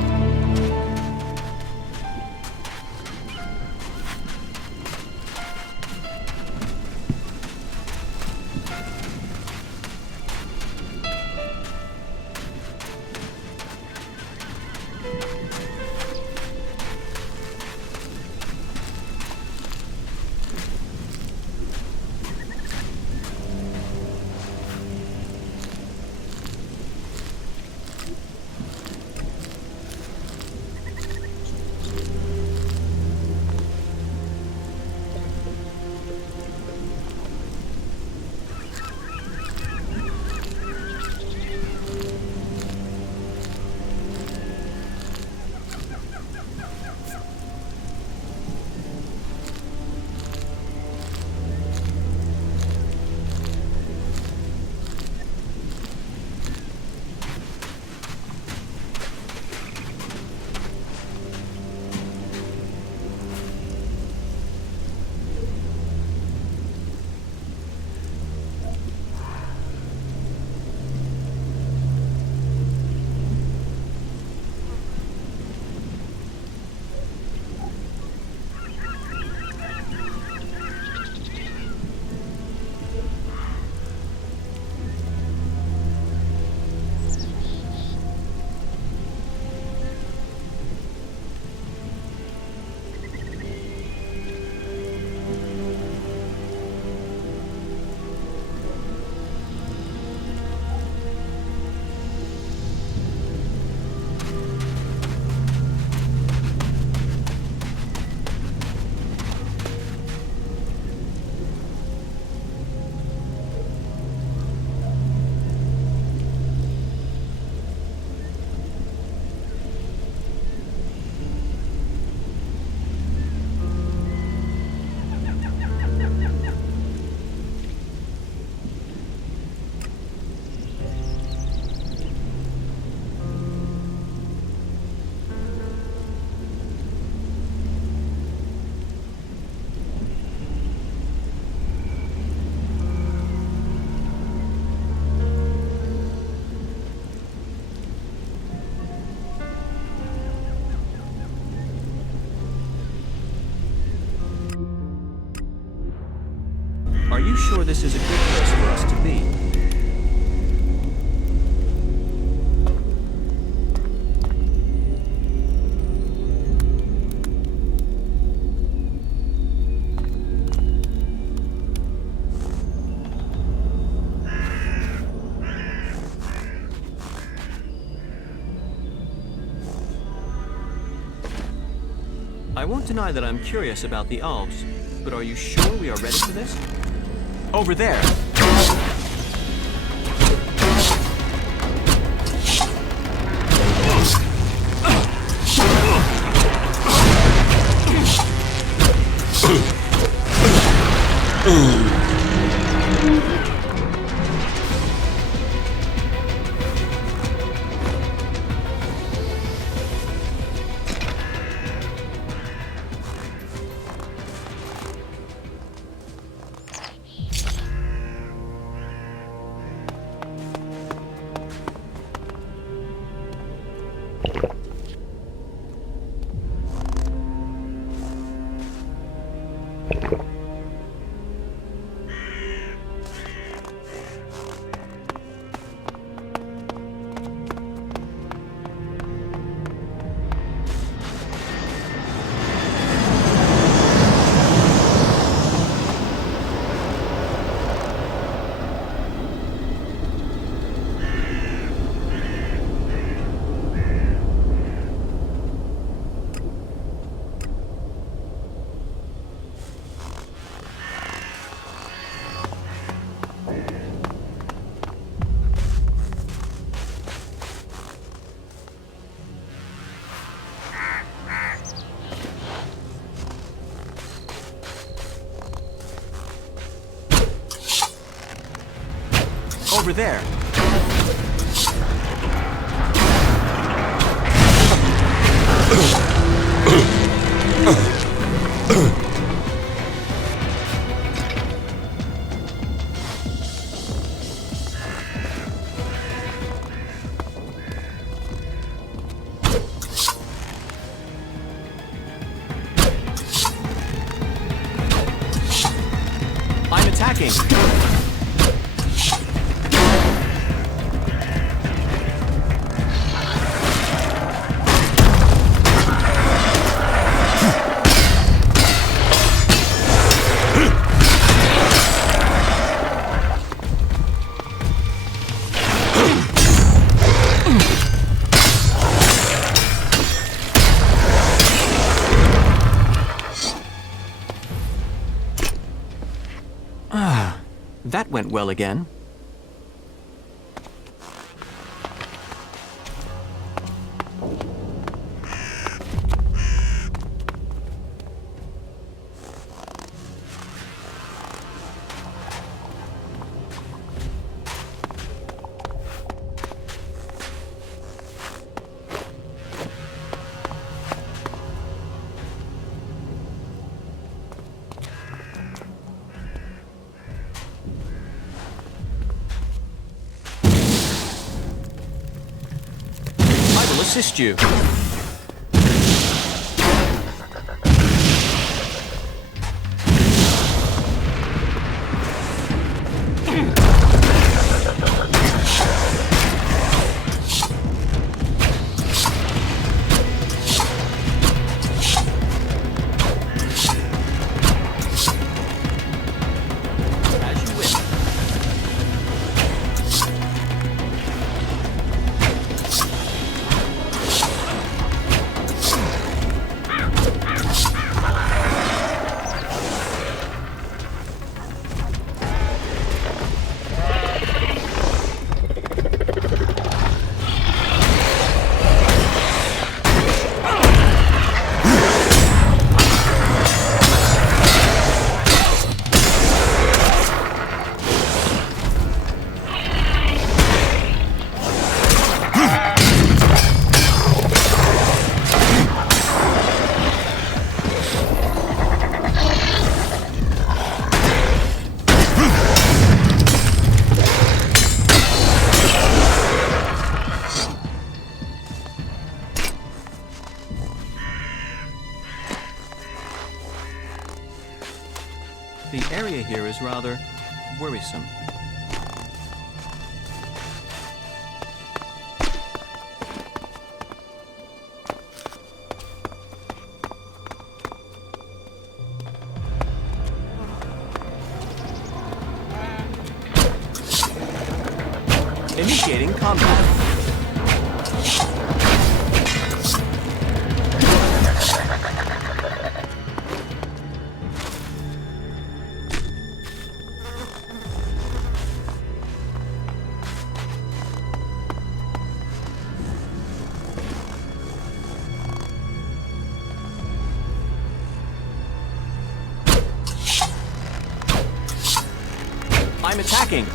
Are you sure this is a good place for us to be? I won't deny that I'm curious about the Alps, but are you sure we are ready for this? Over there! Over there. I'm attacking. That went well again. Assist you. The area here is rather worrisome. Initiating combat. I'm attacking.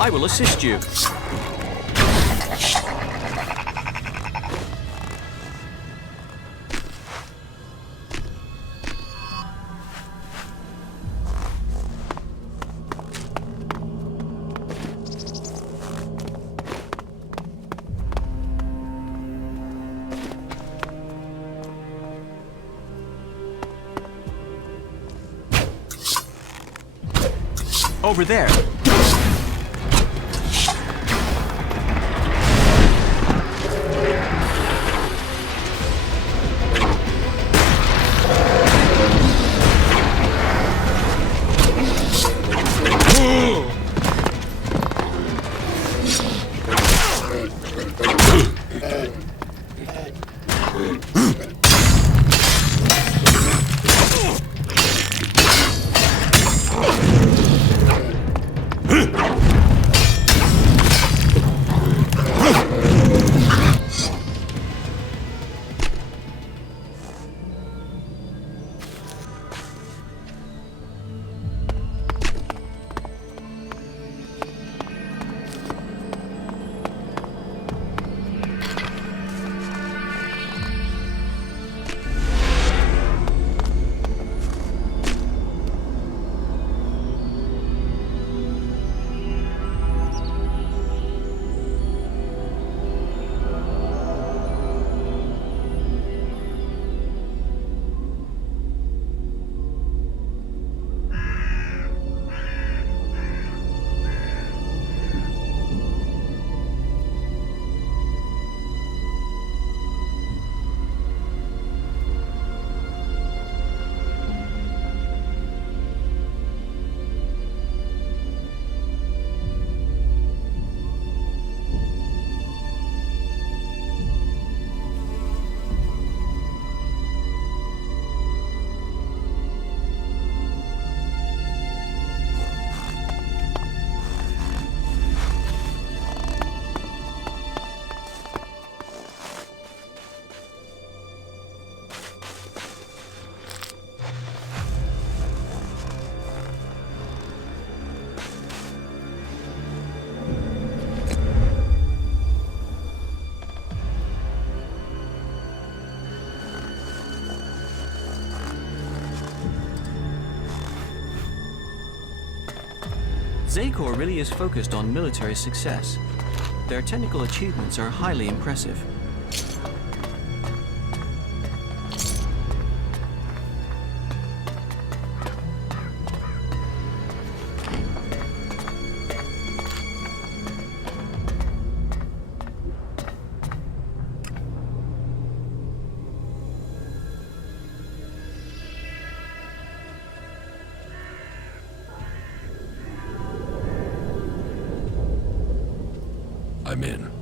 I will assist you. over there. Xacor really is focused on military success. Their technical achievements are highly impressive. I'm in.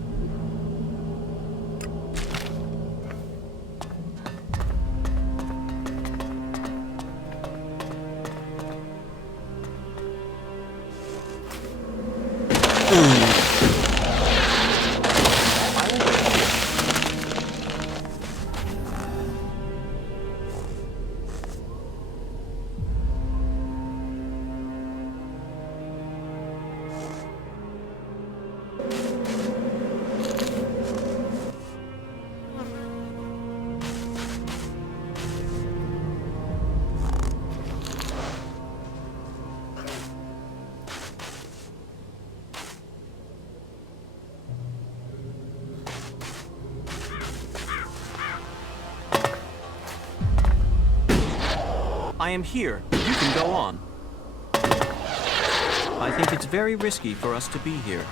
I am here. You can go on. I think it's very risky for us to be here.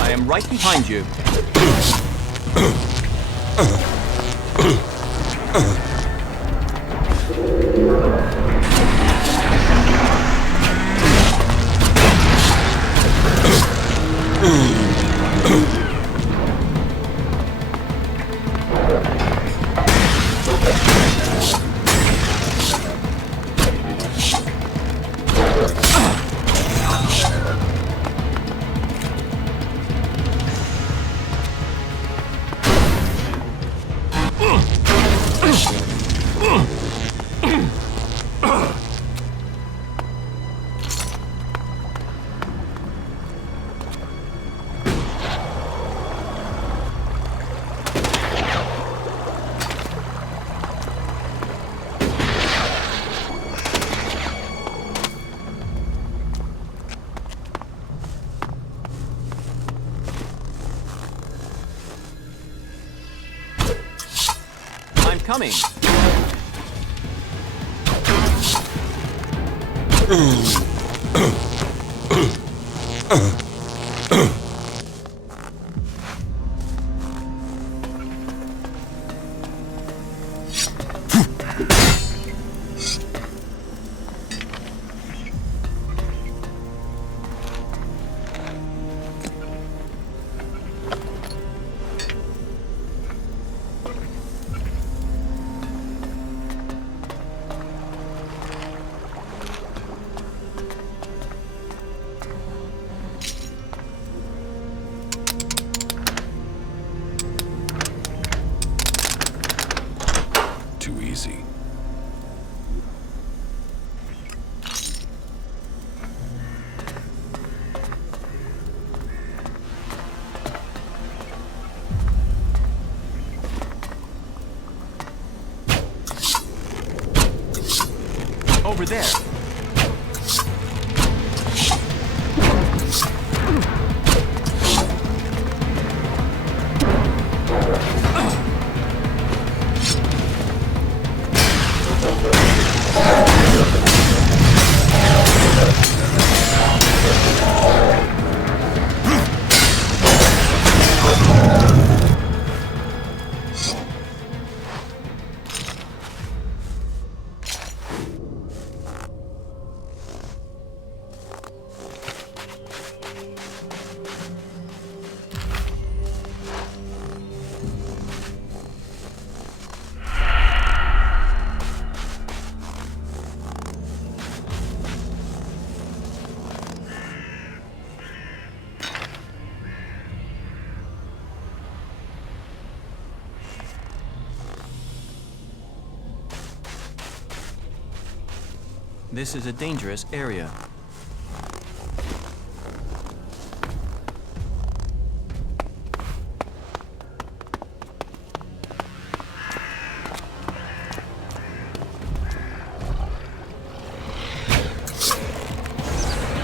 I am right behind you. I'm coming. Too easy. Over there. This is a dangerous area.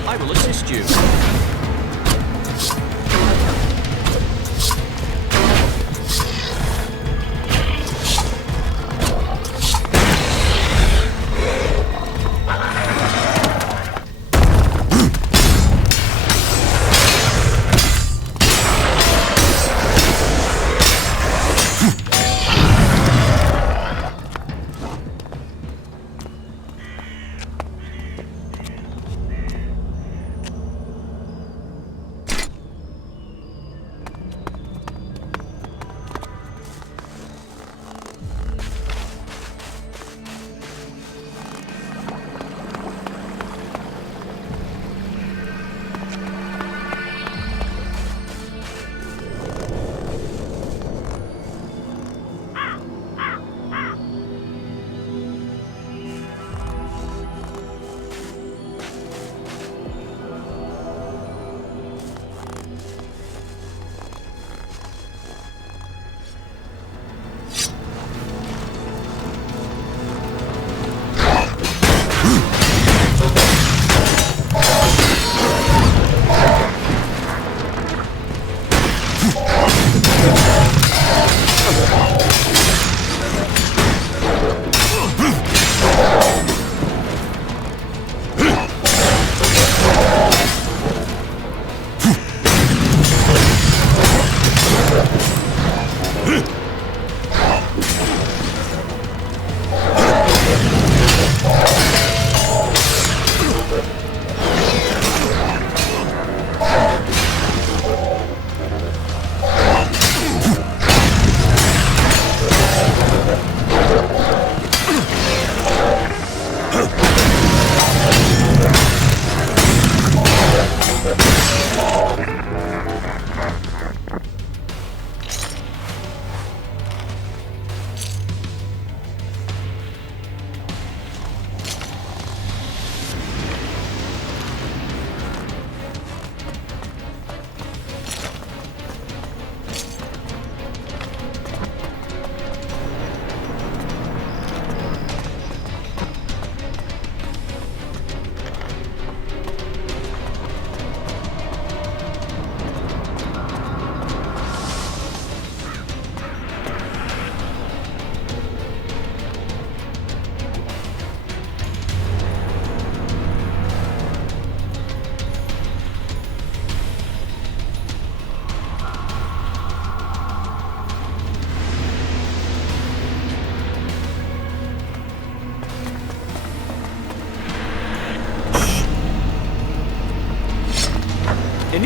I will assist you.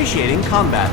Initiating combat.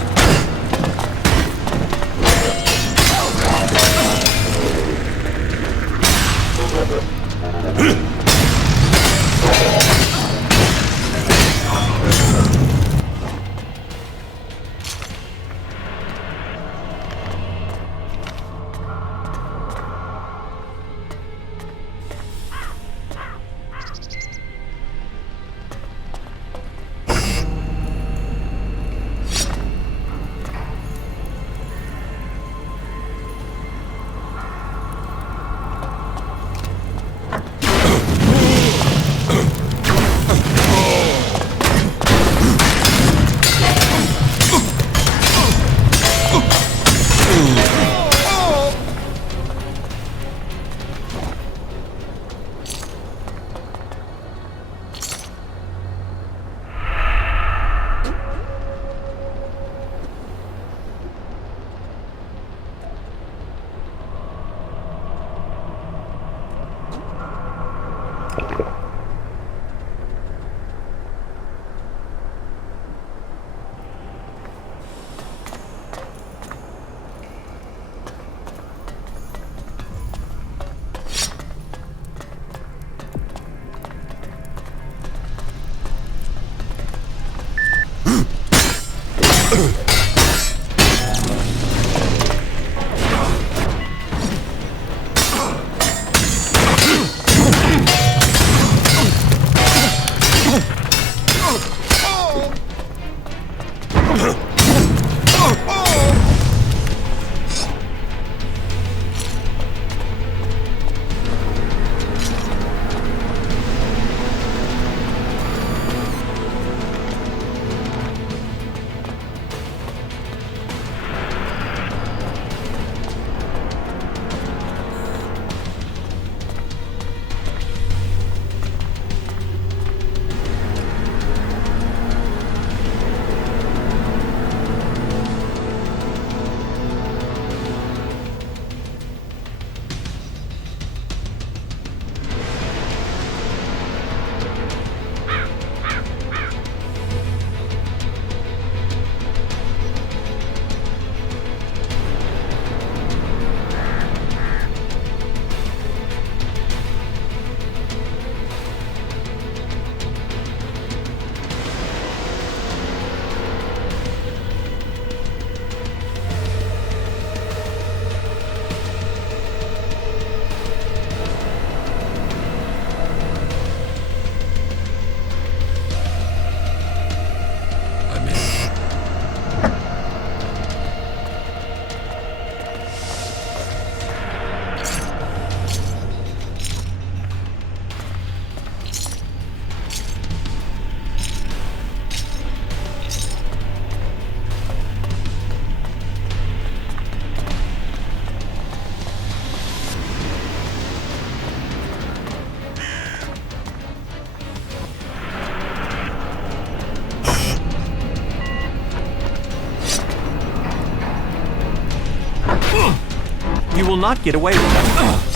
You will not get away with that.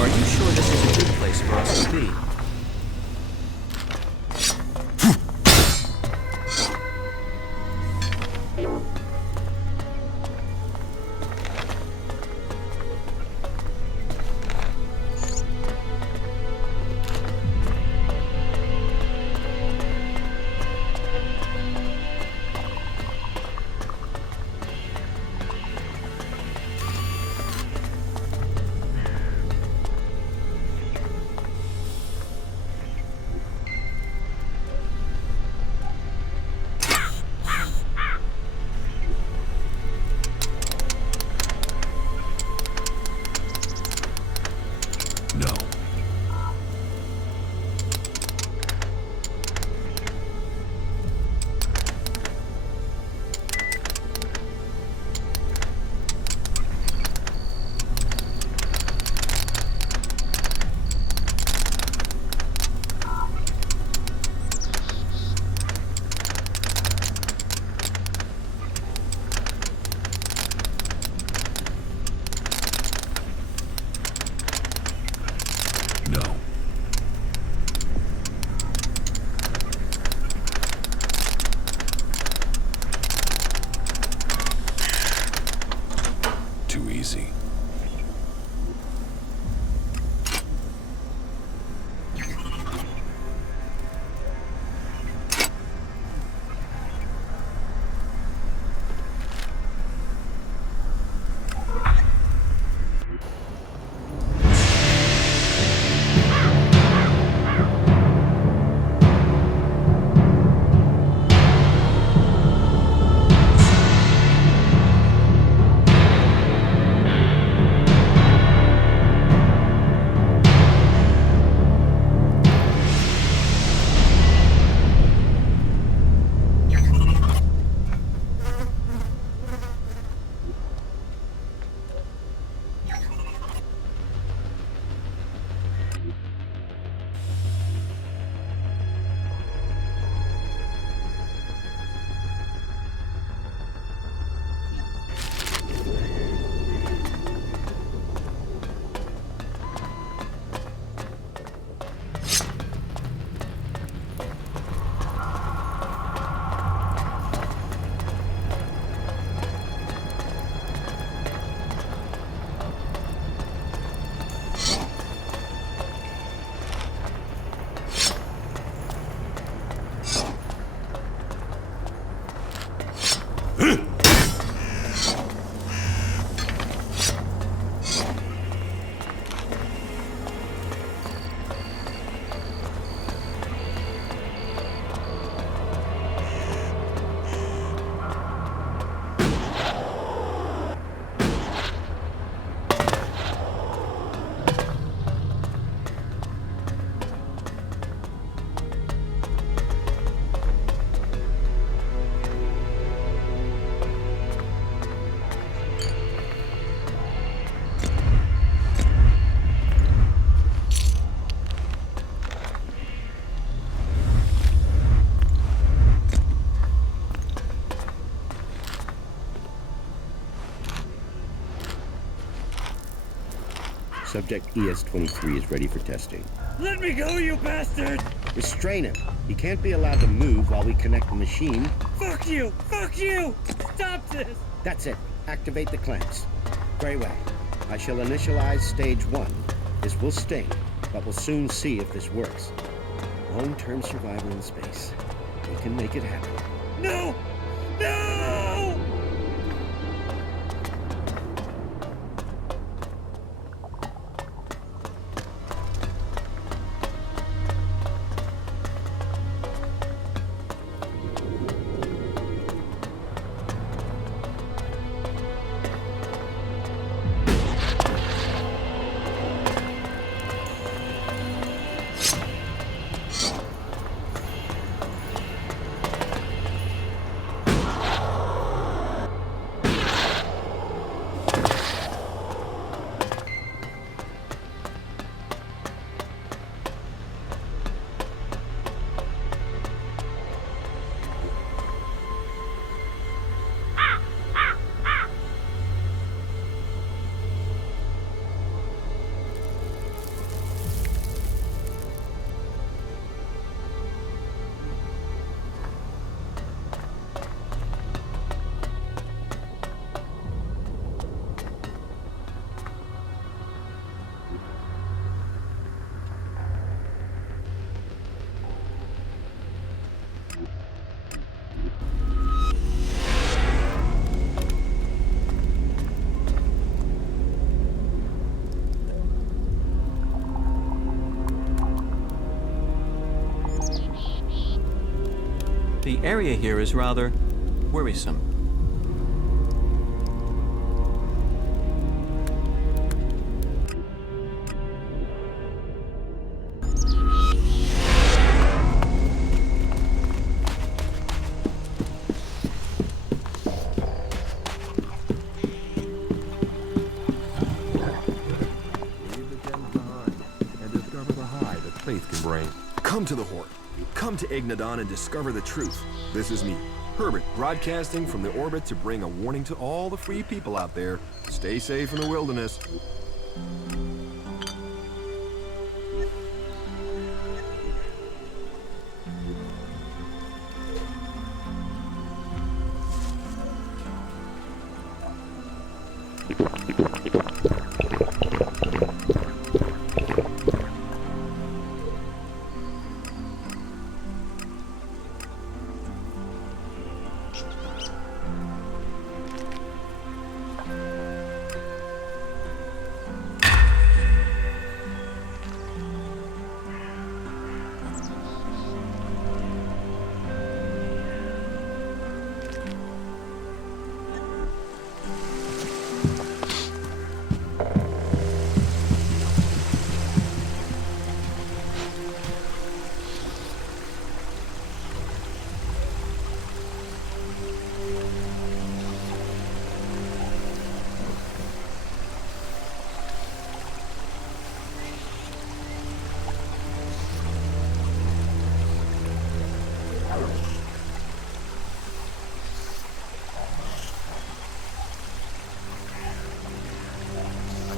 Are you sure this is a good place for us to be? Subject ES-23 is ready for testing. Let me go, you bastard! Restrain him. He can't be allowed to move while we connect the machine. Fuck you! Fuck you! Stop this! That's it. Activate the clamps. Very well. I shall initialize stage 1. This will sting, but we'll soon see if this works. Long-term survival in space. We can make it happen. No! No! The area here is rather worrisome. Come to the Horde. Come to Ignadon and discover the truth. This is me, Herbert, broadcasting from the orbit to bring a warning to all the free people out there. Stay safe in the wilderness.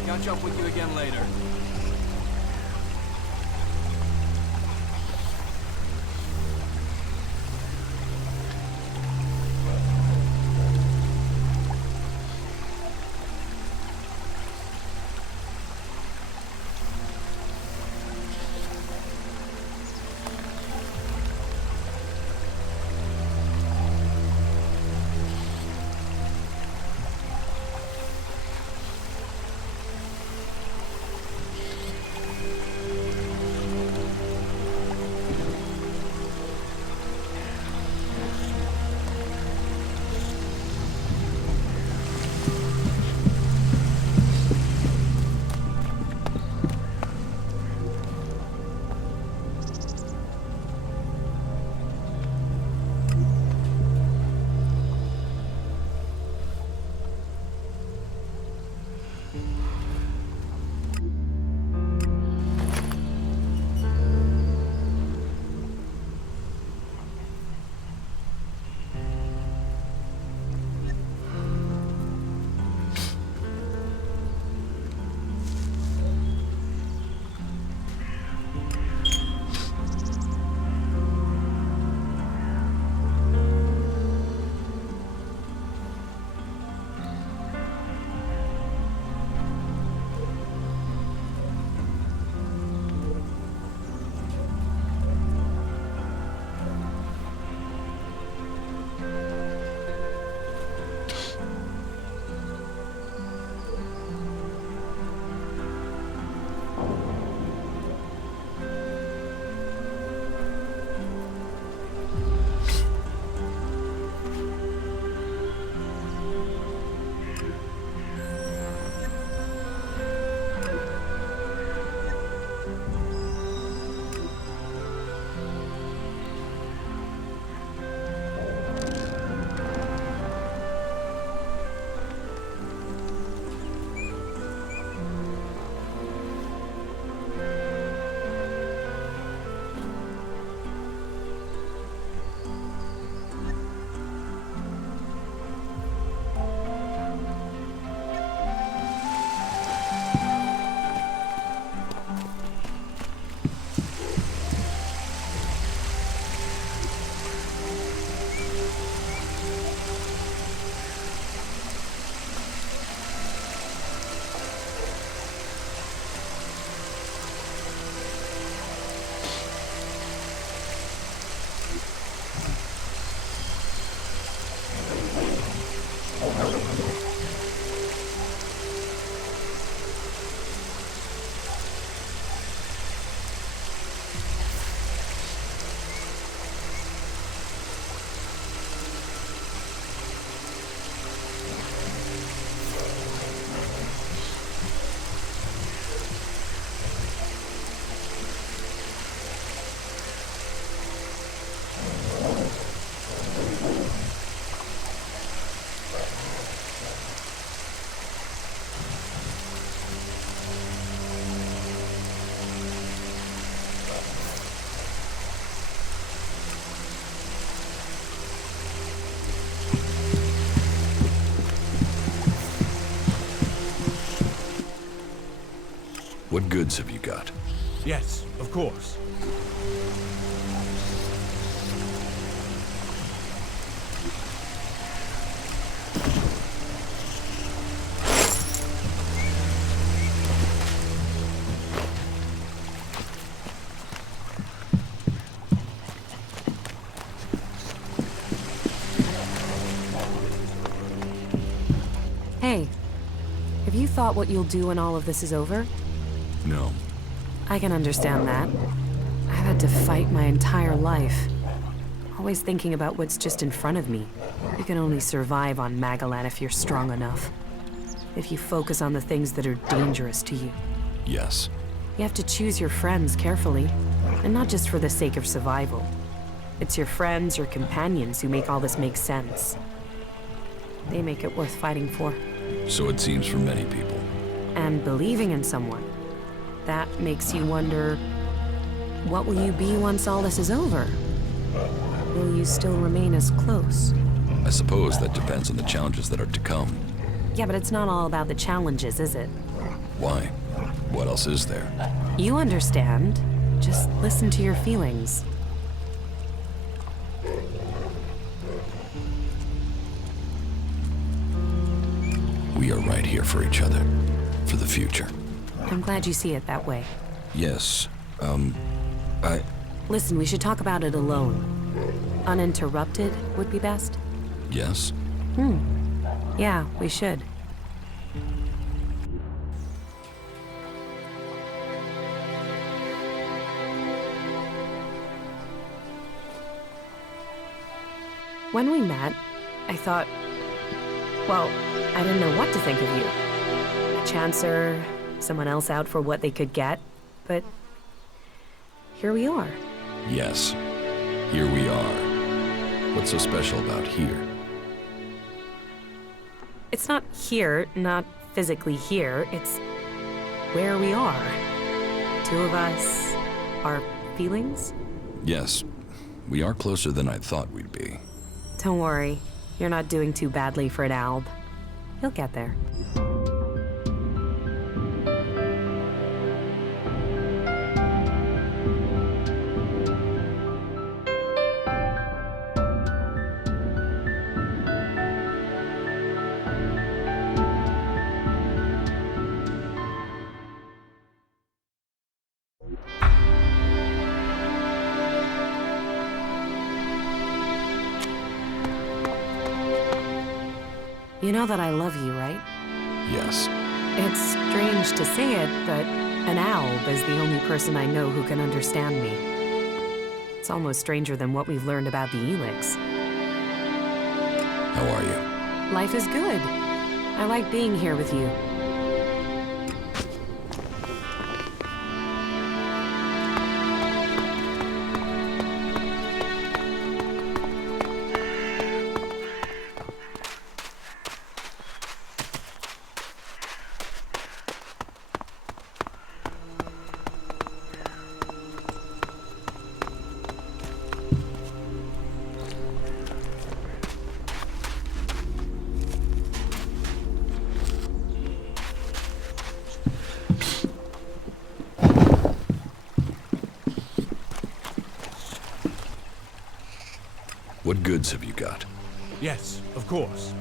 Catch up with you again later. What goods have you got? Yes, of course. Hey, have you thought what you'll do when all of this is over? No. I can understand that. I've had to fight my entire life. Always thinking about what's just in front of me. You can only survive on Magalan if you're strong enough. If you focus on the things that are dangerous to you. Yes. You have to choose your friends carefully, and not just for the sake of survival. It's your friends, your companions who make all this make sense. They make it worth fighting for. So it seems for many people. And believing in someone. That makes you wonder, what will you be once all this is over? Will you still remain as close? I suppose that depends on the challenges that are to come. Yeah, but it's not all about the challenges, is it? Why? What else is there? You understand. Just listen to your feelings. We are right here for each other. For the future. I'm glad you see it that way. Yes. Listen, we should talk about it alone. Uninterrupted would be best. Yes? Yeah, we should. When we met, I thought, well, I didn't know what to think of you. A chancer, someone else out for what they could get, but here we are. Yes. Here we are. What's so special about here? It's not here, not physically here, it's where we are. Two of us, our feelings? Yes. We are closer than I thought we'd be. Don't worry, you're not doing too badly for an alb. You'll get there. You know that I love you, right? Yes. It's strange to say it, but an alb is the only person I know who can understand me. It's almost stranger than what we've learned about the ELEX. How are you? Life is good. I like being here with you. What goods have you got? Yes, of course.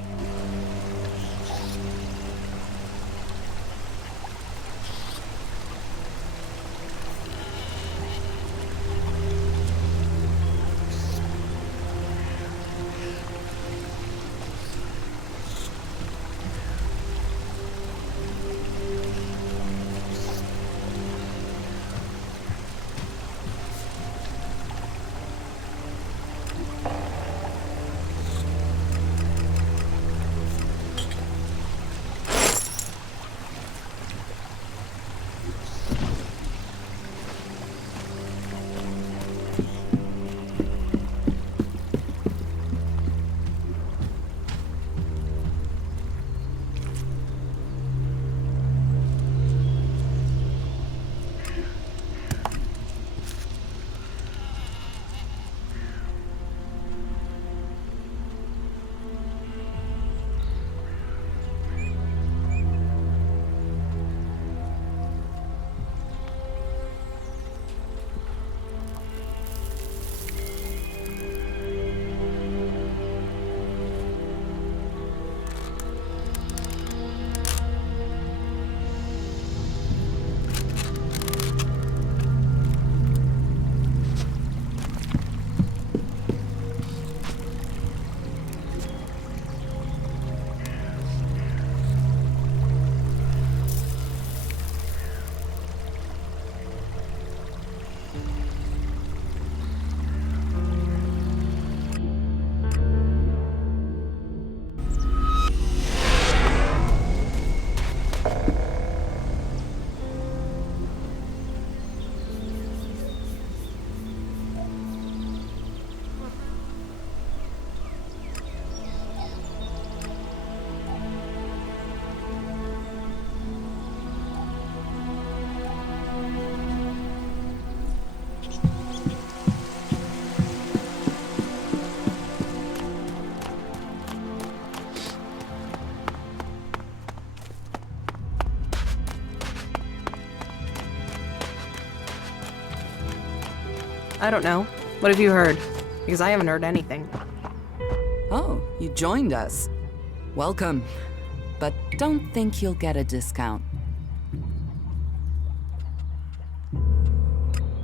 I don't know. What have you heard? Because I haven't heard anything. Oh, you joined us. Welcome. But don't think you'll get a discount.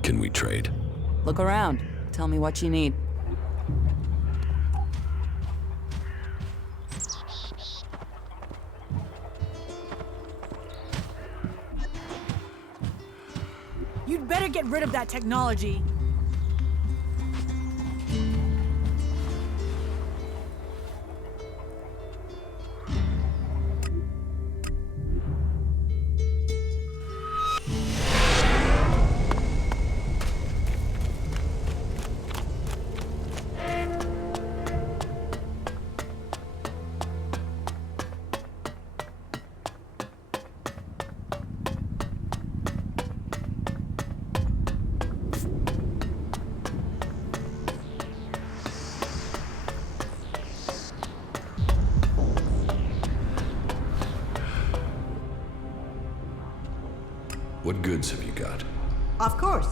Can we trade? Look around. Tell me what you need. You'd better get rid of that technology. What goods have you got? Of course.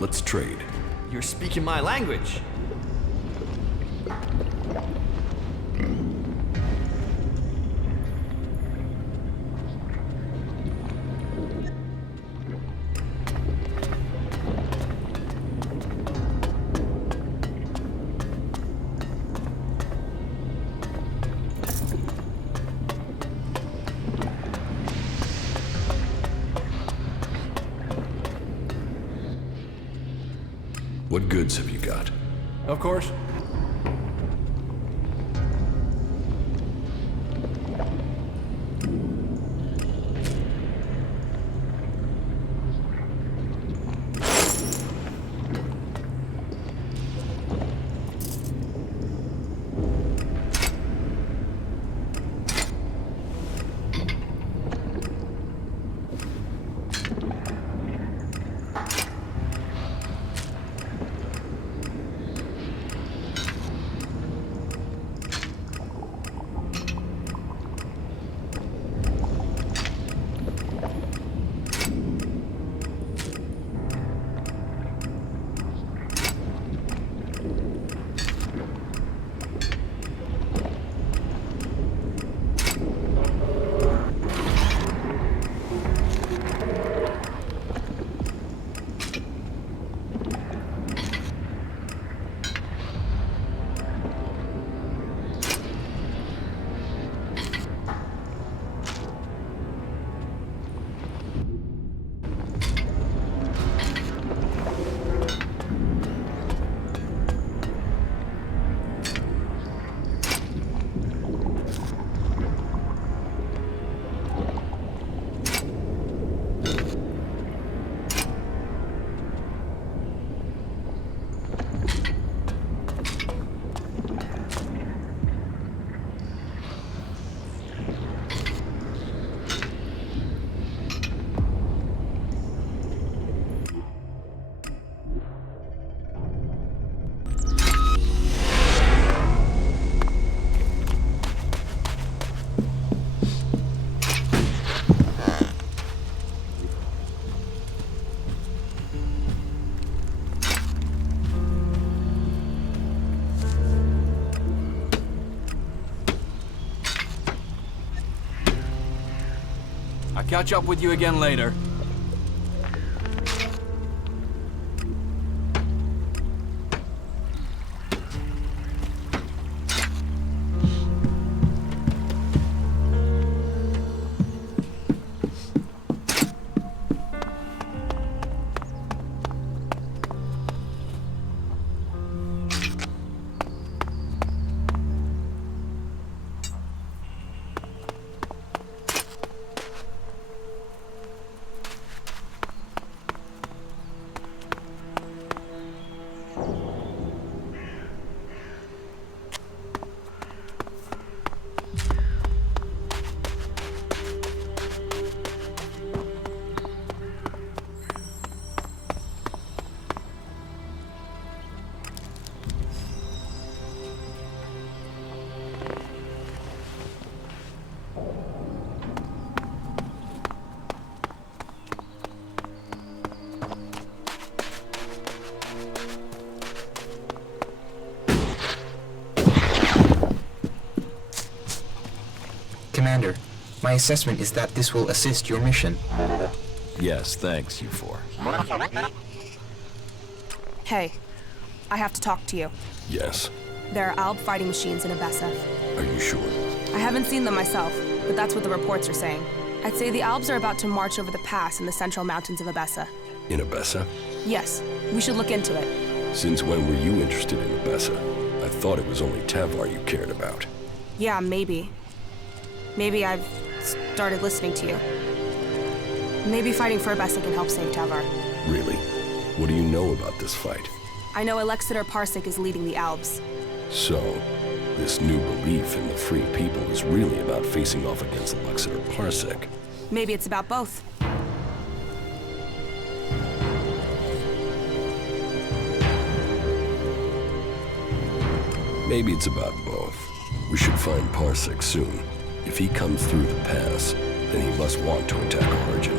Let's trade. You're speaking my language. What goods have you got? Of course. I'll catch up with you again later. Commander. My assessment is that this will assist your mission. Yes, thanks, you four. Hey, I have to talk to you. Yes. There are ALB fighting machines in Abessa. Are you sure? I haven't seen them myself, but that's what the reports are saying. I'd say the ALBs are about to march over the pass in the central mountains of Abessa. In Abessa? Yes, we should look into it. Since when were you interested in Abessa? I thought it was only Tavar you cared about. Yeah, maybe. Maybe I've started listening to you. Maybe fighting for Abessa can help save Tavar. Really? What do you know about this fight? I know Alexander Parsec is leading the ALBs. So, this new belief in the free people is really about facing off against Alexander Parsec. Maybe it's about both. Maybe it's about both. We should find Parsec soon. If he comes through the pass, then he must want to attack Origin.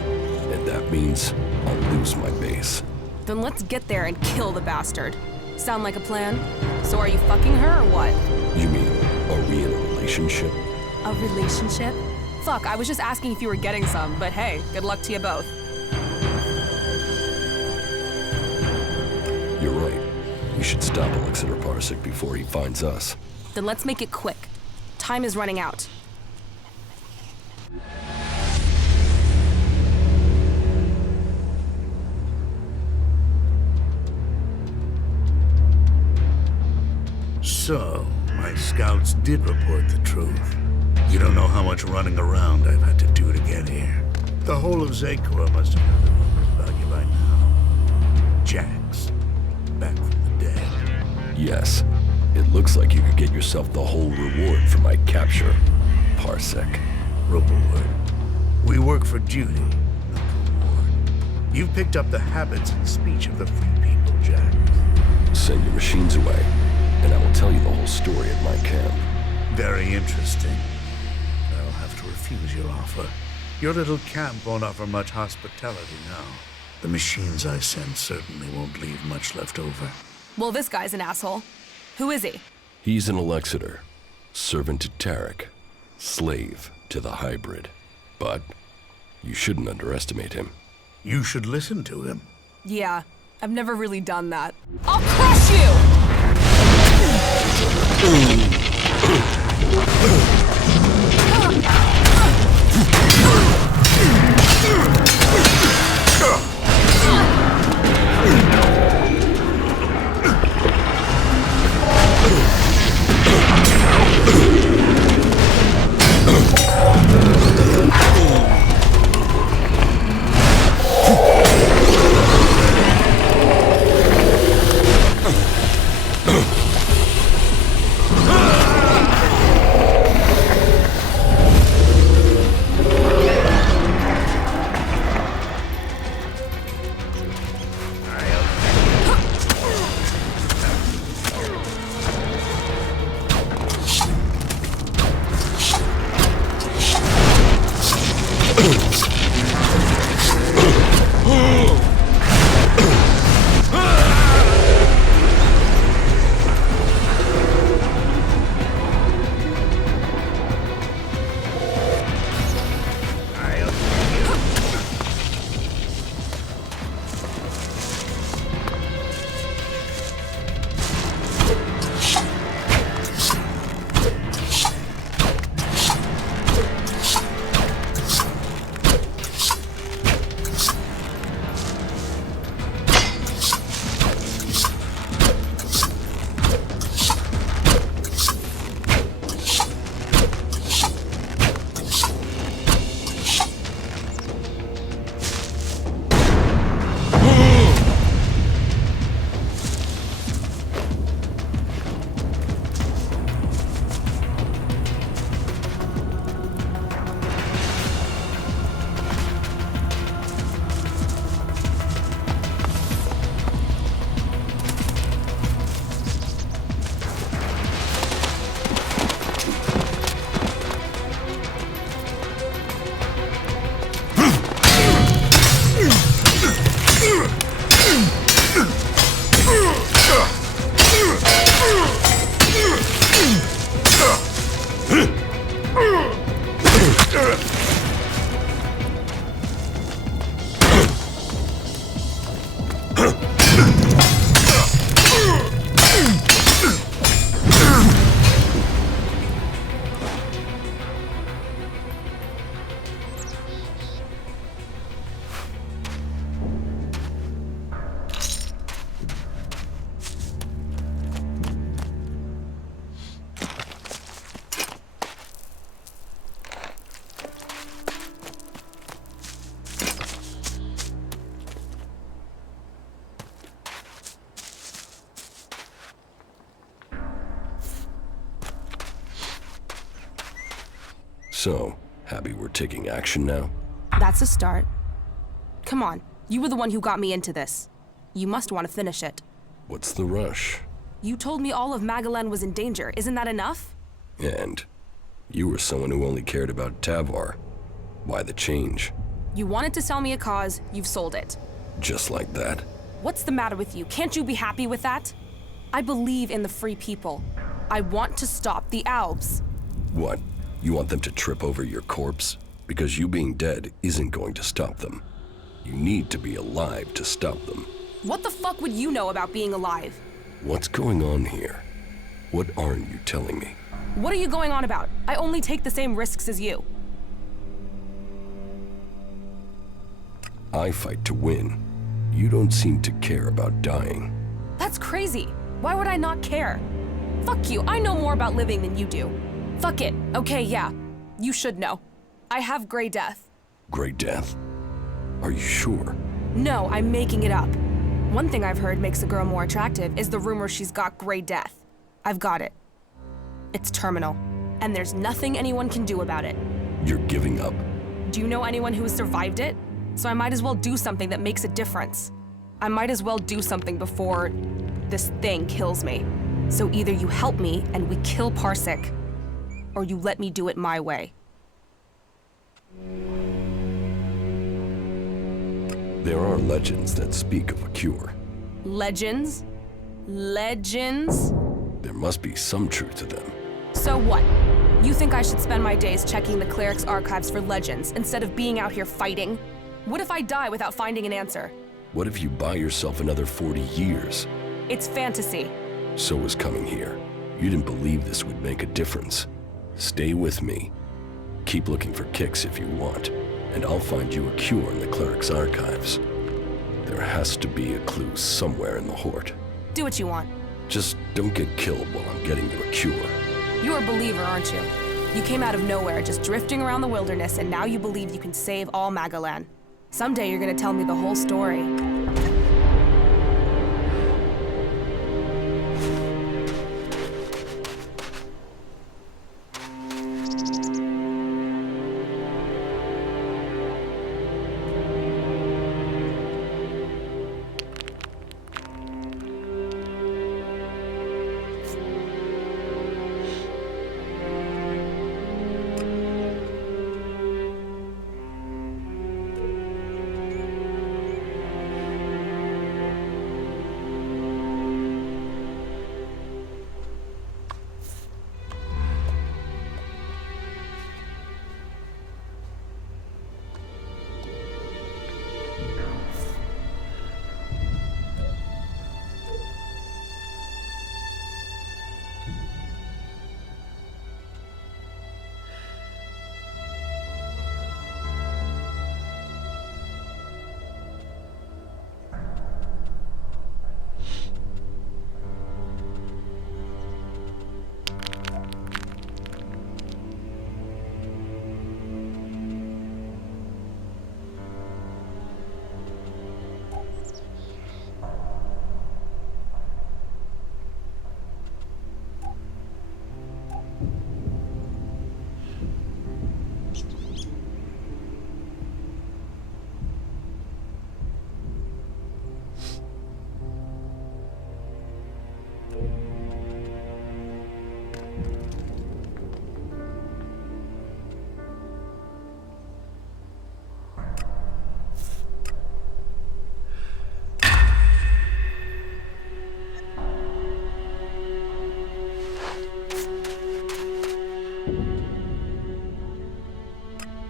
And that means I'll lose my base. Then let's get there and kill the bastard. Sound like a plan? So are you fucking her or what? You mean, are we in a relationship? A relationship? Fuck, I was just asking if you were getting some, but hey, good luck to you both. You're right. We should stop Alexander Parsec before he finds us. Then let's make it quick. Time is running out. So, my scouts did report the truth. You don't know how much running around I've had to do to get here. The whole of Zakor must have heard the rumors about you by now. Jax, back from the dead. Yes. It looks like you could get yourself the whole reward for my capture, Parsec. Reward? We work for duty, not reward. You've picked up the habits and speech of the free people, Jax. Send your machines away, and I will tell you the whole story at my camp. Very interesting. I'll have to refuse your offer. Your little camp won't offer much hospitality now. The machines I send certainly won't leave much left over. Well, this guy's an asshole. Who is he? He's an Alexander, servant to Tarek, slave to the hybrid. But you shouldn't underestimate him. You should listen to him. Yeah, I've never really done that. I'll crush you! So, happy we're taking action now? That's a start. Come on, you were the one who got me into this. You must want to finish it. What's the rush? You told me all of Magalan was in danger. Isn't that enough? And you were someone who only cared about Tavar. Why the change? You wanted to sell me a cause, you've sold it. Just like that? What's the matter with you? Can't you be happy with that? I believe in the free people. I want to stop the Albs. What? You want them to trip over your corpse? Because you being dead isn't going to stop them. You need to be alive to stop them. What the fuck would you know about being alive? What's going on here? What aren't you telling me? What are you going on about? I only take the same risks as you. I fight to win. You don't seem to care about dying. That's crazy. Why would I not care? Fuck you, I know more about living than you do. Fuck it. Okay, yeah. You should know. I have Grey Death. Grey Death? Are you sure? No, I'm making it up. One thing I've heard makes a girl more attractive is the rumor she's got Grey Death. I've got it. It's terminal, and there's nothing anyone can do about it. You're giving up? Do you know anyone who has survived it? So I might as well do something that makes a difference. I might as well do something before this thing kills me. So either you help me and we kill Parsec, or you let me do it my way. There are legends that speak of a cure. Legends? Legends? There must be some truth to them. So what? You think I should spend my days checking the cleric's archives for legends instead of being out here fighting? What if I die without finding an answer? What if you buy yourself another 40 years? It's fantasy. So was coming here. You didn't believe this would make a difference. Stay with me. Keep looking for kicks if you want, and I'll find you a cure in the cleric's archives. There has to be a clue somewhere in the Hort. Do what you want. Just don't get killed while I'm getting you a cure. You're a believer, aren't you? You came out of nowhere, just drifting around the wilderness, and now you believe you can save all Magalan. Someday you're gonna tell me the whole story.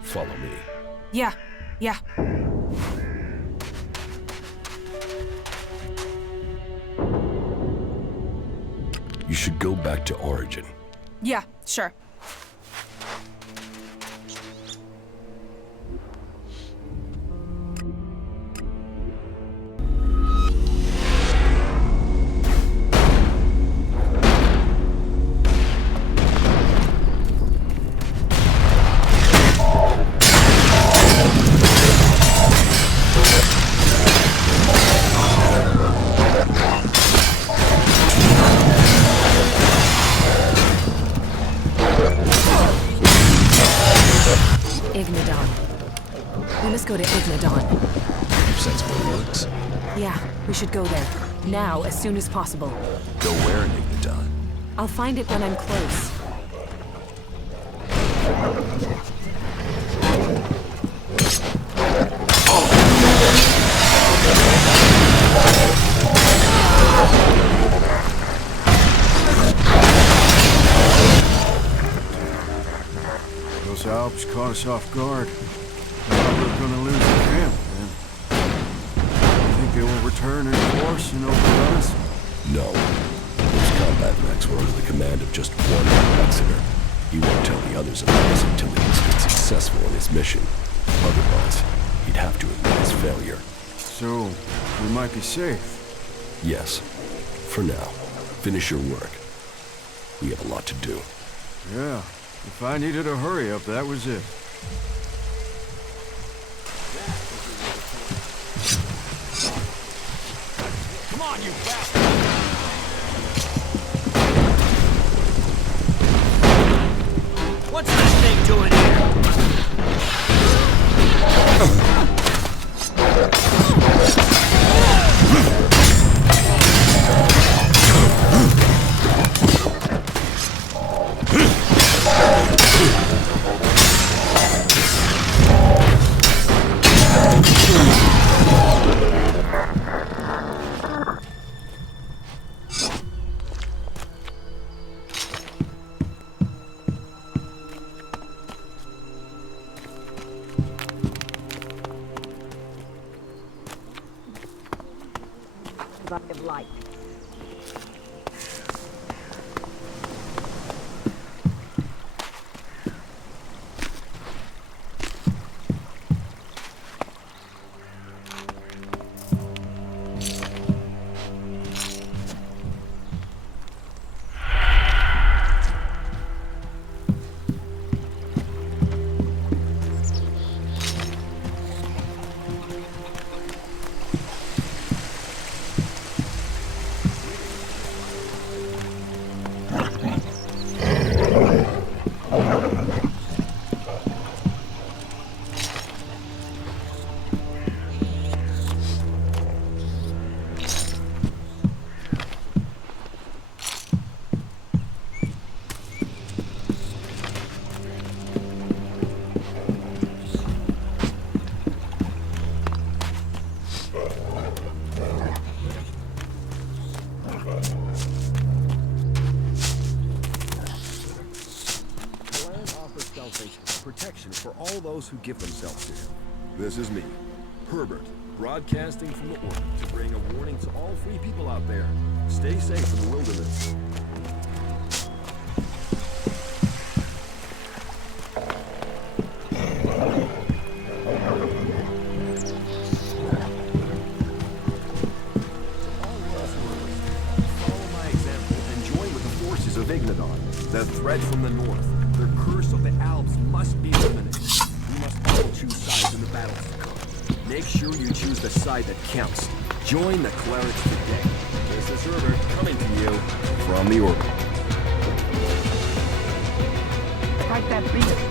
Follow me. Yeah. You should go back to Origin. Yeah, sure. go to Ignadon. You've sensed more ELEX? Yeah, we should go there. Now, as soon as possible. Go where in Ignadon? I'll find it when I'm close. Those Alps caught us off guard. I thought we were gonna lose the camp, man. You think they will return in force and overrun us? No. Those combat mechs were under the command of just one ambassador. He won't tell the others about us until he's been successful in his mission. Otherwise, he'd have to admit his failure. So, we might be safe. Yes. For now. Finish your work. We have a lot to do. Yeah. If I needed a hurry up, that was it. Come on, you bastard! What's this thing doing here? Of light. Protection for all those who give themselves to him. This is me, Herbert, broadcasting from the orbit to bring a warning to all free people out there. Stay safe in the wilderness. Follow my example and join with the forces of Ignadon, the threat from the north. The curse of the Alps must be eliminated. We must all choose sides in the battles to come. Make sure you choose the side that counts. Join the clerics today. This is Herbert coming to you from the orbit. Strike that beat.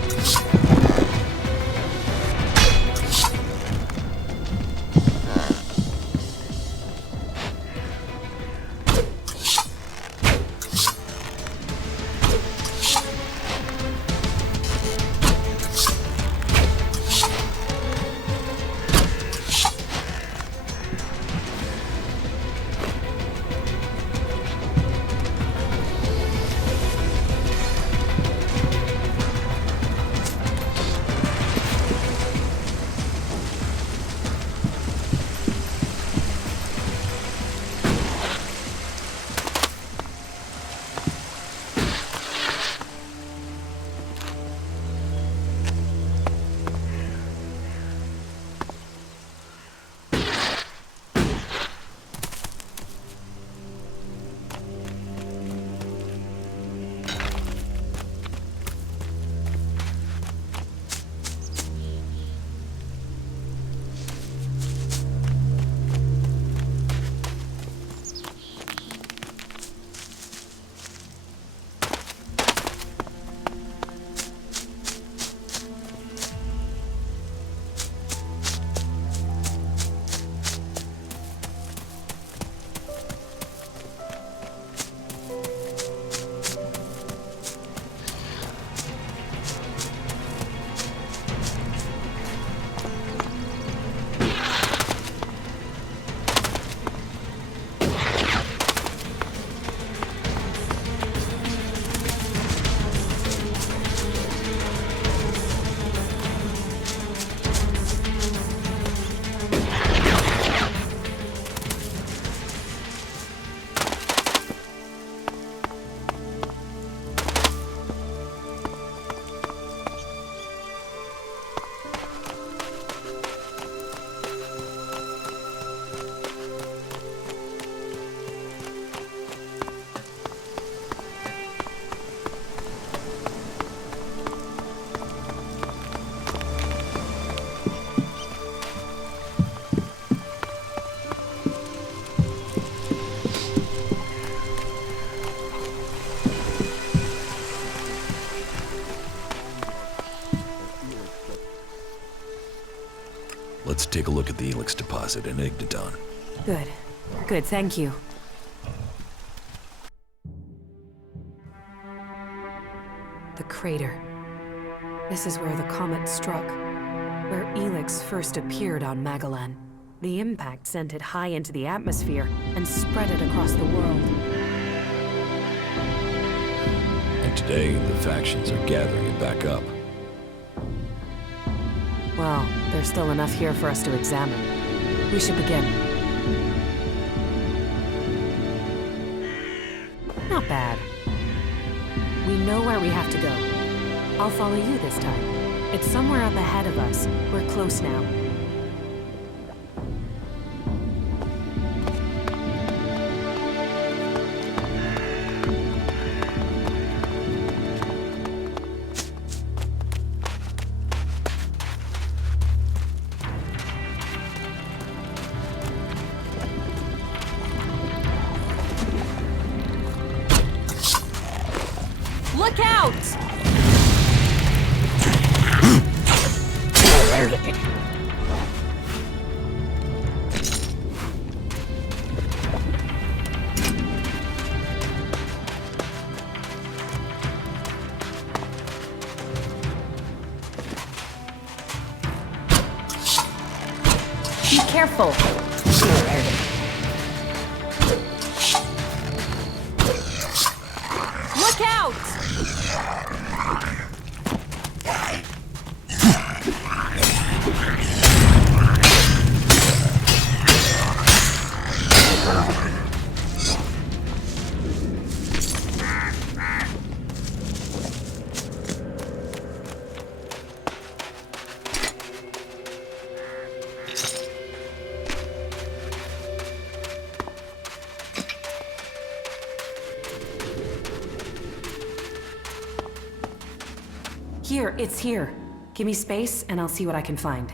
Let's take a look at the ELEX deposit in Igniton. Good. Good, thank you. The crater. This is where the comet struck, where ELEX first appeared on Magellan. The impact sent it high into the atmosphere and spread it across the world. And today, the factions are gathering it back up. Well, there's still enough here for us to examine. We should begin. Not bad. We know where we have to go. I'll follow you this time. It's somewhere up ahead of us. We're close now. Look out! Be careful. Look out! Here, it's here. Give me space, and I'll see what I can find.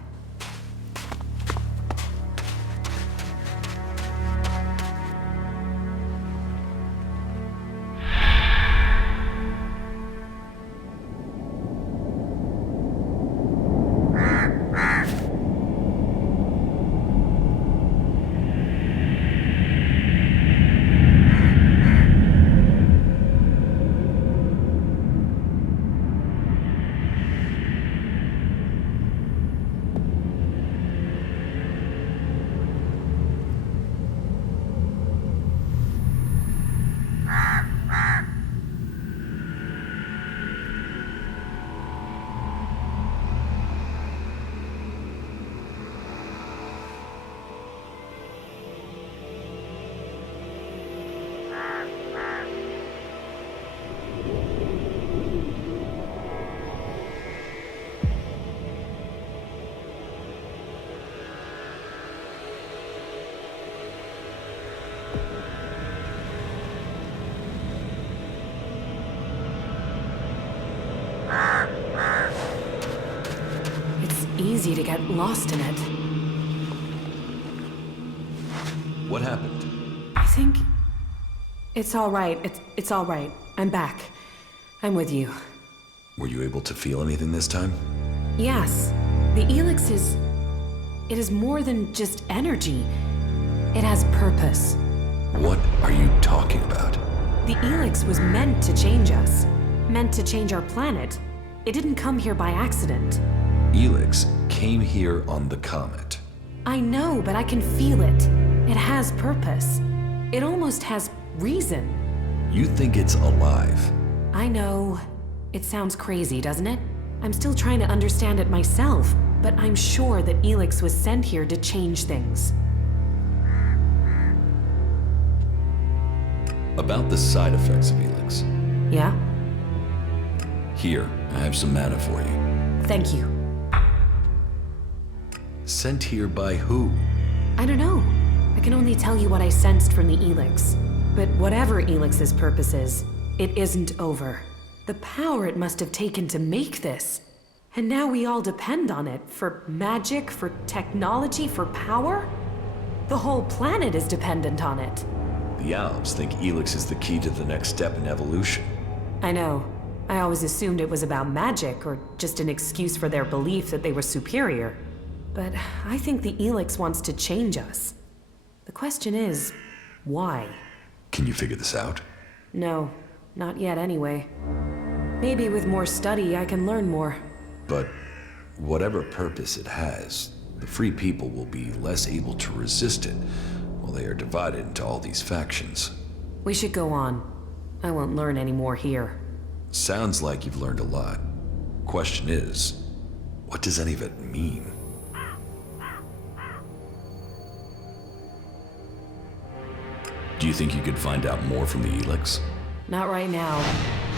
Easy to get lost in it. What happened? I think... It's all right. It's all right. I'm back. I'm with you. Were you able to feel anything this time? Yes. The ELEX is... It is more than just energy. It has purpose. What are you talking about? The ELEX was meant to change us. Meant to change our planet. It didn't come here by accident. ELEX came here on the comet. I know, but I can feel it. It has purpose. It almost has reason. You think it's alive? I know. It sounds crazy, doesn't it? I'm still trying to understand it myself, but I'm sure that ELEX was sent here to change things. About the side effects of ELEX. Yeah? Here, I have some mana for you. Thank you. Sent here by who? I don't know. I can only tell you what I sensed from the ELEX. But whatever ELEX's purpose is, it isn't over. The power it must have taken to make this. And now we all depend on it for magic, for technology, for power? The whole planet is dependent on it. The Alps think ELEX is the key to the next step in evolution. I know. I always assumed it was about magic, or just an excuse for their belief that they were superior. But I think the ELEX wants to change us. The question is, why? Can you figure this out? No, not yet anyway. Maybe with more study I can learn more. But whatever purpose it has, the free people will be less able to resist it while they are divided into all these factions. We should go on. I won't learn any more here. Sounds like you've learned a lot. Question is, what does any of it mean? Do you think you could find out more from the ELEX? Not right now.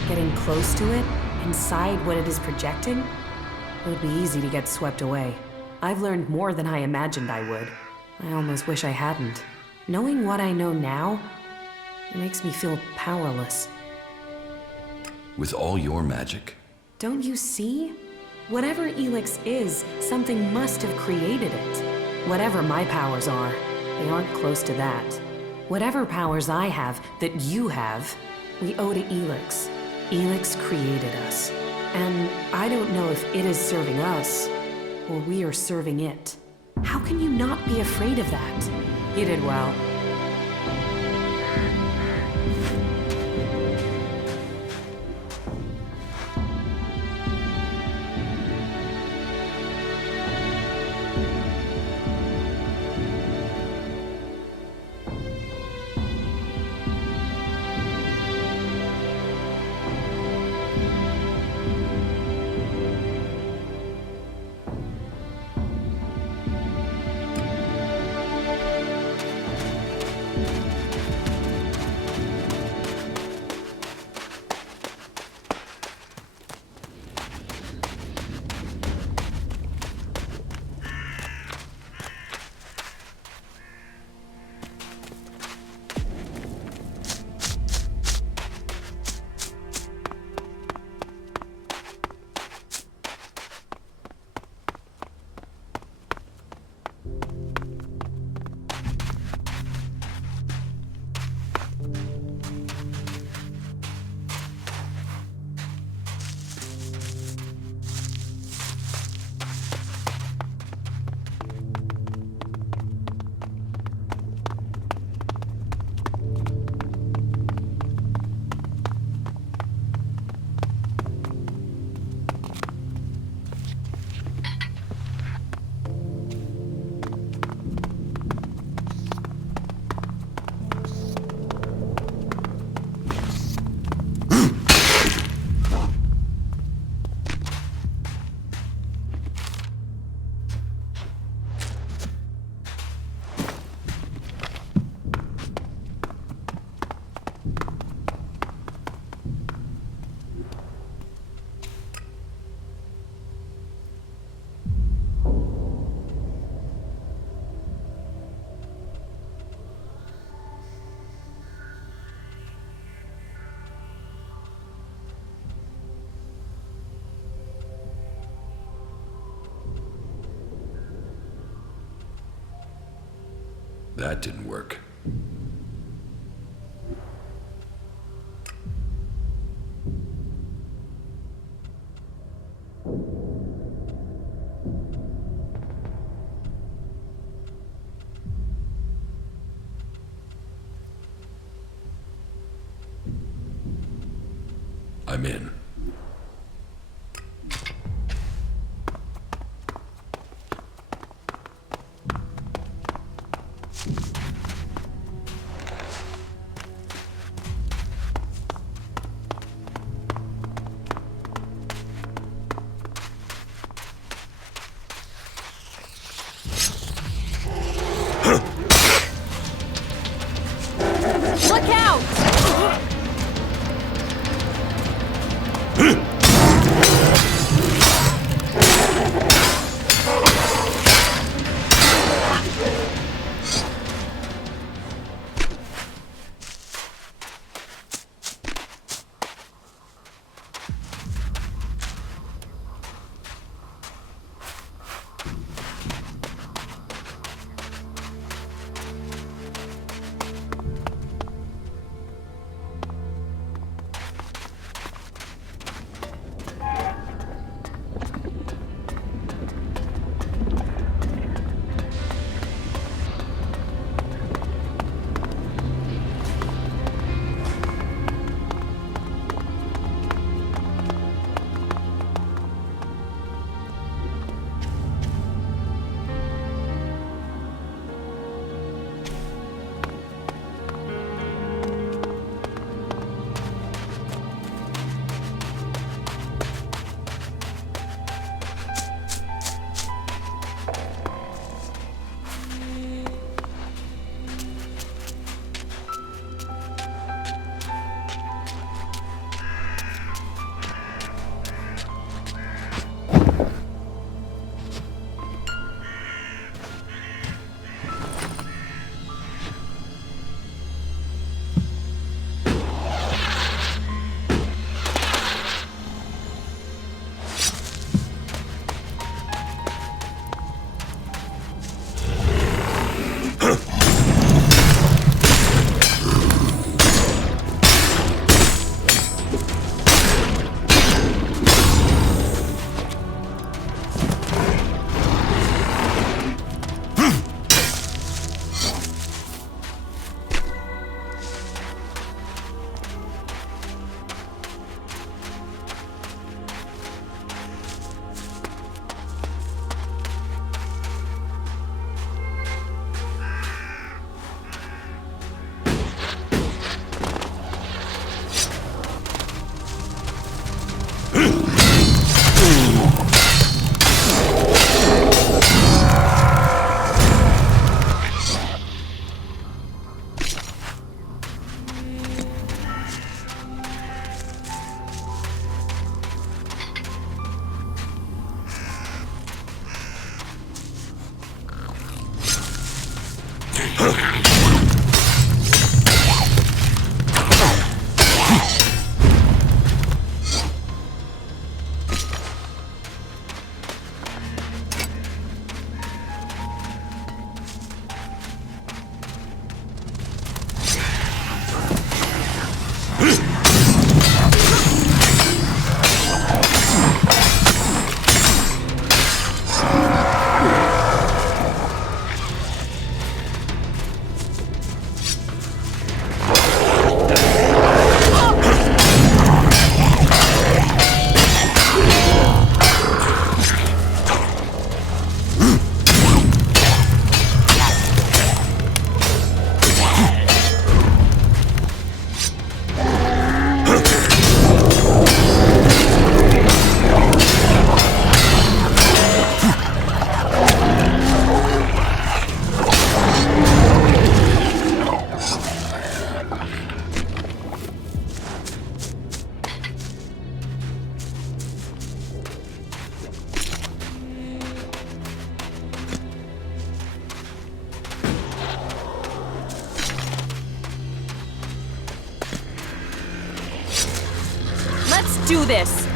Getting close to it, inside what it is projecting, it would be easy to get swept away. I've learned more than I imagined I would. I almost wish I hadn't. Knowing what I know now, it makes me feel powerless. With all your magic? Don't you see? Whatever ELEX is, something must have created it. Whatever my powers are, they aren't close to that. Whatever powers I have that you have, we owe to ELEX. ELEX created us. And I don't know if it is serving us, or we are serving it. How can you not be afraid of that? You did well. That didn't work. I'm in. Look out! do this!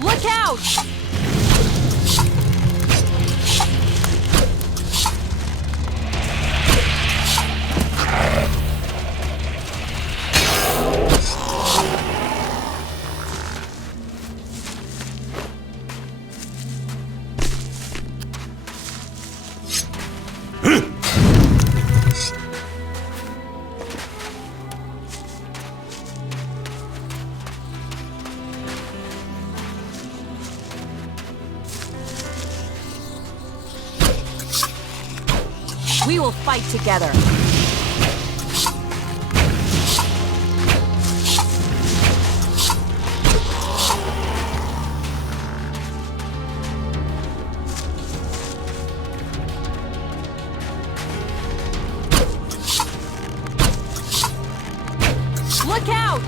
Look out! We will fight together. Look out!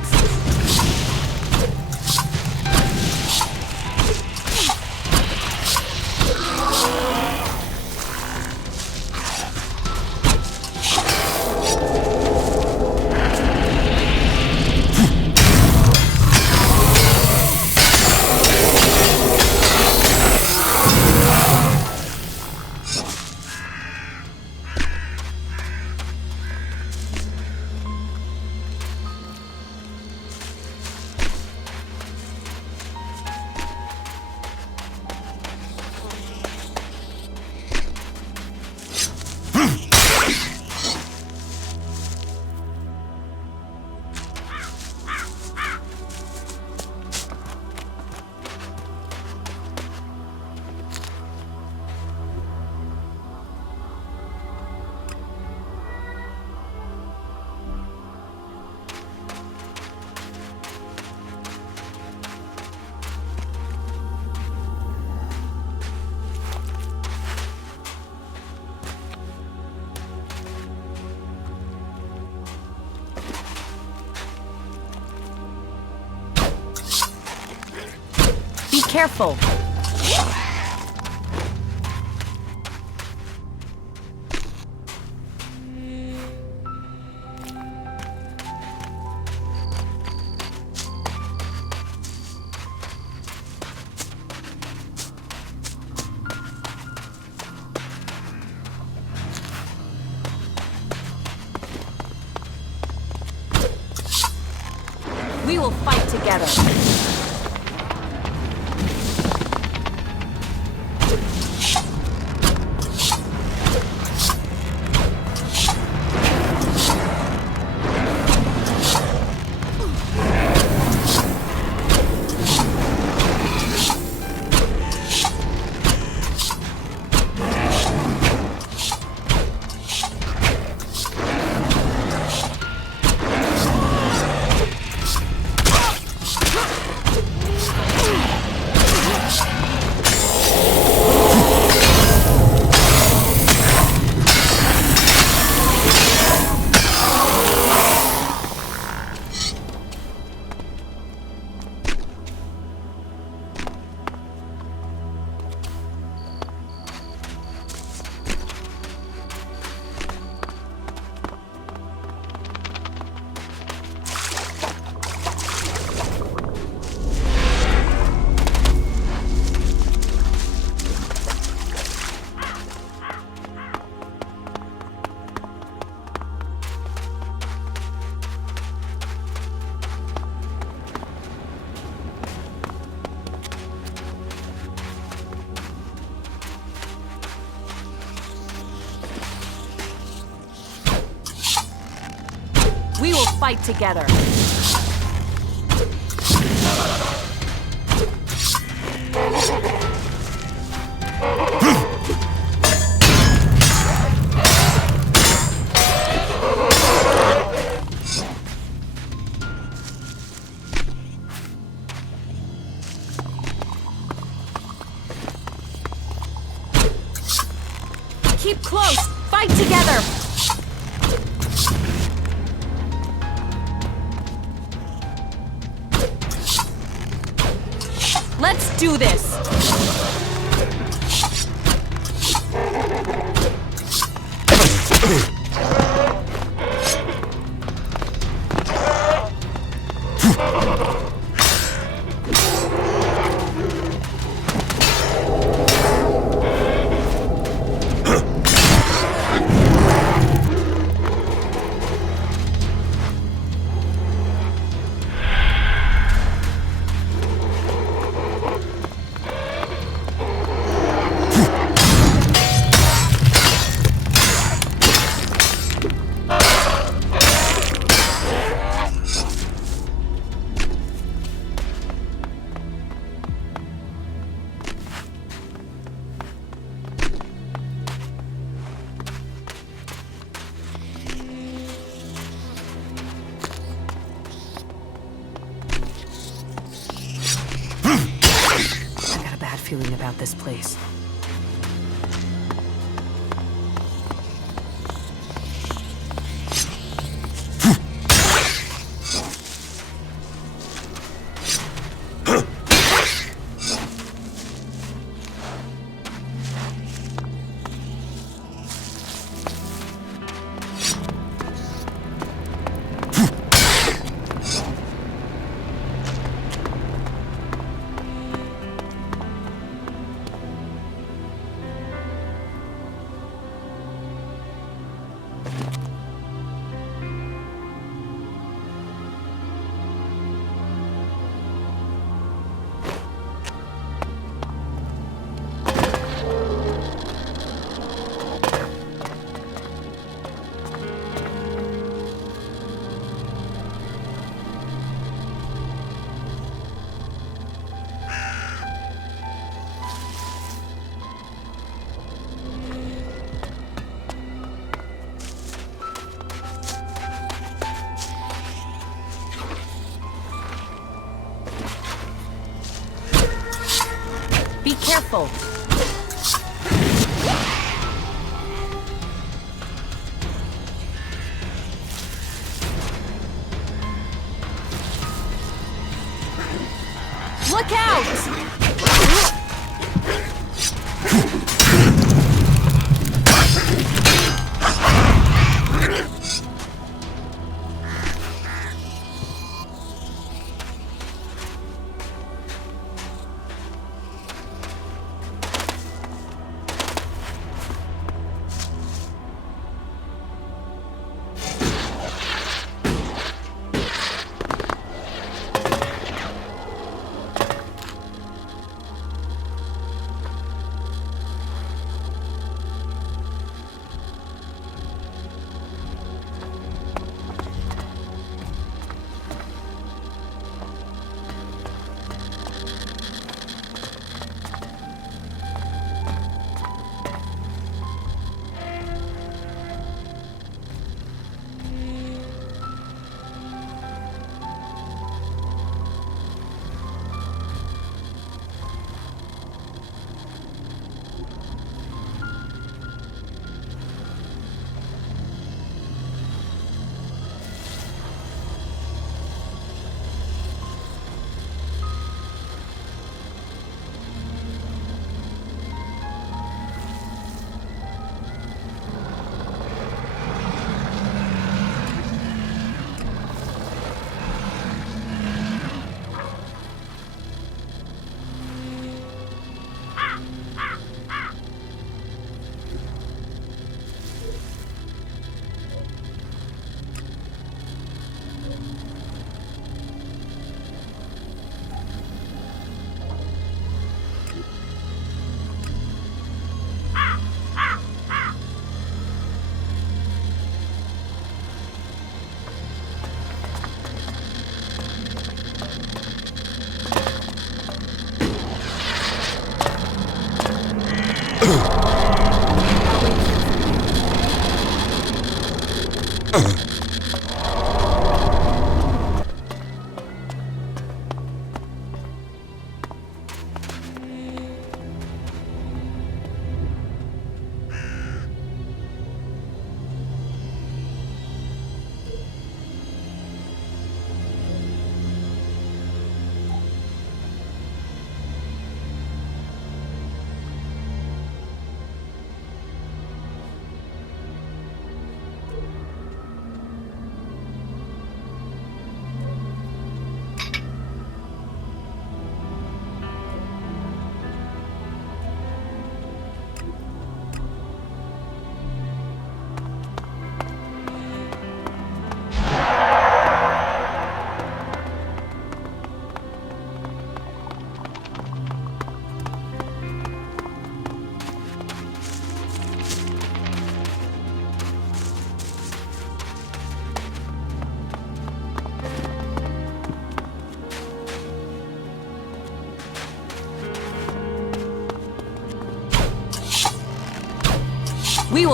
careful. We will fight together. We will fight together. Keep close. Fight together. Let's do this! Feeling about this place. Be careful. Look out!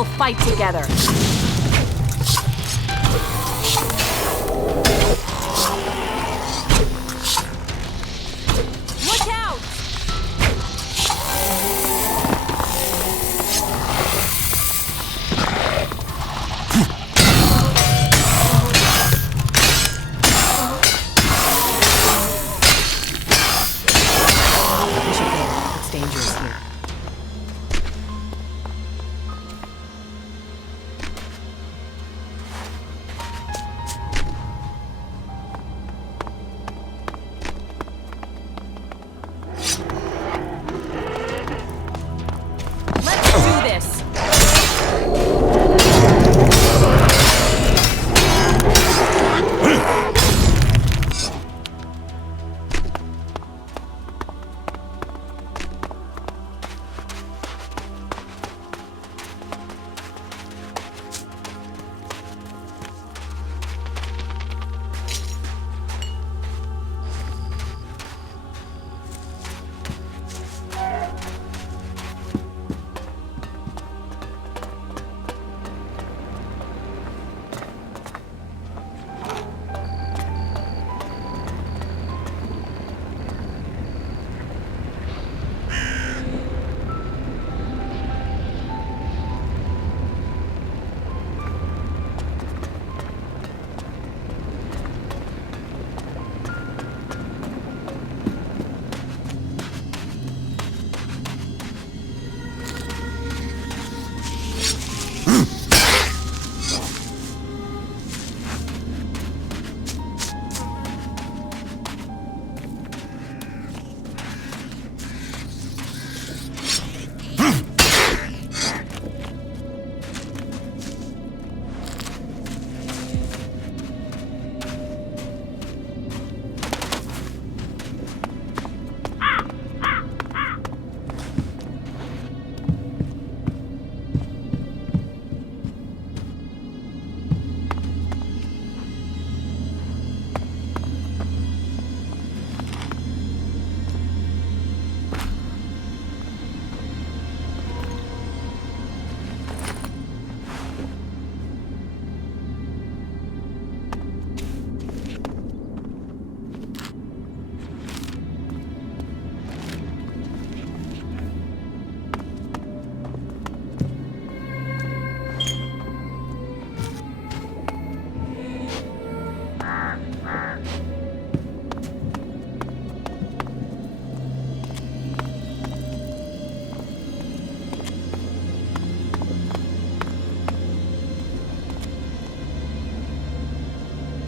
will fight together. Look out! We should go. It's dangerous here. Let's do this!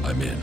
I'm in.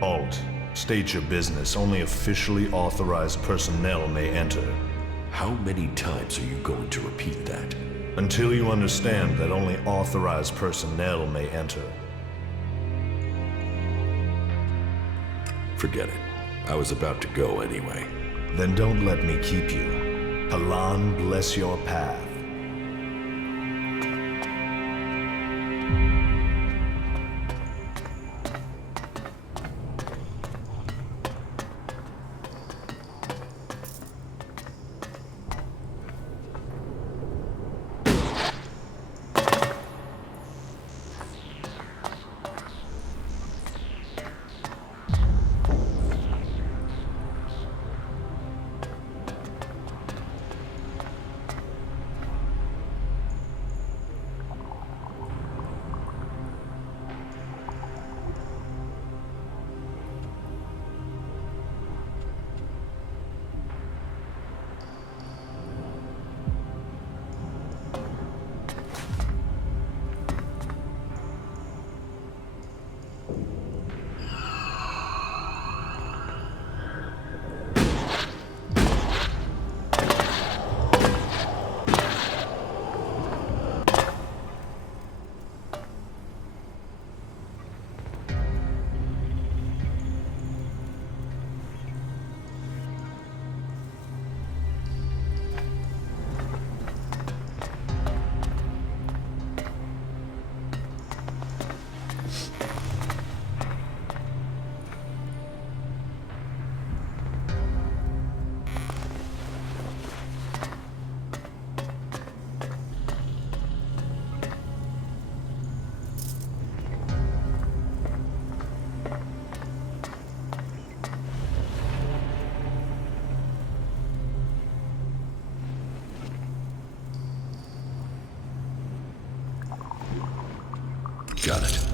Halt. State your business. Only officially authorized personnel may enter. How many times are you going to repeat that? Until you understand that only authorized personnel may enter. Forget it. I was about to go anyway. Then don't let me keep you. Halan bless your path. Got it.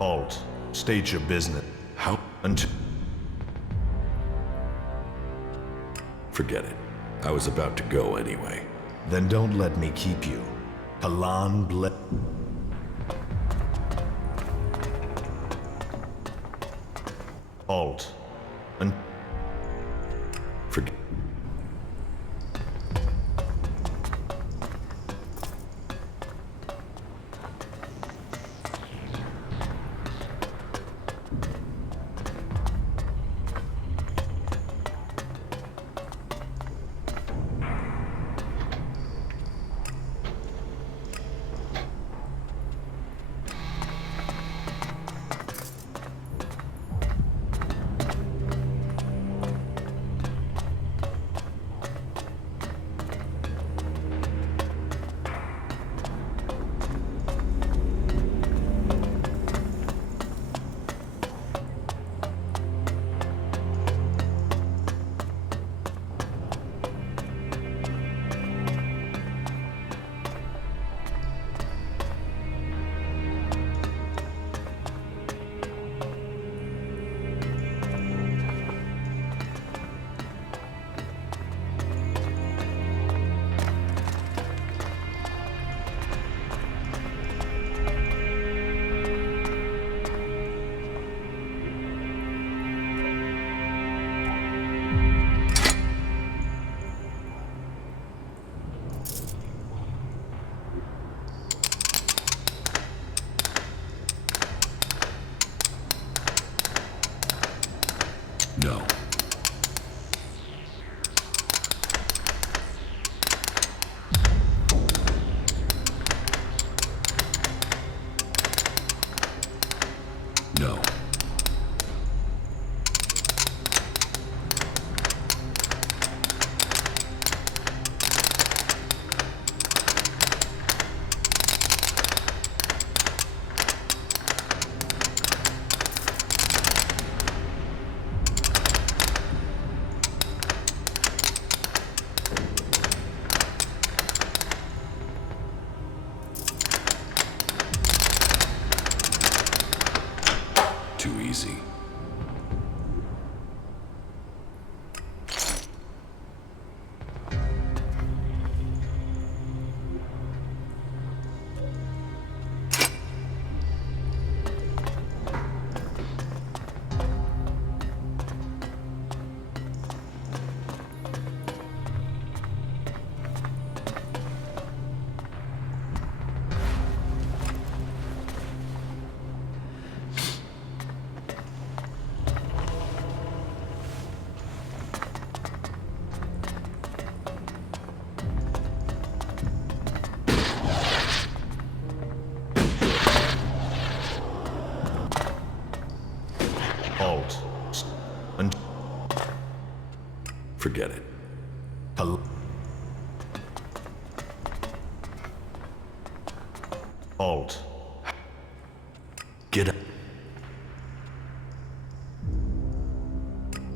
Alt, state your business. How? Until... Forget it. I was about to go anyway. Then don't let me keep you. Halan bless... Alt. And... Forget... too easy. Alt. And forget it. Alt. Get up.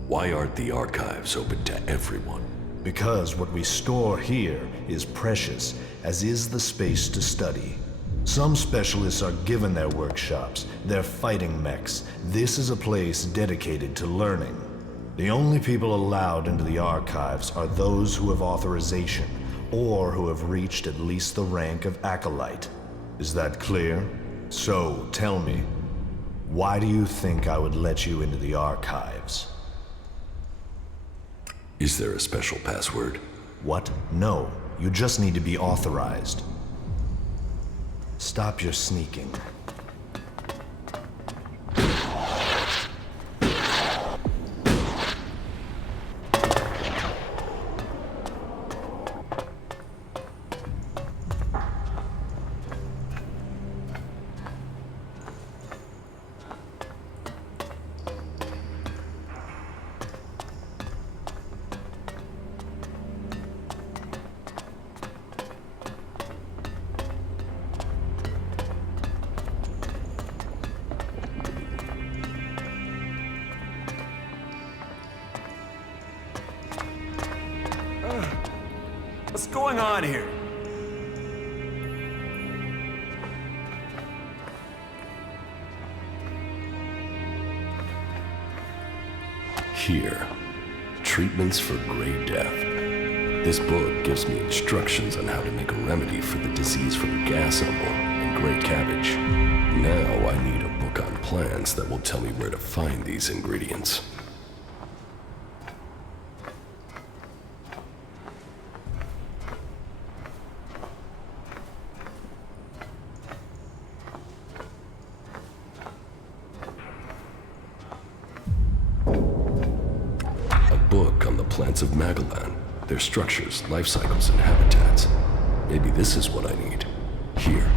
Why aren't the archives open to everyone? Because what we store here is precious, as is the space to study. Some specialists are given their workshops, their fighting mechs. This is a place dedicated to learning. The only people allowed into the archives are those who have authorization, or who have reached at least the rank of acolyte. Is that clear? So, tell me, why do you think I would let you into the archives? Is there a special password? What? No. You just need to be authorized. Stop your sneaking. What's going on here? Here. Treatments for Gray Death. This book gives me instructions on how to make a remedy for the disease from gas umble and gray cabbage. Now I need a book on plants that will tell me where to find these ingredients. Book on the plants of Magellan, their structures, life cycles, and habitats. Maybe this is what I need. Here.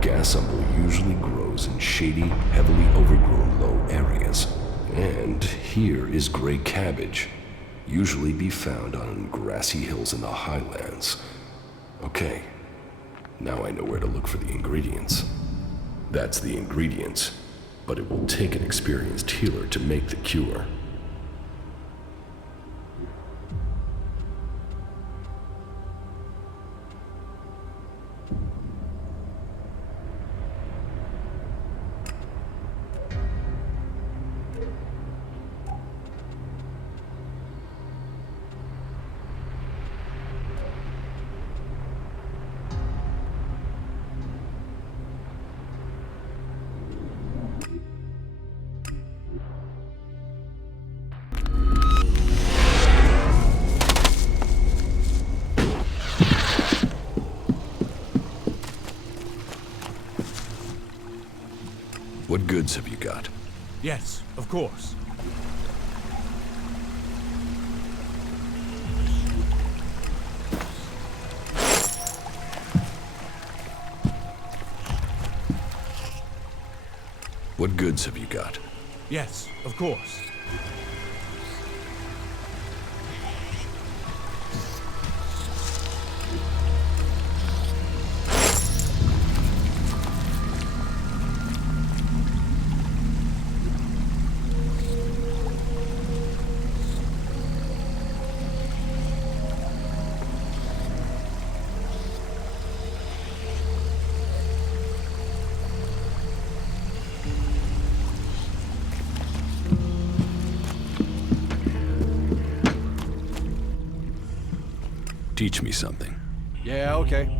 Gas umble usually grows in shady, heavily overgrown low areas. And here is gray cabbage, usually be found on grassy hills in the highlands. Okay, now I know where to look for the ingredients. That's the ingredients, but it will take an experienced healer to make the cure. What goods have you got? Yes, of course. What goods have you got? Yes, of course. teach me something. Yeah, okay.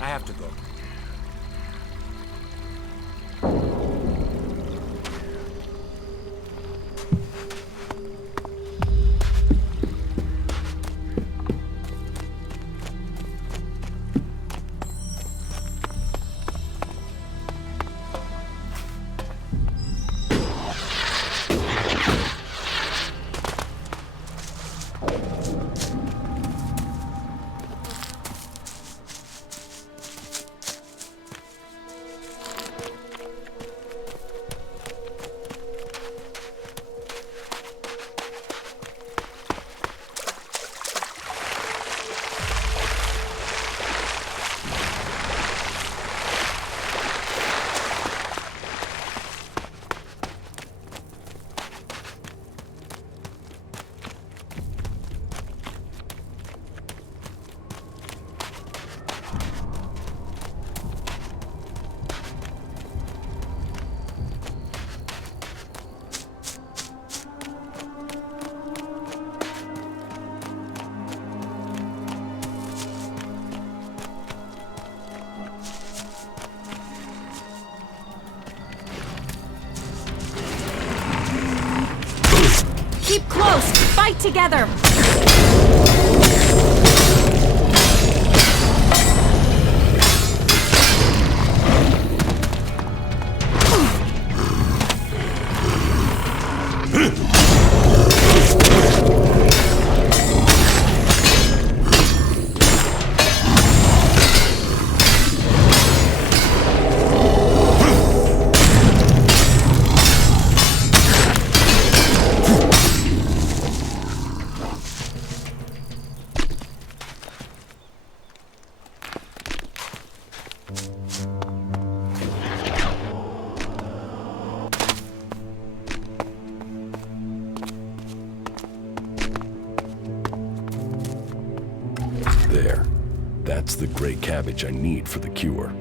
I have to go. Keep close! Fight together! There. That's the gray cabbage I need for the cure.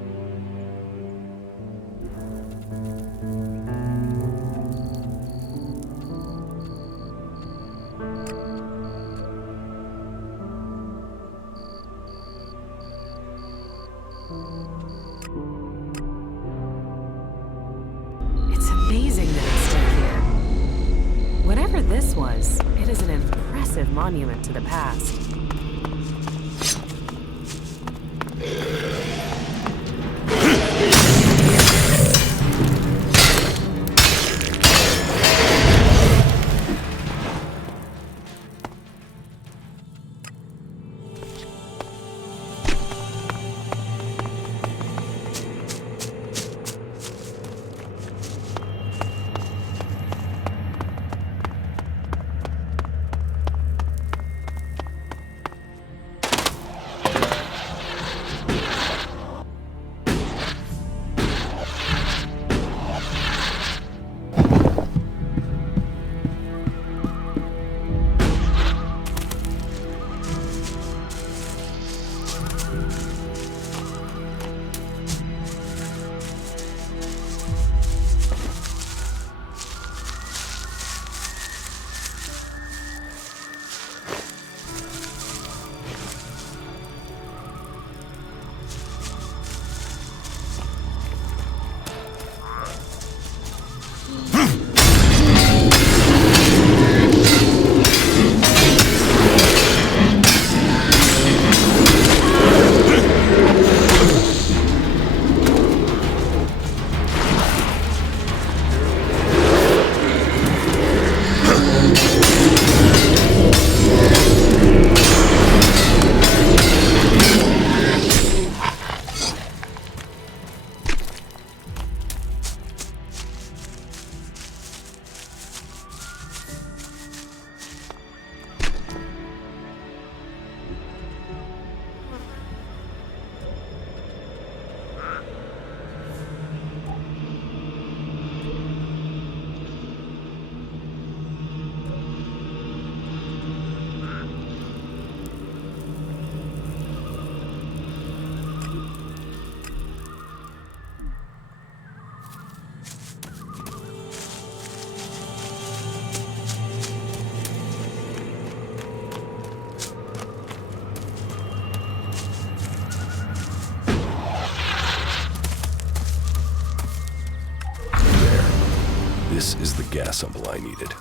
It's amazing that it's still here. Whatever this was, it is an impressive monument to the past. This is the gas sample I needed.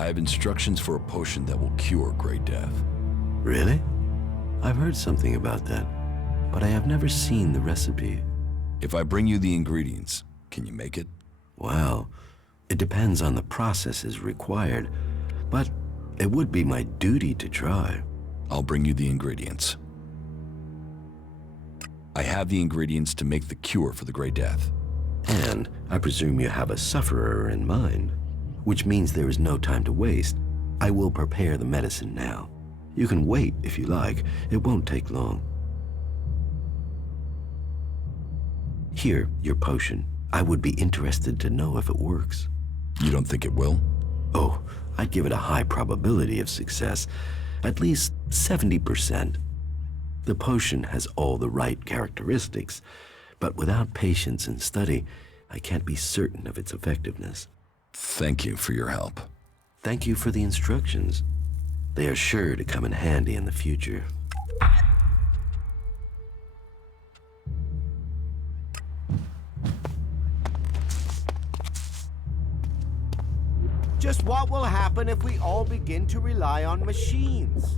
I have instructions for a potion that will cure Grey Death. Really? I've heard something about that, but I have never seen the recipe. If I bring you the ingredients, can you make it? Well, it depends on the processes required, but it would be my duty to try. I'll bring you the ingredients. I have the ingredients to make the cure for the Grey Death. And I presume you have a sufferer in mind, which means there is no time to waste. I will prepare the medicine now. You can wait if you like. It won't take long. Here, your potion. I would be interested to know if it works. You don't think it will? Oh, I'd give it a high probability of success. At least 70%. The potion has all the right characteristics, but without patience and study, I can't be certain of its effectiveness. Thank you for your help. Thank you for the instructions. They are sure to come in handy in the future. Just what will happen if we all begin to rely on machines?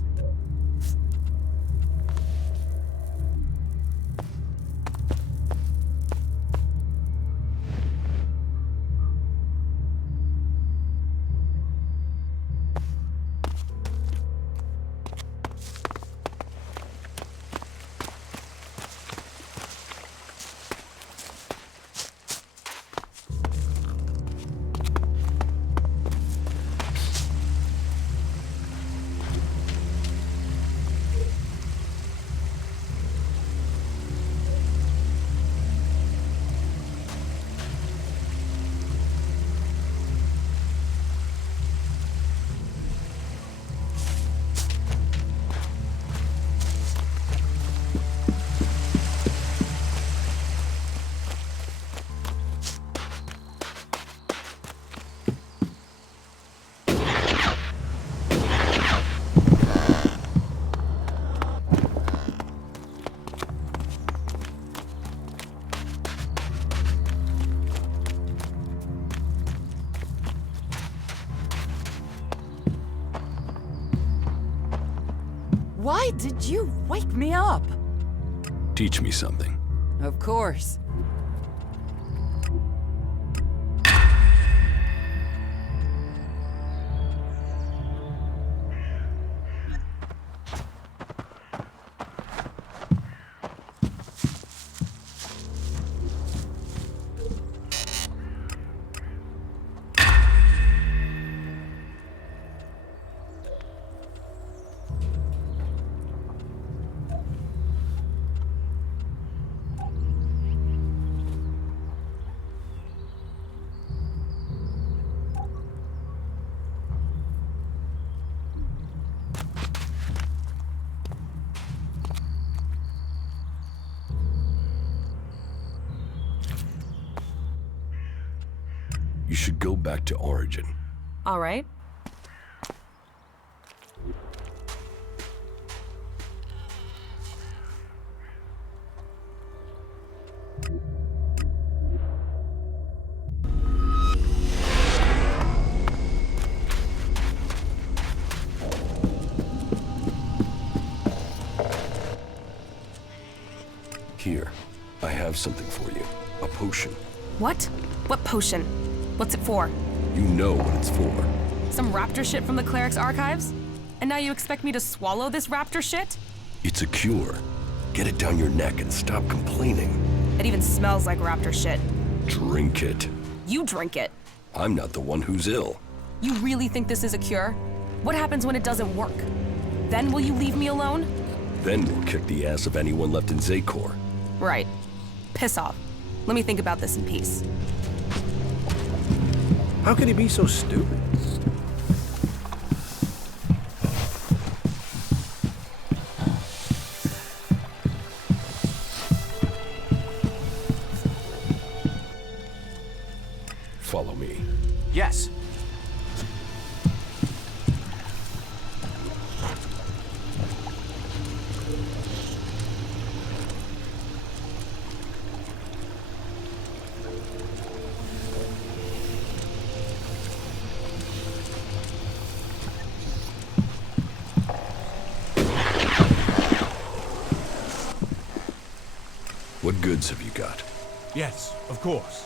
Why did you wake me up? Teach me something. Of course. You should go back to Origin. All right. Here, I have something for you. A potion. What? What potion? What's it for? You know what it's for. Some raptor shit from the Cleric's archives? And now you expect me to swallow this raptor shit? It's a cure. Get it down your neck and stop complaining. It even smells like raptor shit. Drink it. You drink it. I'm not the one who's ill. You really think this is a cure? What happens when it doesn't work? Then will you leave me alone? Then we'll kick the ass of anyone left in Zakor. Right. Piss off. Let me think about this in peace. How could he be so stupid? Follow me. Yes. What goods have you got? Yes, of course.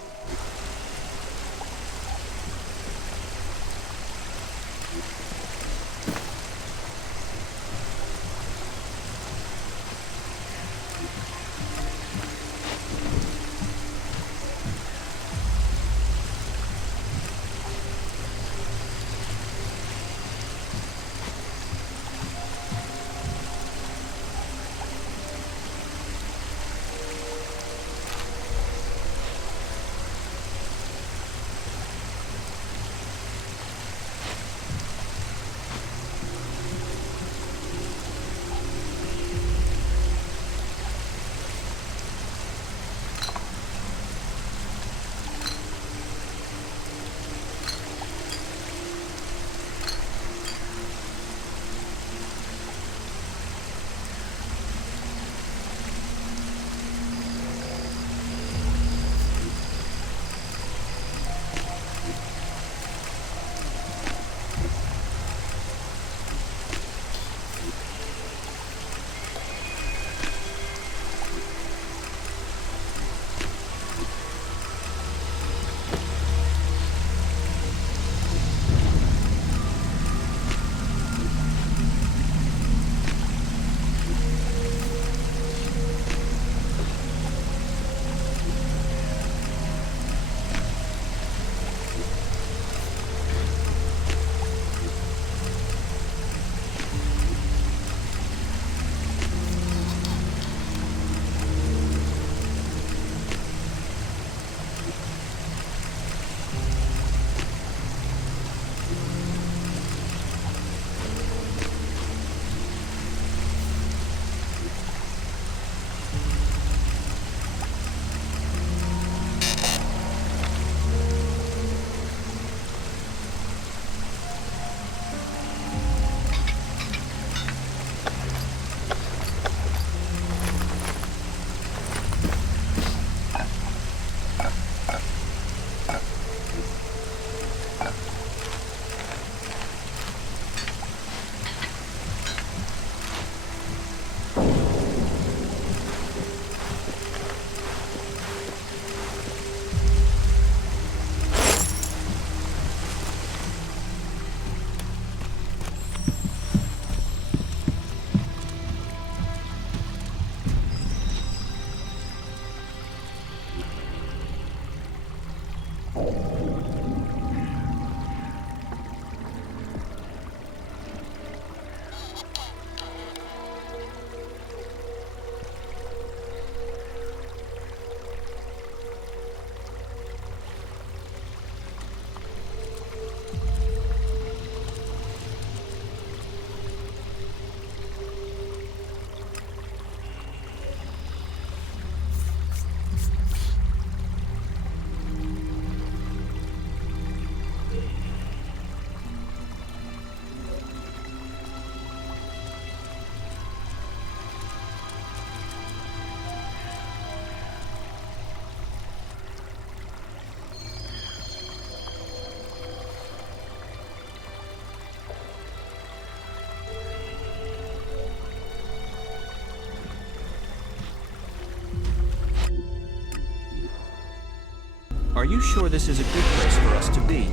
Are you sure this is a good place for us to be?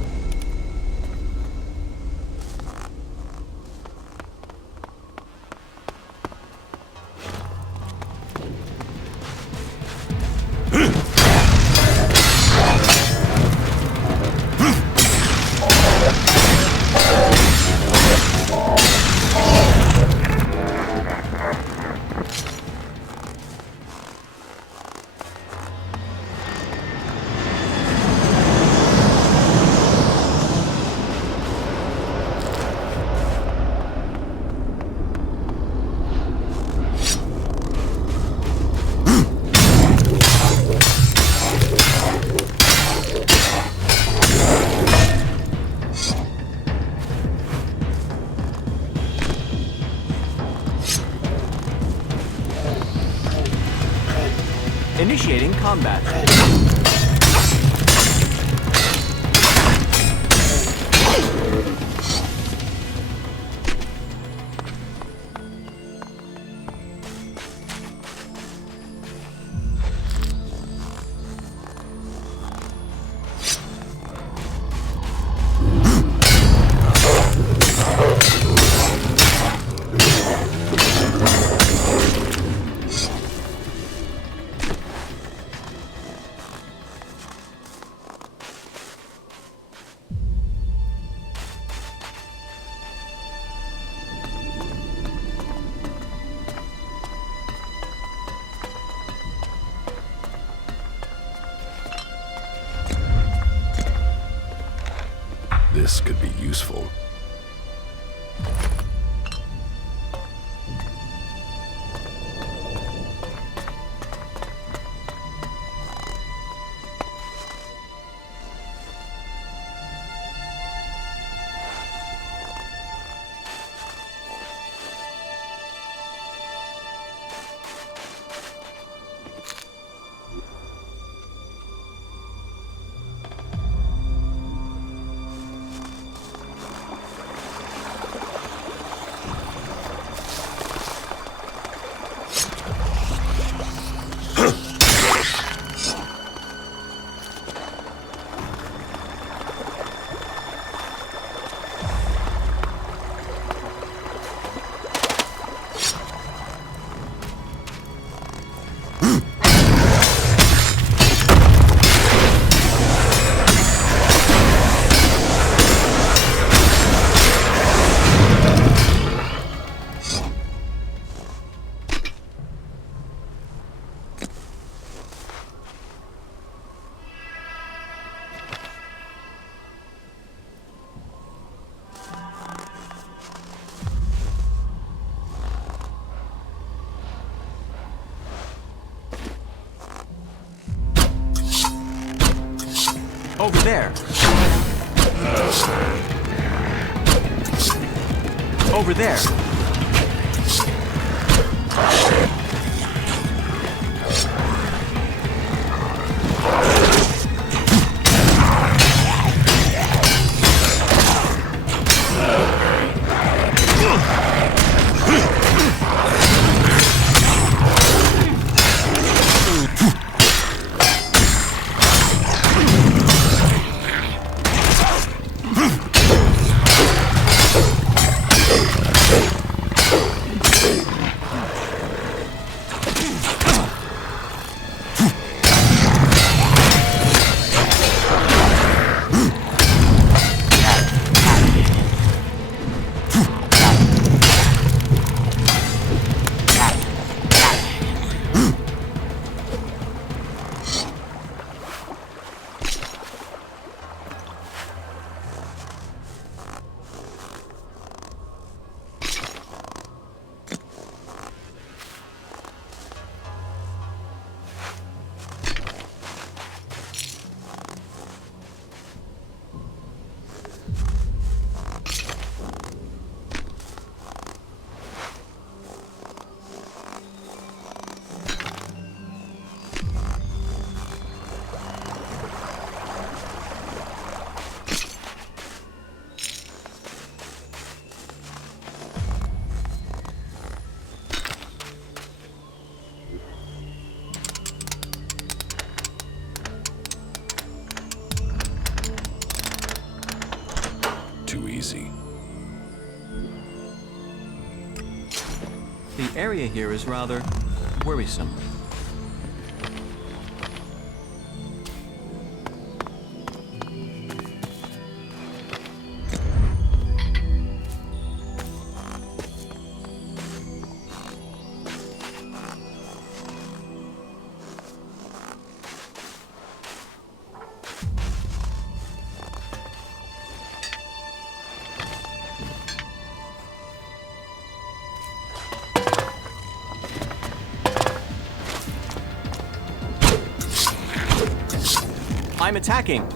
Initiating combat. This could be useful. Over there. Over there. too easy. The area here is rather worrisome. I'm attacking.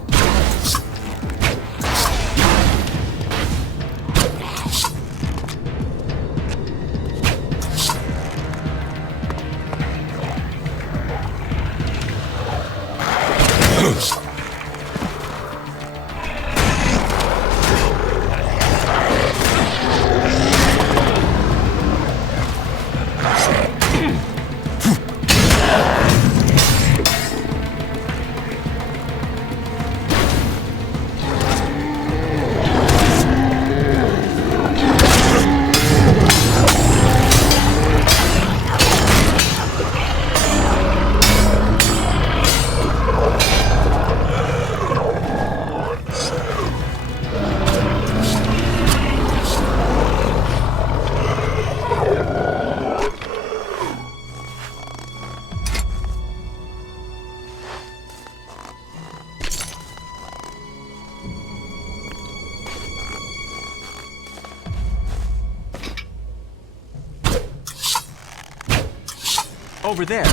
Over there.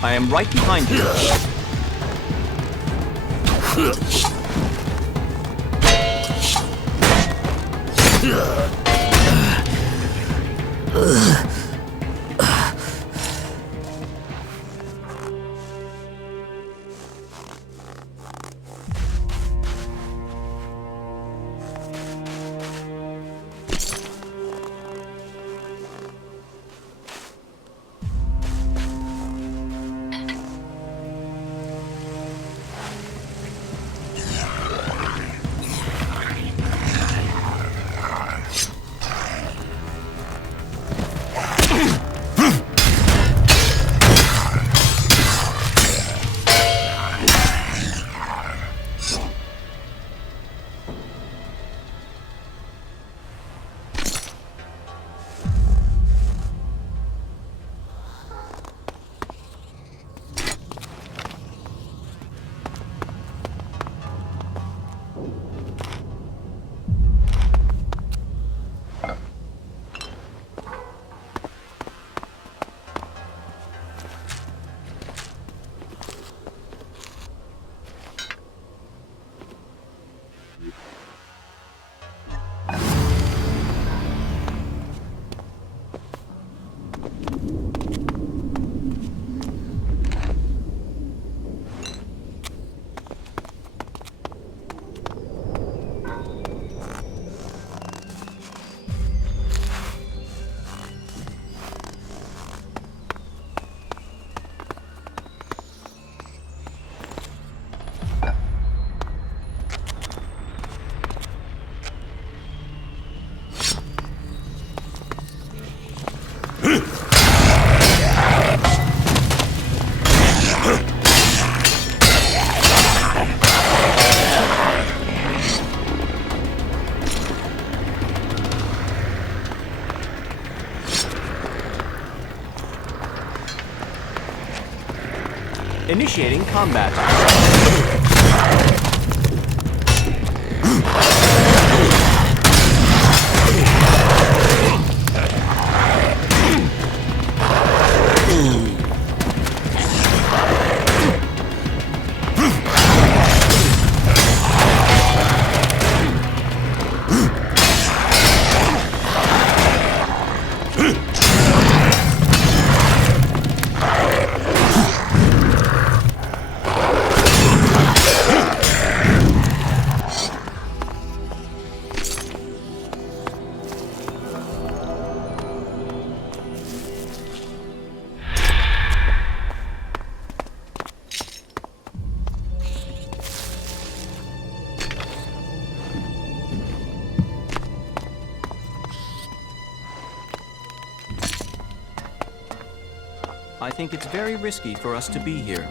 I am right behind you. Initiating combat. think it's very risky for us to be here.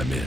I'm in.